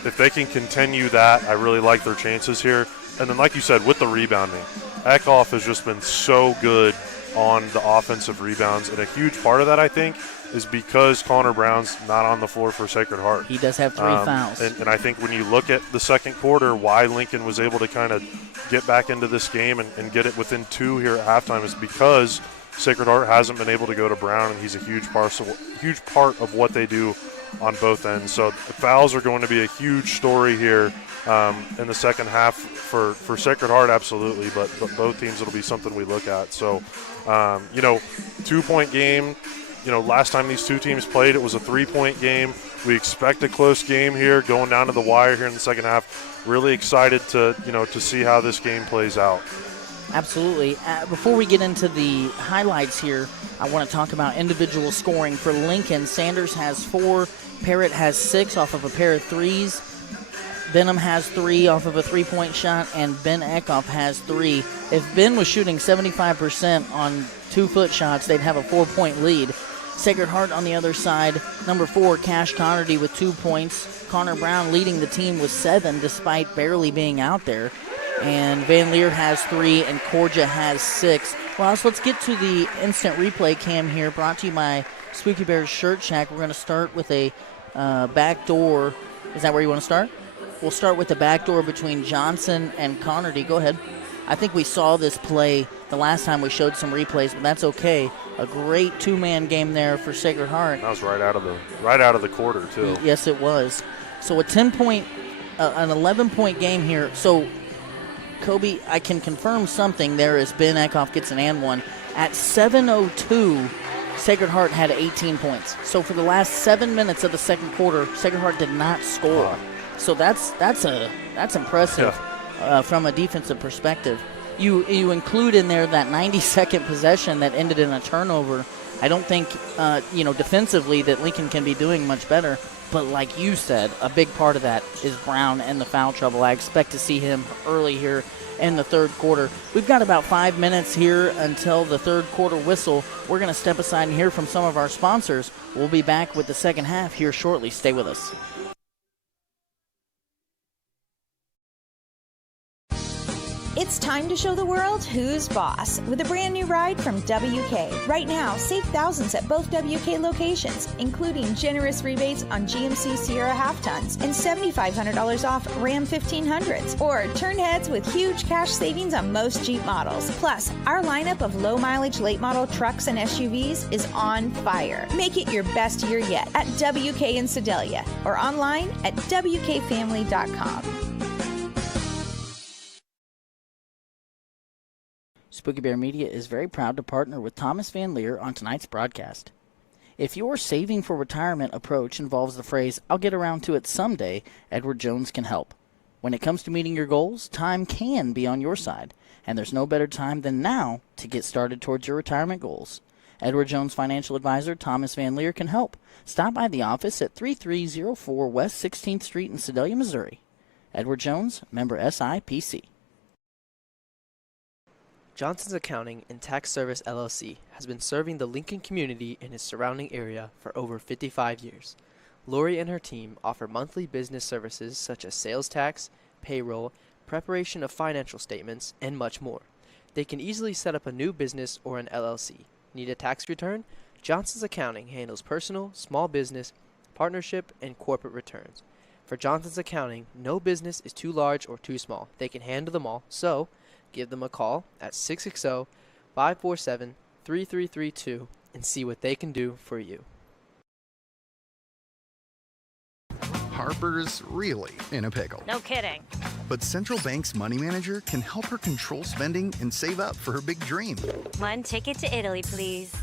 If they can continue that, I really like their chances here. And then, like you said, with the rebounding, Eckhoff has just been so good on the offensive rebounds. And a huge part of that, I think, is because Connor Brown's not on the floor for Sacred Heart. He does have 3 fouls. And I think when you look at the second quarter, why Lincoln was able to kind of get back into this game and get it within 2 here at halftime is because Sacred Heart hasn't been able to go to Brown, and he's a huge part of what they do on both ends. So the fouls are going to be a huge story here in the second half for Sacred Heart, absolutely, but both teams, it'll be something we look at. So, 2-point game. Last time these two teams played, it was a 3-point game. We expect a close game here, going down to the wire here in the second half. Really excited to see how this game plays out. Absolutely. Before we get into the highlights here, I want to talk about individual scoring for Lincoln. Sanders has 4, Parrott has 6 off of a pair of threes. Benham has 3 off of a 3-point shot, and Ben Eckhoff has 3. If Ben was shooting 75% on 2-foot shots, they'd have a 4-point lead. Sacred Heart on the other side, number 4, Cash Connerty with 2 points. Connor Brown leading the team with 7 despite barely being out there. And Van Leer has 3 and Corja has 6. Well, so let's get to the instant replay cam here, brought to you by Spooky Bear's Shirt Shack. We're going to start with a backdoor. Is that where you want to start? We'll start with the backdoor between Johnson and Connerty. Go ahead. I think we saw this play the last time we showed some replays, but that's okay. A great 2-man game there for Sacred Heart. That was right out of the quarter too. Yes, it was. So a 10-point, an 11-point game here. So Kobe, I can confirm something there as Ben Eckhoff gets an and one. At 7:02, Sacred Heart had 18 points. So for the last 7 minutes of the second quarter, Sacred Heart did not score. So that's impressive from a defensive perspective. You include in there that 90-second possession that ended in a turnover. I don't think defensively that Lincoln can be doing much better. But like you said, a big part of that is Brown and the foul trouble. I expect to see him early here in the third quarter. We've got about 5 minutes here until the third quarter whistle. We're going to step aside and hear from some of our sponsors. We'll be back with the second half here shortly. Stay with us. It's time to show the world who's boss with a brand new ride from WK. Right now, save thousands at both WK locations, including generous rebates on GMC Sierra half-tons and $7,500 off Ram 1500s. Or turn heads with huge cash savings on most Jeep models. Plus, our lineup of low-mileage late-model trucks and SUVs is on fire. Make it your best year yet at WK in Sedalia or online at WKFamily.com. Spooky Bear Media is very proud to partner with Thomas Van Leer on tonight's broadcast. If your saving for retirement approach involves the phrase, "I'll get around to it someday," Edward Jones can help. When it comes to meeting your goals, time can be on your side, and there's no better time than now to get started towards your retirement goals. Edward Jones financial advisor Thomas Van Leer can help. Stop by the office at 3304 West 16th Street in Sedalia, Missouri. Edward Jones, member SIPC. Johnson's Accounting and Tax Service LLC has been serving the Lincoln community and its surrounding area for over 55 years. Lori and her team offer monthly business services such as sales tax, payroll, preparation of financial statements, and much more. They can easily set up a new business or an LLC. Need a tax return? Johnson's Accounting handles personal, small business, partnership, and corporate returns. For Johnson's Accounting, no business is too large or too small. They can handle them all, so give them a call at 660-547-3332 and see what they can do for you. Harper's really in a pickle. No kidding. But Central Bank's money manager can help her control spending and save up for her big dream One ticket to Italy, please.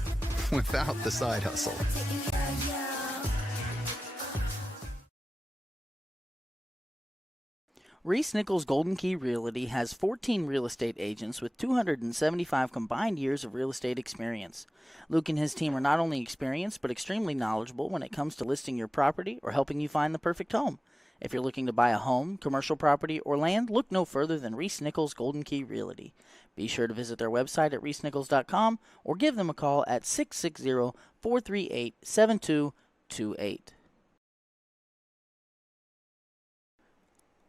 without the side hustle. Reese Nichols Golden Key Realty has 14 real estate agents with 275 combined years of real estate experience. Luke and his team are not only experienced but extremely knowledgeable when it comes to listing your property or helping you find the perfect home. If you're looking to buy a home, commercial property, or land, look no further than Reese Nichols Golden Key Realty. Be sure to visit their website at reesenichols.com or give them a call at 660-438-7228.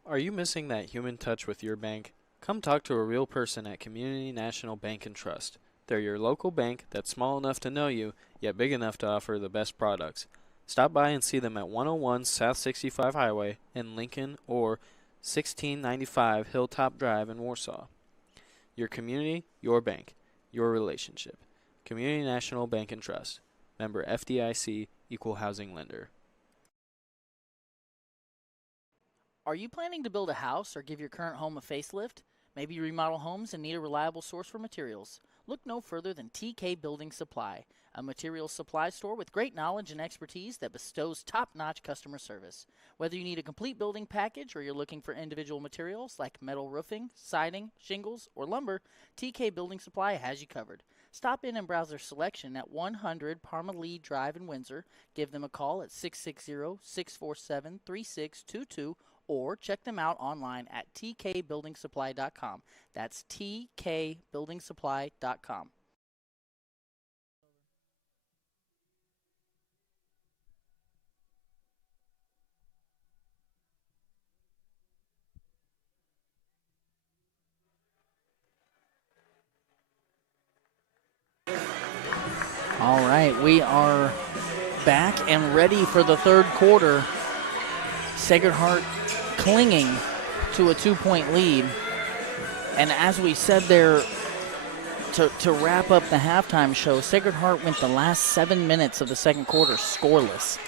Are you missing that human touch with your bank? Come talk to a real person at Community National Bank and Trust. They're your local bank that's small enough to know you, yet big enough to offer the best products. Stop by and see them at 101 South 65 Highway in Lincoln or 1695 Hilltop Drive in Warsaw. Your community, your bank, your relationship. Community National Bank and Trust. Member FDIC, Equal Housing Lender. Are you planning to build a house or give your current home a facelift? Maybe you remodel homes and need a reliable source for materials. Look no further than TK Building Supply, a materials supply store with great knowledge and expertise that bestows top-notch customer service. Whether you need a complete building package or you're looking for individual materials like metal roofing, siding, shingles, or lumber, TK Building Supply has you covered. Stop in and browse their selection at 100 Parmalee Drive in Windsor. Give them a call at 660-647-3622 or check them out online at tkbuildingsupply.com. That's tkbuildingsupply.com. All right, we are back and ready for the third quarter. Sacred Heart clinging to a 2-point lead. And as we said there, to wrap up the halftime show, Sacred Heart went the last 7 minutes of the second quarter scoreless.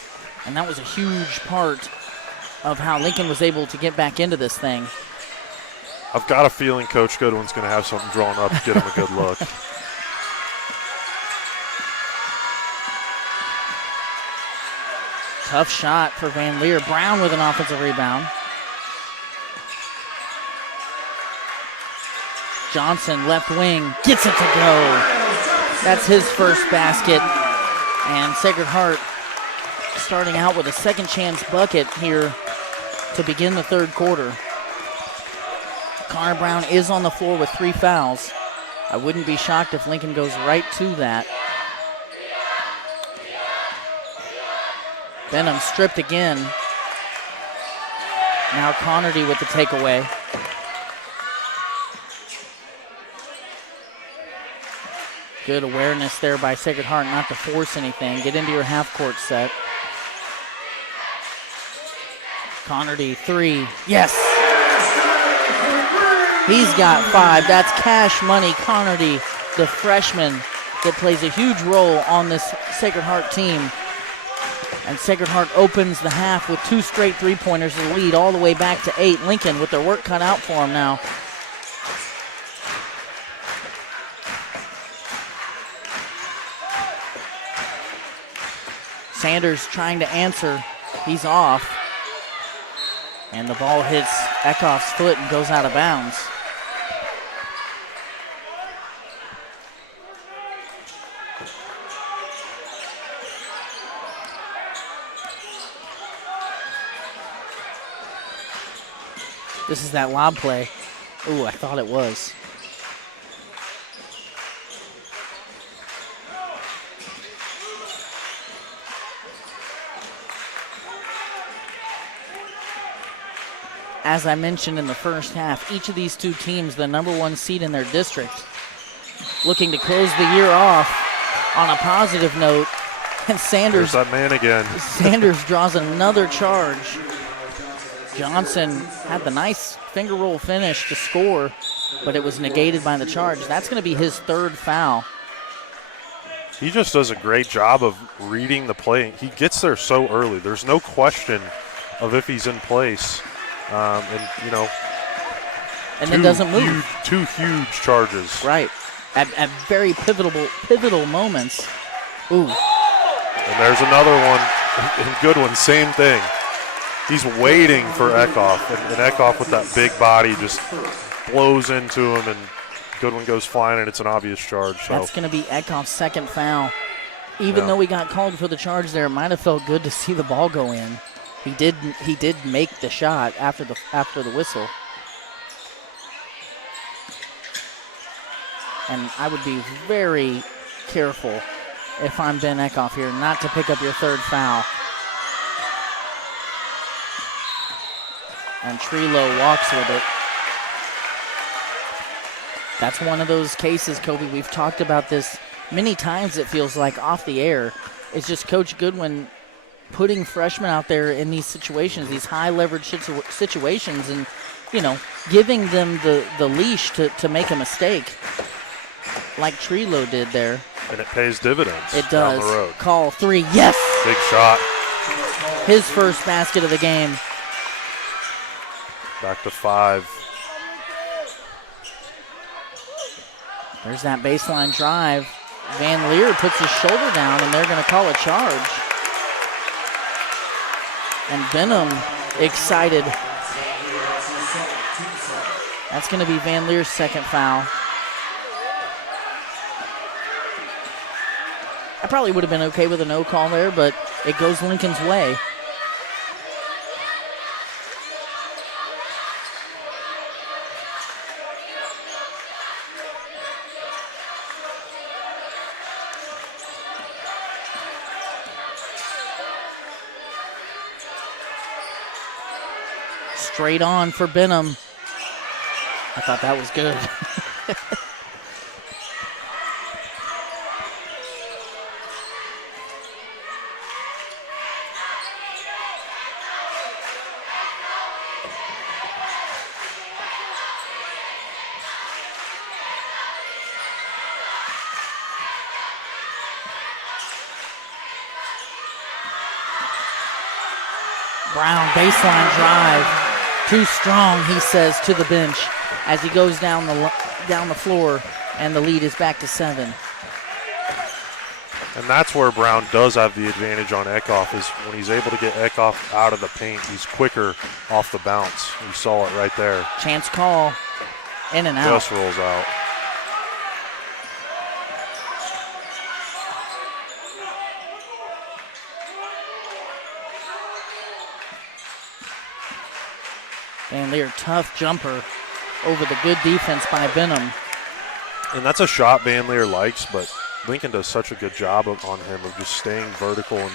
And that was a huge part of how Lincoln was able to get back into this thing. I've got a feeling Coach Goodwin's going to have something drawn up to get him a good look. Tough shot for Van Leer. Brown with an offensive rebound. Johnson, left wing, gets it to go. That's his first basket. And Sacred Heart starting out with a second chance bucket here to begin the third quarter. Connor Brown is on the floor with 3 fouls. I wouldn't be shocked if Lincoln goes right to that. Benham stripped again. Now Connerty with the takeaway. Good awareness there by Sacred Heart not to force anything. Get into your half-court set. Connerty, 3. Yes! He's got 5. That's cash money. Connerty, the freshman that plays a huge role on this Sacred Heart team. And Sacred Heart opens the half with 2 straight three-pointers to lead all the way back to 8. Lincoln with their work cut out for them now. Sanders trying to answer. He's off. And the ball hits Eckhoff's foot and goes out of bounds. This is that lob play. Ooh, I thought it was. As I mentioned in the first half, each of these two teams, the number 1 seed in their district, looking to close the year off on a positive note. And Sanders, there's that man again. Sanders draws another charge. Johnson had the nice finger roll finish to score, but it was negated by the charge. That's going to be his 3rd foul. He just does a great job of reading the play. He gets there so early. There's no question of if he's in place. And then doesn't move. Two huge charges. Right. At very pivotal moments. Ooh. And there's another one. And Goodwin, same thing. He's waiting for Eckhoff, and Eckhoff with that big body just blows into him, and Goodwin goes flying, and it's an obvious charge. So. That's going to be Eckhoff's 2nd foul. Even though he got called for the charge there, it might have felt good to see the ball go in. He did make the shot after the whistle. And I would be very careful if I'm Ben Eckhoff here not to pick up your 3rd foul. And Trelo walks with it. That's one of those cases, Kobe, we've talked about this many times, it feels like, off the air. It's just Coach Goodwin putting freshmen out there in these situations, these high-leverage situations, and, giving them the leash to make a mistake, like Trelo did there. And it pays dividends. It does. Down the road. Call 3, yes! Big shot. His first basket of the game. Back to 5. There's that baseline drive. Van Leer puts his shoulder down, and they're going to call a charge. And Benham excited. That's going to be Van Leer's 2nd foul. I probably would have been okay with a no call there, but it goes Lincoln's way. Straight on for Benham. I thought that was good. Brown, baseline drive. Too strong, he says, to the bench. as he goes down the floor, and the lead is back to 7. And that's where Brown does have the advantage on Eckhoff, is when he's able to get Eckhoff out of the paint, he's quicker off the bounce. You saw it right there. Chance call, in and out. Just rolls out. Van Leer, tough jumper over the good defense by Benham. And that's a shot Van Leer likes, but Lincoln does such a good job on him of just staying vertical and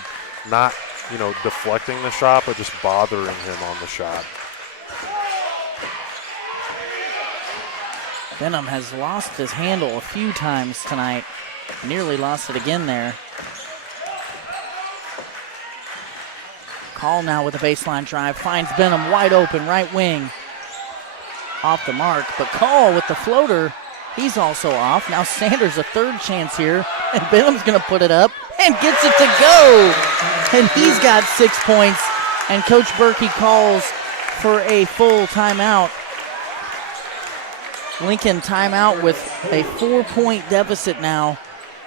not, deflecting the shot, but just bothering him on the shot. Benham has lost his handle a few times tonight. Nearly lost it again there. Call now with a baseline drive. Finds Benham wide open, right wing. Off the mark, but Call with the floater. He's also off. Now Sanders a third chance here, and Benham's going to put it up and gets it to go. And he's got 6 points, and Coach Berkey calls for a full timeout. Lincoln timeout with a 4-point deficit now.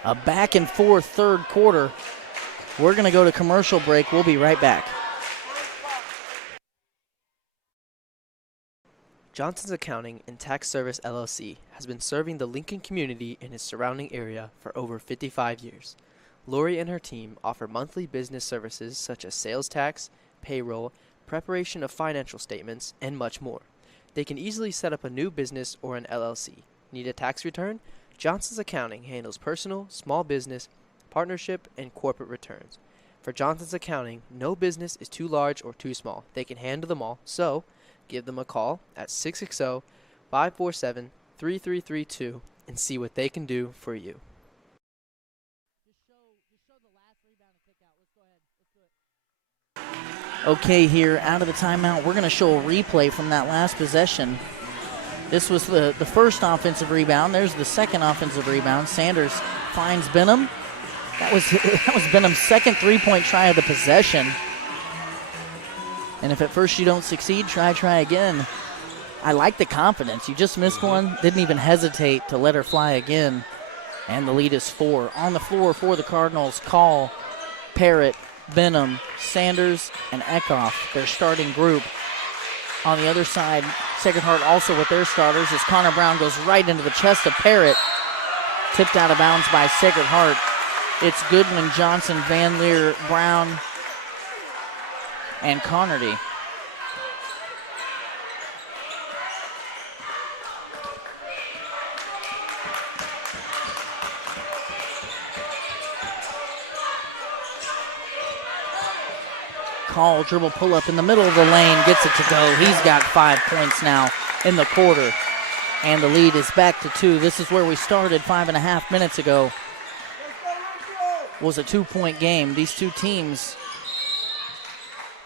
A back and forth third quarter. We're going to go to commercial break. We'll be right back. Johnson's Accounting and Tax Service LLC has been serving the Lincoln community and its surrounding area for over 55 years. Lori and her team offer monthly business services such as sales tax, payroll, preparation of financial statements, and much more. They can easily set up a new business or an LLC. Need a tax return? Johnson's Accounting handles personal, small business, partnership, and corporate returns. For Johnson's Accounting, no business is too large or too small. They can handle them all, so give them a call at 660-547-3332 and see what they can do for you. Okay, here out of the timeout, we're going to show a replay from that last possession. This was the first offensive rebound. There's the second offensive rebound. Sanders finds Benham. That was Benham's second three-point try of the possession. And if at first you don't succeed, try again. I like the confidence. You just missed one, didn't even hesitate to let her fly again. And the lead is 4. On the floor for the Cardinals, Call, Parrott, Benham, Sanders, and Eckhoff, their starting group. On the other side, Sacred Heart also with their starters as Connor Brown goes right into the chest of Parrott. Tipped out of bounds by Sacred Heart. It's Goodwin, Johnson, Van Leer, Brown, and Connerty. Call, dribble pull up in the middle of the lane, gets it to go. He's got 5 points now in the quarter. And the lead is back to 2. This is where we started 5.5 minutes ago. Was a 2-point game. These two teams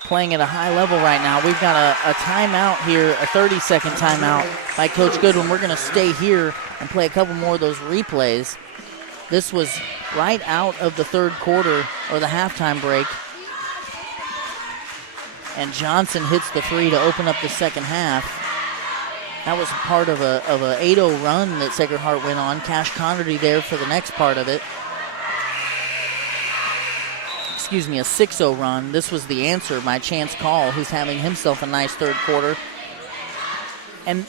playing at a high level right now. We've got a timeout here, a 30-second timeout by Coach Goodwin. We're going to stay here and play a couple more of those replays. This was right out of the third quarter, or the halftime break. And Johnson hits the 3 to open up the second half. That was part of a 8-0 run that Sacred Heart went on. Cash Connerty there for the next part of it. Excuse me, a 6-0 run. This was the answer by Chance Call, who's having himself a nice third quarter. And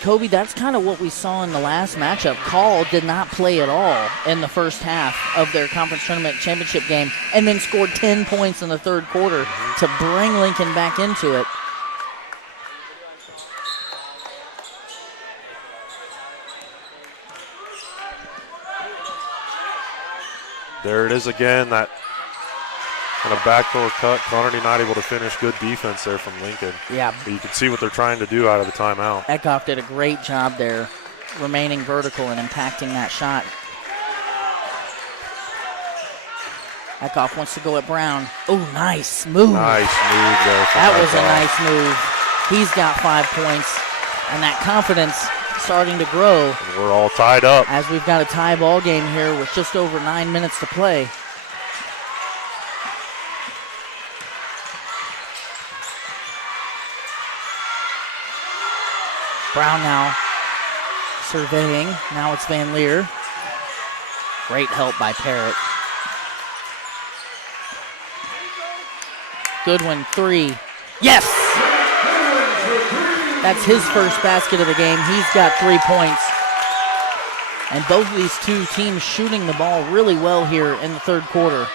Kobe, that's kind of what we saw in the last matchup. Call did not play at all in the first half of their conference tournament championship game, and then scored 10 points in the third quarter to bring Lincoln back into it. There it is again, that kind of backdoor cut. Connerty not able to finish. Good defense there from Lincoln. Yeah. But you can see what they're trying to do out of the timeout. Eckhoff did a great job there, remaining vertical and impacting that shot. Eckhoff wants to go at Brown. Oh, nice move. Nice move there. That was a nice move. He's got 5 points, and that confidence starting to grow. And we're all tied up. As we've got a tie ball game here with just over 9 minutes to play. Brown now surveying. Now it's Van Leer. Great help by Parrott. Goodwin, 3. Yes! That's his first basket of the game. He's got 3 points. And both of these two teams shooting the ball really well here in the third quarter.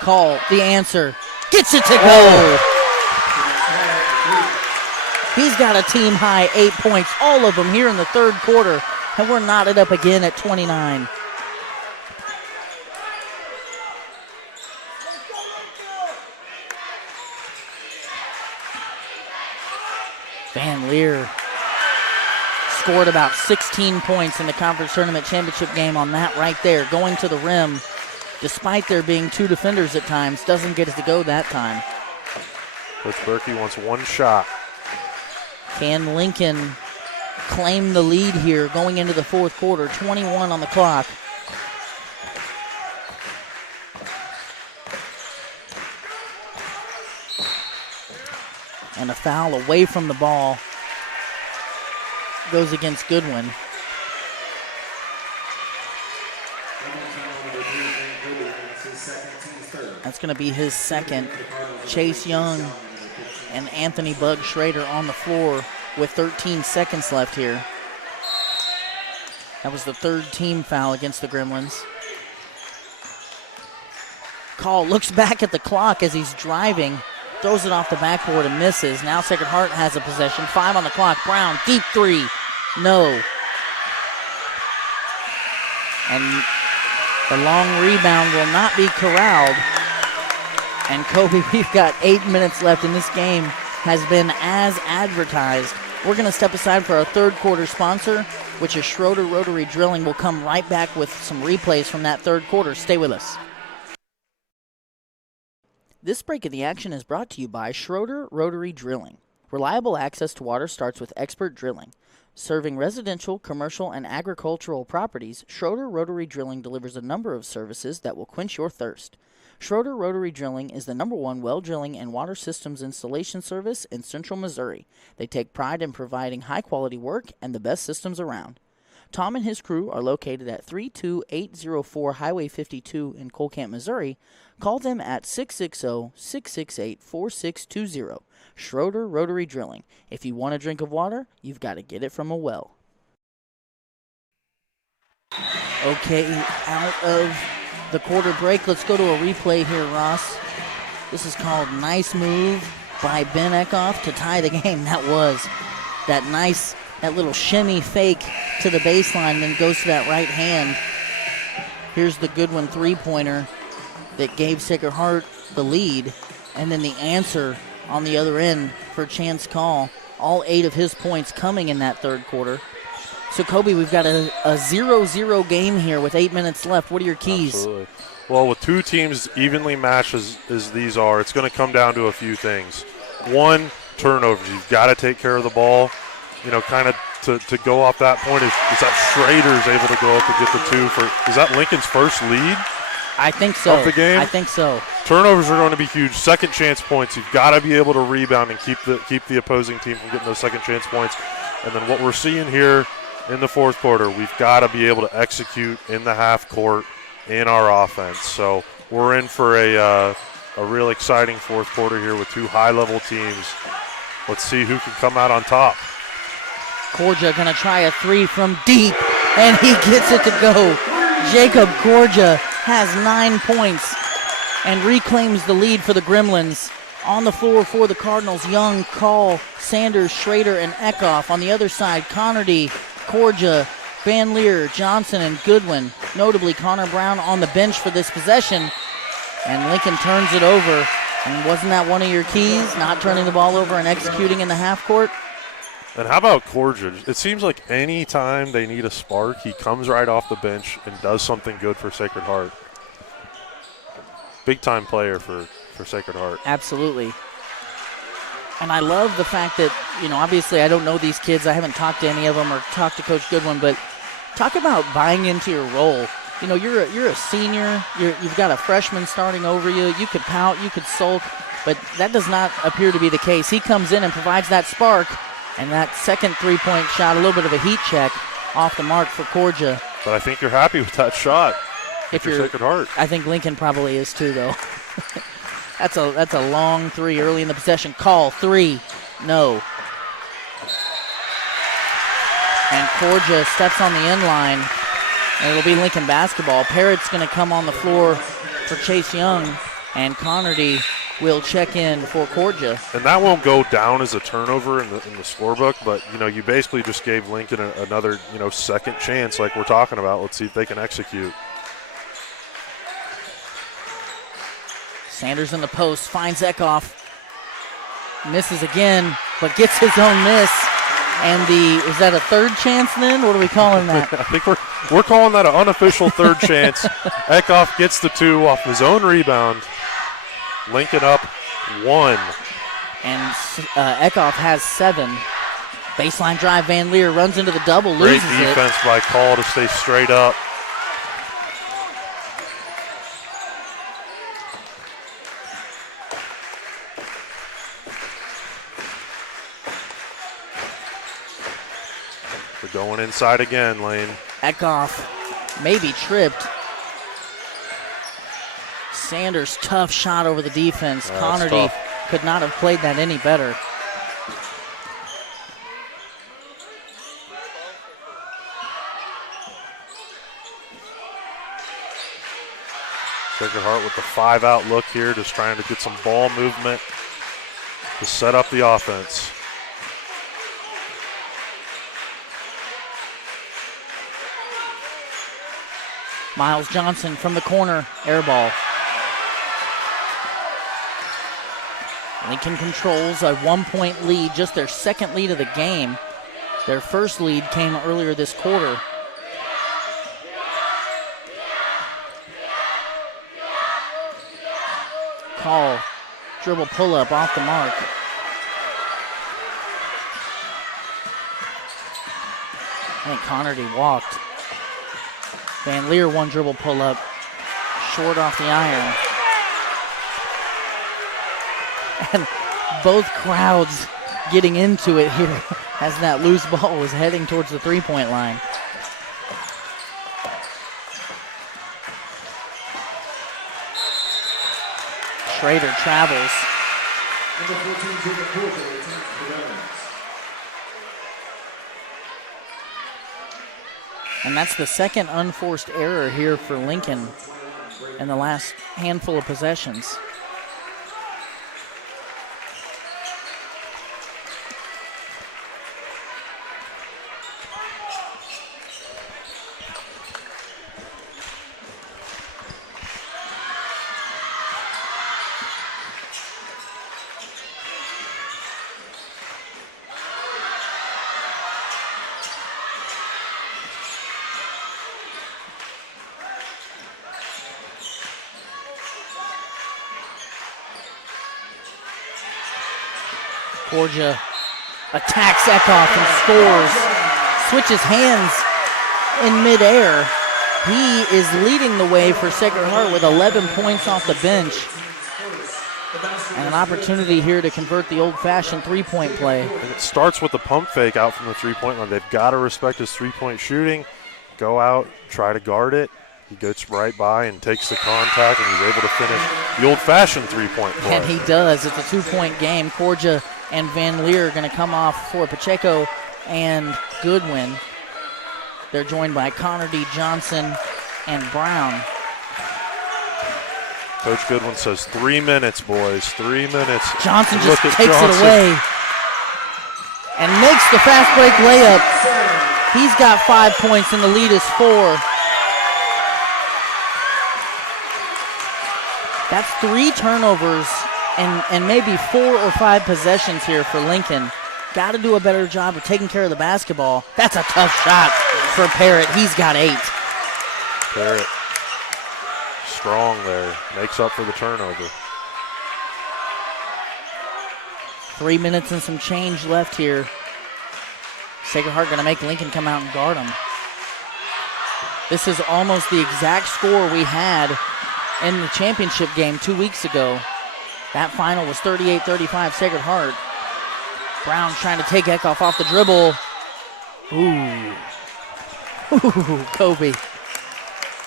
Call, the answer. Gets it to go! He's got a team high 8 points, all of them here in the third quarter. And we're knotted up again at 29. Van Leer scored about 16 points in the conference tournament championship game on that right there, going to the rim. Despite there being 2 defenders at times, doesn't get it to go that time. Coach Berkey wants one shot. Can Lincoln claim the lead here going into the fourth quarter? 21 on the clock. And a foul away from the ball goes against Goodwin. That's going to be his second. Chase Young and Anthony Bug Schrader on the floor with 13 seconds left here. That was the third team foul against the Gremlins. Call looks back at the clock as he's driving, throws it off the backboard and misses. Now Sacred Heart has a possession. 5 on the clock. Brown, deep 3. No. And the long rebound will not be corralled. And Kobe, we've got 8 minutes left, and this game has been as advertised. We're going to step aside for our third quarter sponsor, which is Schroeder Rotary Drilling. We'll come right back with some replays from that third quarter. Stay with us. This break of the action is brought to you by Schroeder Rotary Drilling. Reliable access to water starts with expert drilling. Serving residential, commercial, and agricultural properties, Schroeder Rotary Drilling delivers a number of services that will quench your thirst. Schroeder Rotary Drilling is the #1 well drilling and water systems installation service in central Missouri. They take pride in providing high-quality work and the best systems around. Tom and his crew are located at 32804 Highway 52 in Cole Camp, Missouri. Call them at 660-668-4620. Schroeder Rotary Drilling. If you want a drink of water, you've got to get it from a well. Okay, out of the quarter break, let's go to a replay here, Ross. This is called Nice Move by Ben Eckhoff to tie the game. That was that little shimmy fake to the baseline, then goes to that right hand. Here's the Goodwin three-pointer that gave Sacred Heart the lead, and then the answer on the other end for Chance Call. All 8 of his points coming in that third quarter. So, Kobe, we've got a 0-0 game here with 8 minutes left. What are your keys? Absolutely. Well, with two teams evenly matched as these are, it's going to come down to a few things. One, turnovers. You've got to take care of the ball. You know, kind of to go off that point, is that Schrader's able to go up and get the 2 for, is that Lincoln's first lead? I think so. Of the game? I think so. Turnovers are going to be huge. Second chance points. You've got to be able to rebound and keep the opposing team from getting those second chance points. And then what we're seeing here in the fourth quarter, we've got to be able to execute in the half court in our offense. So we're in for a real exciting fourth quarter here with 2 high-level teams. Let's see who can come out on top. Korja going to try a 3 from deep, and he gets it to go. Jacob Korja has 9 points and reclaims the lead for the Gremlins. On the floor for the Cardinals, Young, Call, Sanders, Schrader, and Eckhoff. On the other side, Connerty, Korja, Van Leer, Johnson, and Goodwin. Notably, Connor Brown on the bench for this possession. And Lincoln turns it over. And wasn't that one of your keys, not turning the ball over and executing in the half court? And how about Korja? It seems like any time they need a spark, he comes right off the bench and does something good for Sacred Heart. Big-time player for Sacred Heart. Absolutely. And I love the fact that, you know, obviously I don't know these kids. I haven't talked to any of them or talked to Coach Goodwin, but talk about buying into your role. you know, you're a senior. You've got a freshman starting over you. You could pout, you could sulk, but that does not appear to be the case. He comes in and provides that spark, and that second three-point shot, a little bit of a heat check off the mark for Corja. But I think you're happy with that shot. If you're Sacred Heart. I think Lincoln probably is too, though. That's a long three early in the possession. Call three, no. And Corja steps on the end line, and it'll be Lincoln basketball. Parrott's going to come on the floor for Chase Young, and Connerty will check in for Corja. And that won't go down as a turnover in the scorebook, but, you know, you basically just gave Lincoln another, you know, second chance like we're talking about. Let's see if they can execute. Sanders in the post, finds Eckhoff. Misses again, but gets his own miss. And is that a third chance then? What are we calling that? I think we're calling that an unofficial third chance. Eckhoff gets the two off his own rebound. Lincoln up 1. And Eckhoff has 7. Baseline drive, Van Leer runs into the double, loses it. Great defense by Call to stay straight up. We're going inside again, Lane. Eckhoff maybe tripped. Sanders, tough shot over the defense. Connerty could not have played that any better. Sacred Heart with the 5-out look here, just trying to get some ball movement to set up the offense. Miles Johnson from the corner, air ball. Lincoln controls a 1-point lead, just their second lead of the game. Their first lead came earlier this quarter. Call, dribble pull-up off the mark. I think Connerty walked. Van Leer, one dribble pull-up, short off the iron. And both crowds getting into it here as that loose ball was heading towards the three-point line. Schrader travels. Number 14, Jacob Porter, returns to the Gremlins. And that's the second unforced error here for Lincoln in the last handful of possessions. Corja attacks Eckhoff and scores. Switches hands in midair. He is leading the way for Sacred Heart with 11 points off the bench. And an opportunity here to convert the old-fashioned three-point play. And it starts with the pump fake out from the three-point line. They've got to respect his three-point shooting. Go out, try to guard it. He gets right by and takes the contact, and he's able to finish the old-fashioned three-point play. And he does. It's a two-point game. Corja and Van Leer are going to come off for Pacheco and Goodwin. They're joined by Connerty, Johnson, and Brown. Coach Goodwin says 3 minutes, boys, 3 minutes. Johnson just takes it away and makes the fast break layup. He's got 5 points and the lead is 4. That's 3 turnovers and maybe 4 or 5 possessions here for Lincoln. Got to do a better job of taking care of the basketball. That's a tough shot for Parrott. He's got 8. Parrott strong there. Makes up for the turnover. 3 minutes and some change left here. Sacred Heart going to make Lincoln come out and guard him. This is almost the exact score we had in the championship game 2 weeks ago. That final was 38-35 Sacred Heart. Brown trying to take Eckhoff off the dribble. Ooh, Kobe.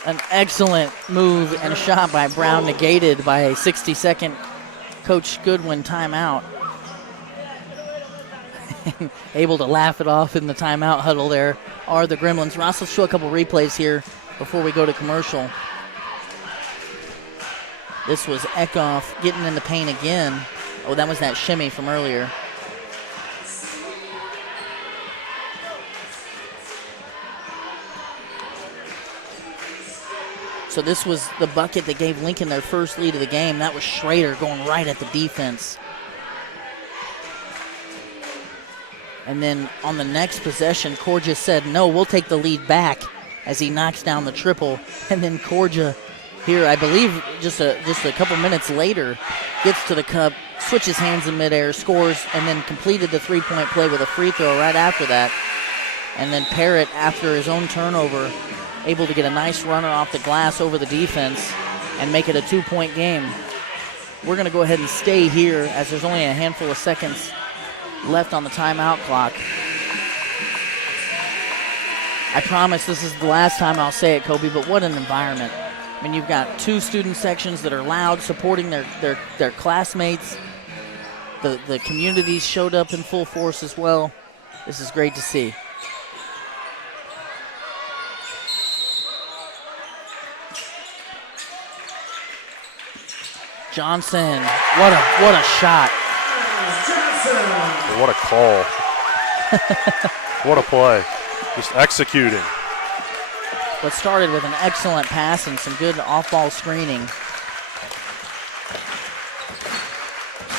An excellent move and shot by Brown, negated by a 60-second Coach Goodwin timeout. Able to laugh it off in the timeout huddle there are the Gremlins. Ross, let's show a couple replays here before we go to commercial. This was Eckhoff getting in the paint again. Oh, that was that shimmy from earlier. So this was the bucket that gave Lincoln their first lead of the game. That was Schrader going right at the defense. And then on the next possession, Corja said, no, we'll take the lead back, as he knocks down the triple. And then Corja here, I believe just a couple minutes later, gets to the cup, switches hands in midair, scores, and then completed the three-point play with a free throw right after that. And then Parrott, after his own turnover, able to get a nice runner off the glass over the defense and make it a 2-point game. We're going to go ahead and stay here as there's only a handful of seconds left on the timeout clock. I promise this is the last time I'll say it, Kobe, but what an environment. I mean, you've got two student sections that are loud, supporting their classmates. The community showed up in full force as well. This is great to see. Johnson, what a shot. What a call. What a play. Just executing. But started with an excellent pass and some good off-ball screening.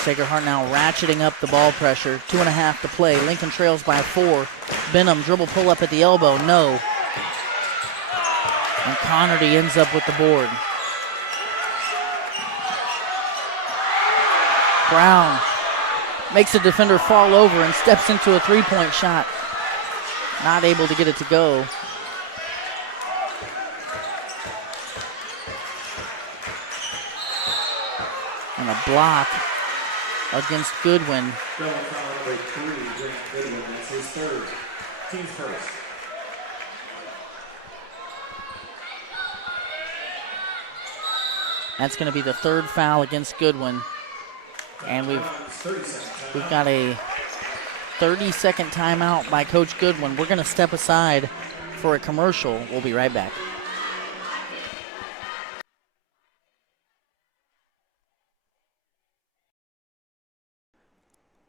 Sacred Heart now ratcheting up the ball pressure. 2.5 to play. Lincoln trails by 4. Benham dribble pull up at the elbow. No. And Connerty ends up with the board. Brown makes the defender fall over and steps into a three-point shot. Not able to get it to go. And a block against Goodwin. Number 3, Goodwin, that's his third. Team first. That's going to be the third foul against Goodwin. And we've got a 30-second timeout by Coach Goodwin. We're going to step aside for a commercial. We'll be right back.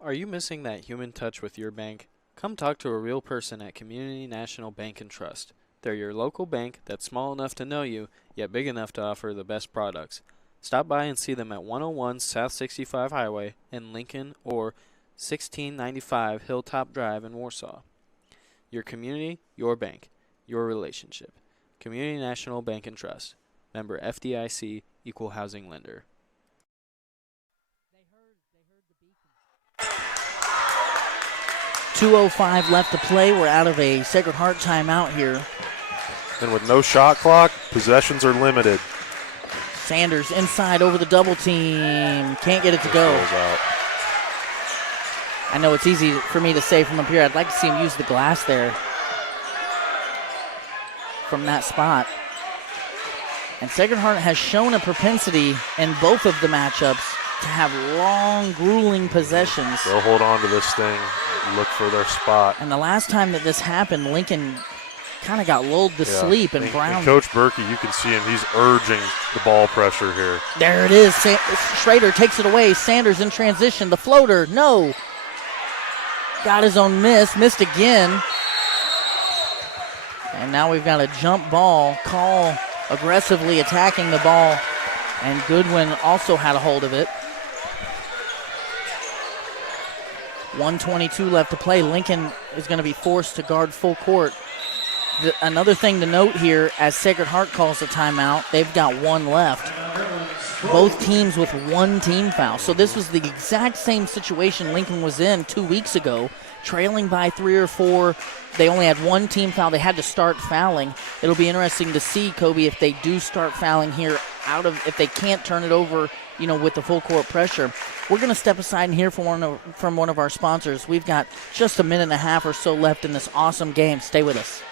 Are you missing that human touch with your bank? Come talk to a real person at Community National Bank and Trust. They're your local bank that's small enough to know you, yet big enough to offer the best products. Stop by and see them at 101 South 65 Highway in Lincoln or 1695 Hilltop Drive in Warsaw. Your community, your bank, your relationship. Community National Bank and Trust. Member FDIC, Equal Housing Lender. .205 left to play. We're out of a Sacred Heart timeout here. And with no shot clock, possessions are limited. Sanders inside over the double team. Can't get it to go. I know it's easy for me to say from up here. I'd like to see him use the glass there from that spot. And Sacred Heart has shown a propensity in both of the matchups to have long, grueling possessions. They'll hold on to this thing, look for their spot. And the last time that this happened, Lincoln kind of got lulled to sleep, and Brown. And Coach Berkey, you can see him. He's urging the ball pressure here. There it is. Schrader takes it away. Sanders in transition. The floater. No. Got his own miss. Missed again. And now we've got a jump ball call, aggressively attacking the ball. And Goodwin also had a hold of it. 1:22 left to play. Lincoln is going to be forced to guard full court. Another thing to note here, as Sacred Heart calls the timeout, they've got one left. both teams with one team foul. So this was the exact same situation Lincoln was in 2 weeks ago, trailing by 3 or 4. They only had one team foul. They had to start fouling. It'll be interesting to see, Kobe, if they do start fouling here if they can't turn it over, with the full court pressure. We're going to step aside and hear from one of our sponsors. We've got just a minute and a half or so left in this awesome game. Stay with us.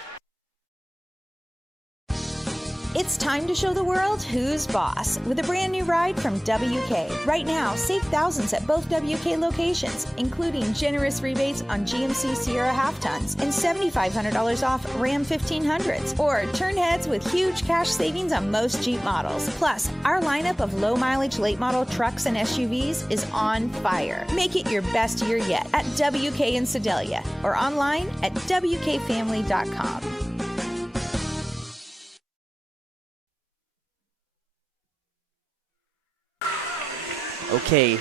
It's time to show the world who's boss with a brand new ride from WK. Right now, save thousands at both WK locations, including generous rebates on GMC Sierra half-tons and $7,500 off Ram 1500s. Or turn heads with huge cash savings on most Jeep models. Plus, our lineup of low-mileage late-model trucks and SUVs is on fire. Make it your best year yet at WK in Sedalia or online at WKFamily.com. Okay,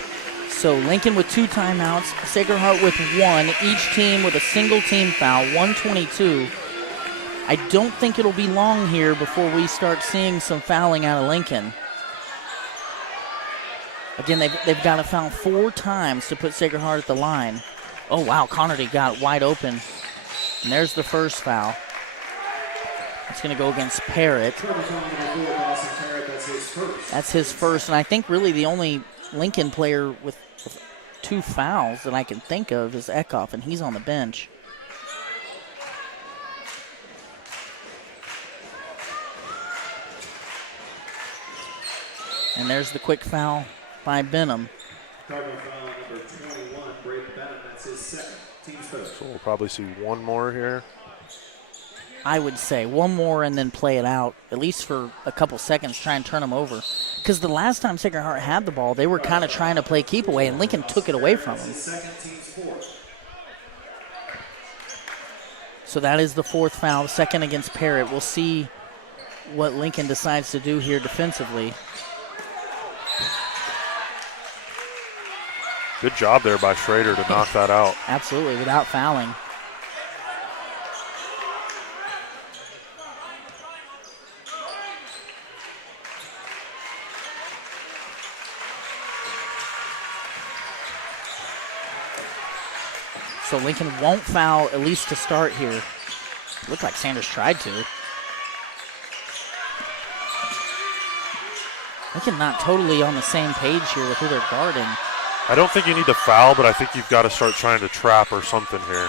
so Lincoln with 2 timeouts, Sacred Heart with 1, each team with a single team foul, 122. I don't think it'll be long here before we start seeing some fouling out of Lincoln. Again, they've got to foul 4 times to put Sacred Heart at the line. Oh, wow, Connerty got wide open. And there's the first foul. It's going to go against Parrott. That's his first, and I think really the only Lincoln player with 2 fouls that I can think of is Eckhoff, and he's on the bench. And there's the quick foul by Benham. Cardinal foul number 21, Brayden Benham. That's his second. Team's first. So we'll probably see one more here. I would say one more and then play it out, at least for a couple seconds, try and turn them over. Because the last time Sacred Heart had the ball, they were kind of trying to play keep away, and Lincoln took it away from them. So that is the 4th foul, the second against Parrott. We'll see what Lincoln decides to do here defensively. Good job there by Schrader to knock that out. Absolutely, without fouling. So Lincoln won't foul, at least to start here. Looked like Sanders tried to. Lincoln not totally on the same page here with who they're guarding. I don't think you need to foul, but I think you've got to start trying to trap or something here.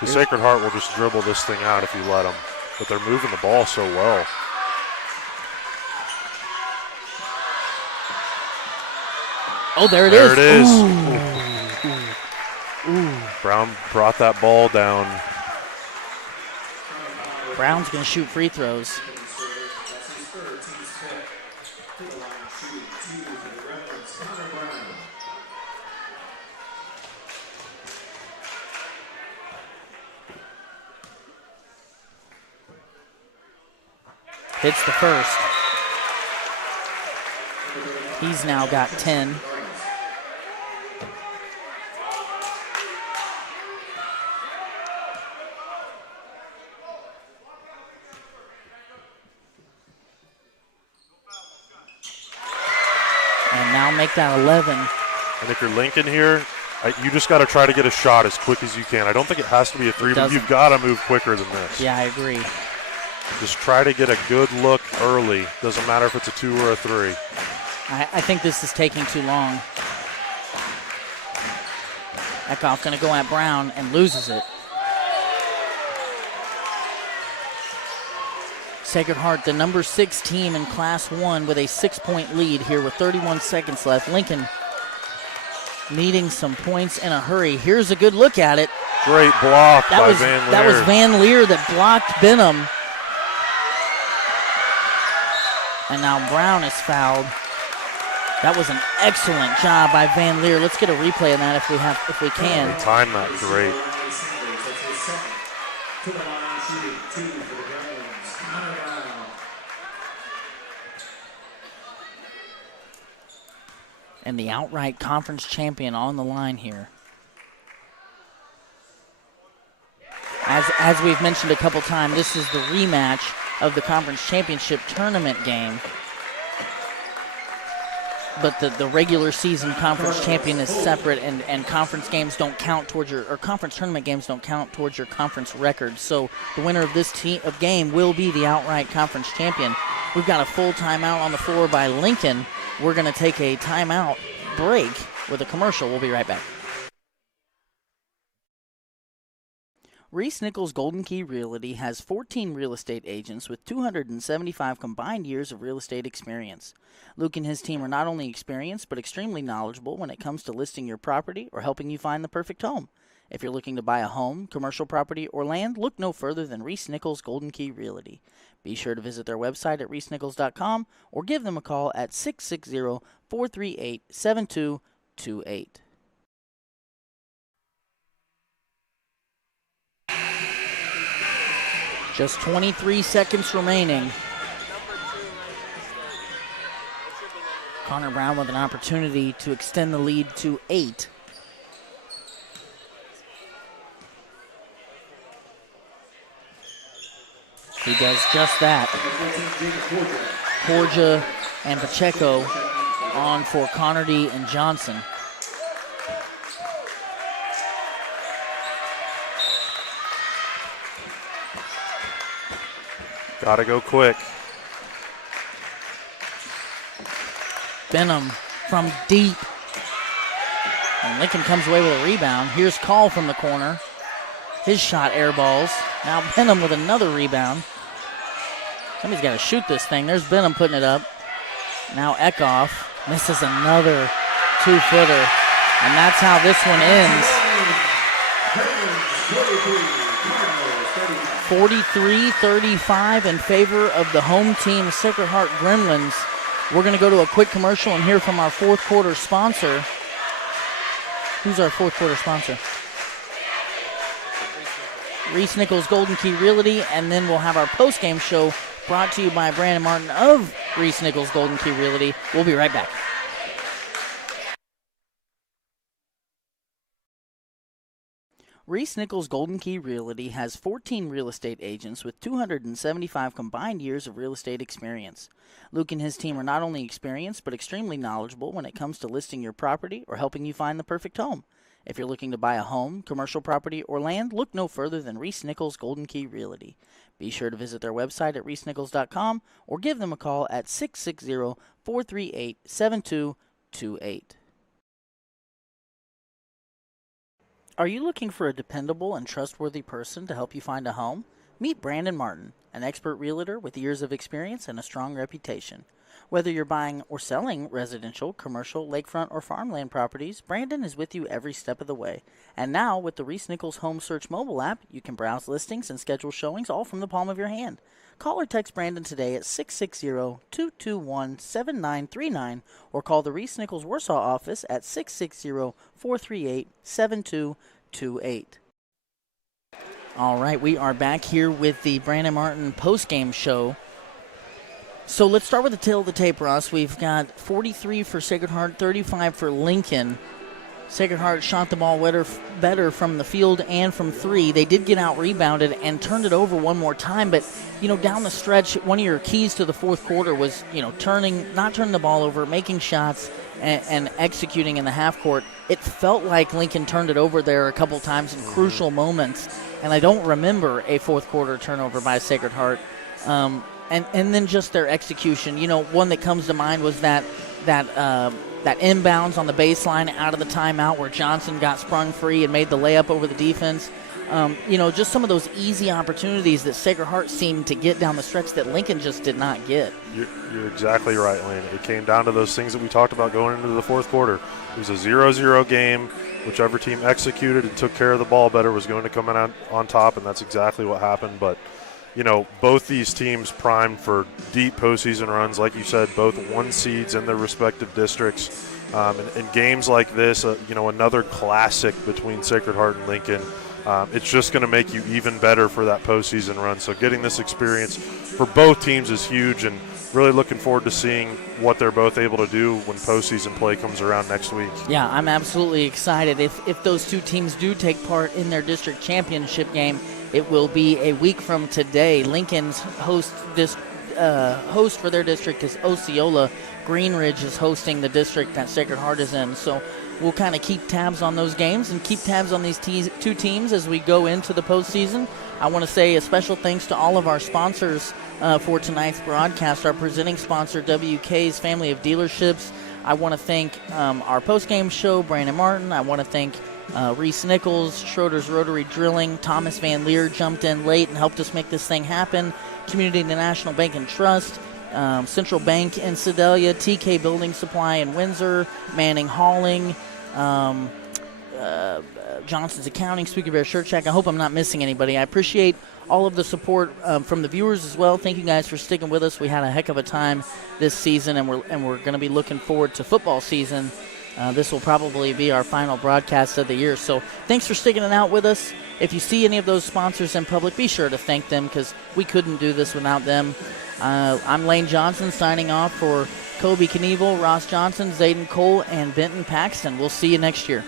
The Sacred Heart will just dribble this thing out if you let them. But they're moving the ball so well. Oh, there it is. There it is. Ooh. Brown brought that ball down. Brown's going to shoot free throws. Hits the first. He's now got 10. And now make that 11. And if you're Lincoln here, you just got to try to get a shot as quick as you can. I don't think it has to be a 3, but you've got to move quicker than this. Yeah, I agree. Just try to get a good look early. Doesn't matter if it's a 2 or a 3. I think this is taking too long. Eckhoff going to go at Brown and loses it. Sacred Heart, the number 6 team in Class 1 with a 6-point lead here with 31 seconds left. Lincoln needing some points in a hurry. Here's a good look at it. Great block by Van Leer. That was Van Leer that blocked Benham. And now Brown is fouled. That was an excellent job by Van Leer. Let's get a replay of that if we can. Time that great. And the outright conference champion on the line here. As we've mentioned a couple times, this is the rematch of the conference championship tournament game. the regular season conference champion is separate, and conference games don't count towards or conference tournament games don't count towards your conference record. So the winner of this game will be the outright conference champion. We've got a full timeout on the floor by Lincoln. We're going to take a timeout break with a commercial. We'll be right back. Reese Nichols Golden Key Realty has 14 real estate agents with 275 combined years of real estate experience. Luke and his team are not only experienced but extremely knowledgeable when it comes to listing your property or helping you find the perfect home. If you're looking to buy a home, commercial property, or land, look no further than Reese Nichols Golden Key Realty. Be sure to visit their website at reesenichols.com or give them a call at 660-438-7228. Just 23 seconds remaining. Connor Brown with an opportunity to extend the lead to 8. He does just that. Porgia and Pacheco on for Connerty and Johnson. Gotta go quick. Benham from deep. And Lincoln comes away with a rebound. Here's Call from the corner. His shot airballs. Now Benham with another rebound. Somebody's got to shoot this thing. There's Benham putting it up. Now Eckhoff misses another two-footer. And that's how this one ends. 43-35 in favor of the home team, Sacred Heart Gremlins. We're going to go to a quick commercial and hear from our fourth quarter sponsor. Who's our fourth quarter sponsor? Reese Nichols Golden Key Realty, and then we'll have our postgame show brought to you by Brandon Martin of Reese Nichols Golden Key Realty. We'll be right back. Reese Nichols Golden Key Realty has 14 real estate agents with 275 combined years of real estate experience. Luke and his team are not only experienced but extremely knowledgeable when it comes to listing your property or helping you find the perfect home. If you're looking to buy a home, commercial property, or land, look no further than Reese Nichols Golden Key Realty. Be sure to visit their website at reesenichols.com or give them a call at 660-438-7228. Are you looking for a dependable and trustworthy person to help you find a home? Meet Brandon Martin, an expert realtor with years of experience and a strong reputation. Whether you're buying or selling residential, commercial, lakefront, or farmland properties, Brandon is with you every step of the way. And now, with the Reese Nichols Home Search mobile app, you can browse listings and schedule showings all from the palm of your hand. Call or text Brandon today at 660-221-7939 or call the Reese Nichols Warsaw office at 660-438-7228. All right, we are back here with the Brandon Martin postgame show. So let's start with the tail of the tape, Ross. We've got 43 for Sacred Heart, 35 for Lincoln. Sacred Heart shot the ball better from the field and from three. They did get out-rebounded and turned it over one more time. But, down the stretch, one of your keys to the fourth quarter was, not turning the ball over, making shots, and executing in the half court. It felt like Lincoln turned it over there a couple times in crucial moments. And I don't remember a fourth quarter turnover by Sacred Heart. And then just their execution. One that comes to mind was that inbounds on the baseline out of the timeout where Johnson got sprung free and made the layup over the defense. Just some of those easy opportunities that Sacred Heart seemed to get down the stretch that Lincoln just did not get. You're exactly right, Lane. It came down to those things that we talked about going into the fourth quarter. It was a 0-0 game. Whichever team executed and took care of the ball better was going to come in on top, and that's exactly what happened. But both these teams primed for deep postseason runs. Like you said, both one seeds in their respective districts. And games like this, another classic between Sacred Heart and Lincoln, it's just going to make you even better for that postseason run. So getting this experience for both teams is huge, and really looking forward to seeing what they're both able to do when postseason play comes around next week. Yeah, I'm absolutely excited. If those two teams do take part in their district championship game, it will be a week from today. Lincoln's host for their district is Osceola, Green Ridge is hosting the district that Sacred Heart is in. So we'll kind of keep tabs on those games and keep tabs on these two teams as we go into the postseason. I want to say a special thanks to all of our sponsors for tonight's broadcast. Our presenting sponsor, WK's Family of Dealerships. I want to thank our postgame show, Brandon Martin. I want to thank Reese Nichols, Schroeder's Rotary Drilling. Thomas Van Leer jumped in late and helped us make this thing happen. Community National Bank and Trust. Central Bank in Sedalia, TK Building Supply in Windsor, Manning Hauling, Johnson's Accounting, Spooky Bear Shirt Shack. I hope I'm not missing anybody. I appreciate all of the support from the viewers as well. Thank you guys for sticking with us. We had a heck of a time this season, and we're going to be looking forward to football season. This will probably be our final broadcast of the year. So thanks for sticking it out with us. If you see any of those sponsors in public, be sure to thank them because we couldn't do this without them. I'm Lane Johnson signing off for Kobe Knievel, Ross Johnson, Zayden Cole, and Benton Paxton. We'll see you next year.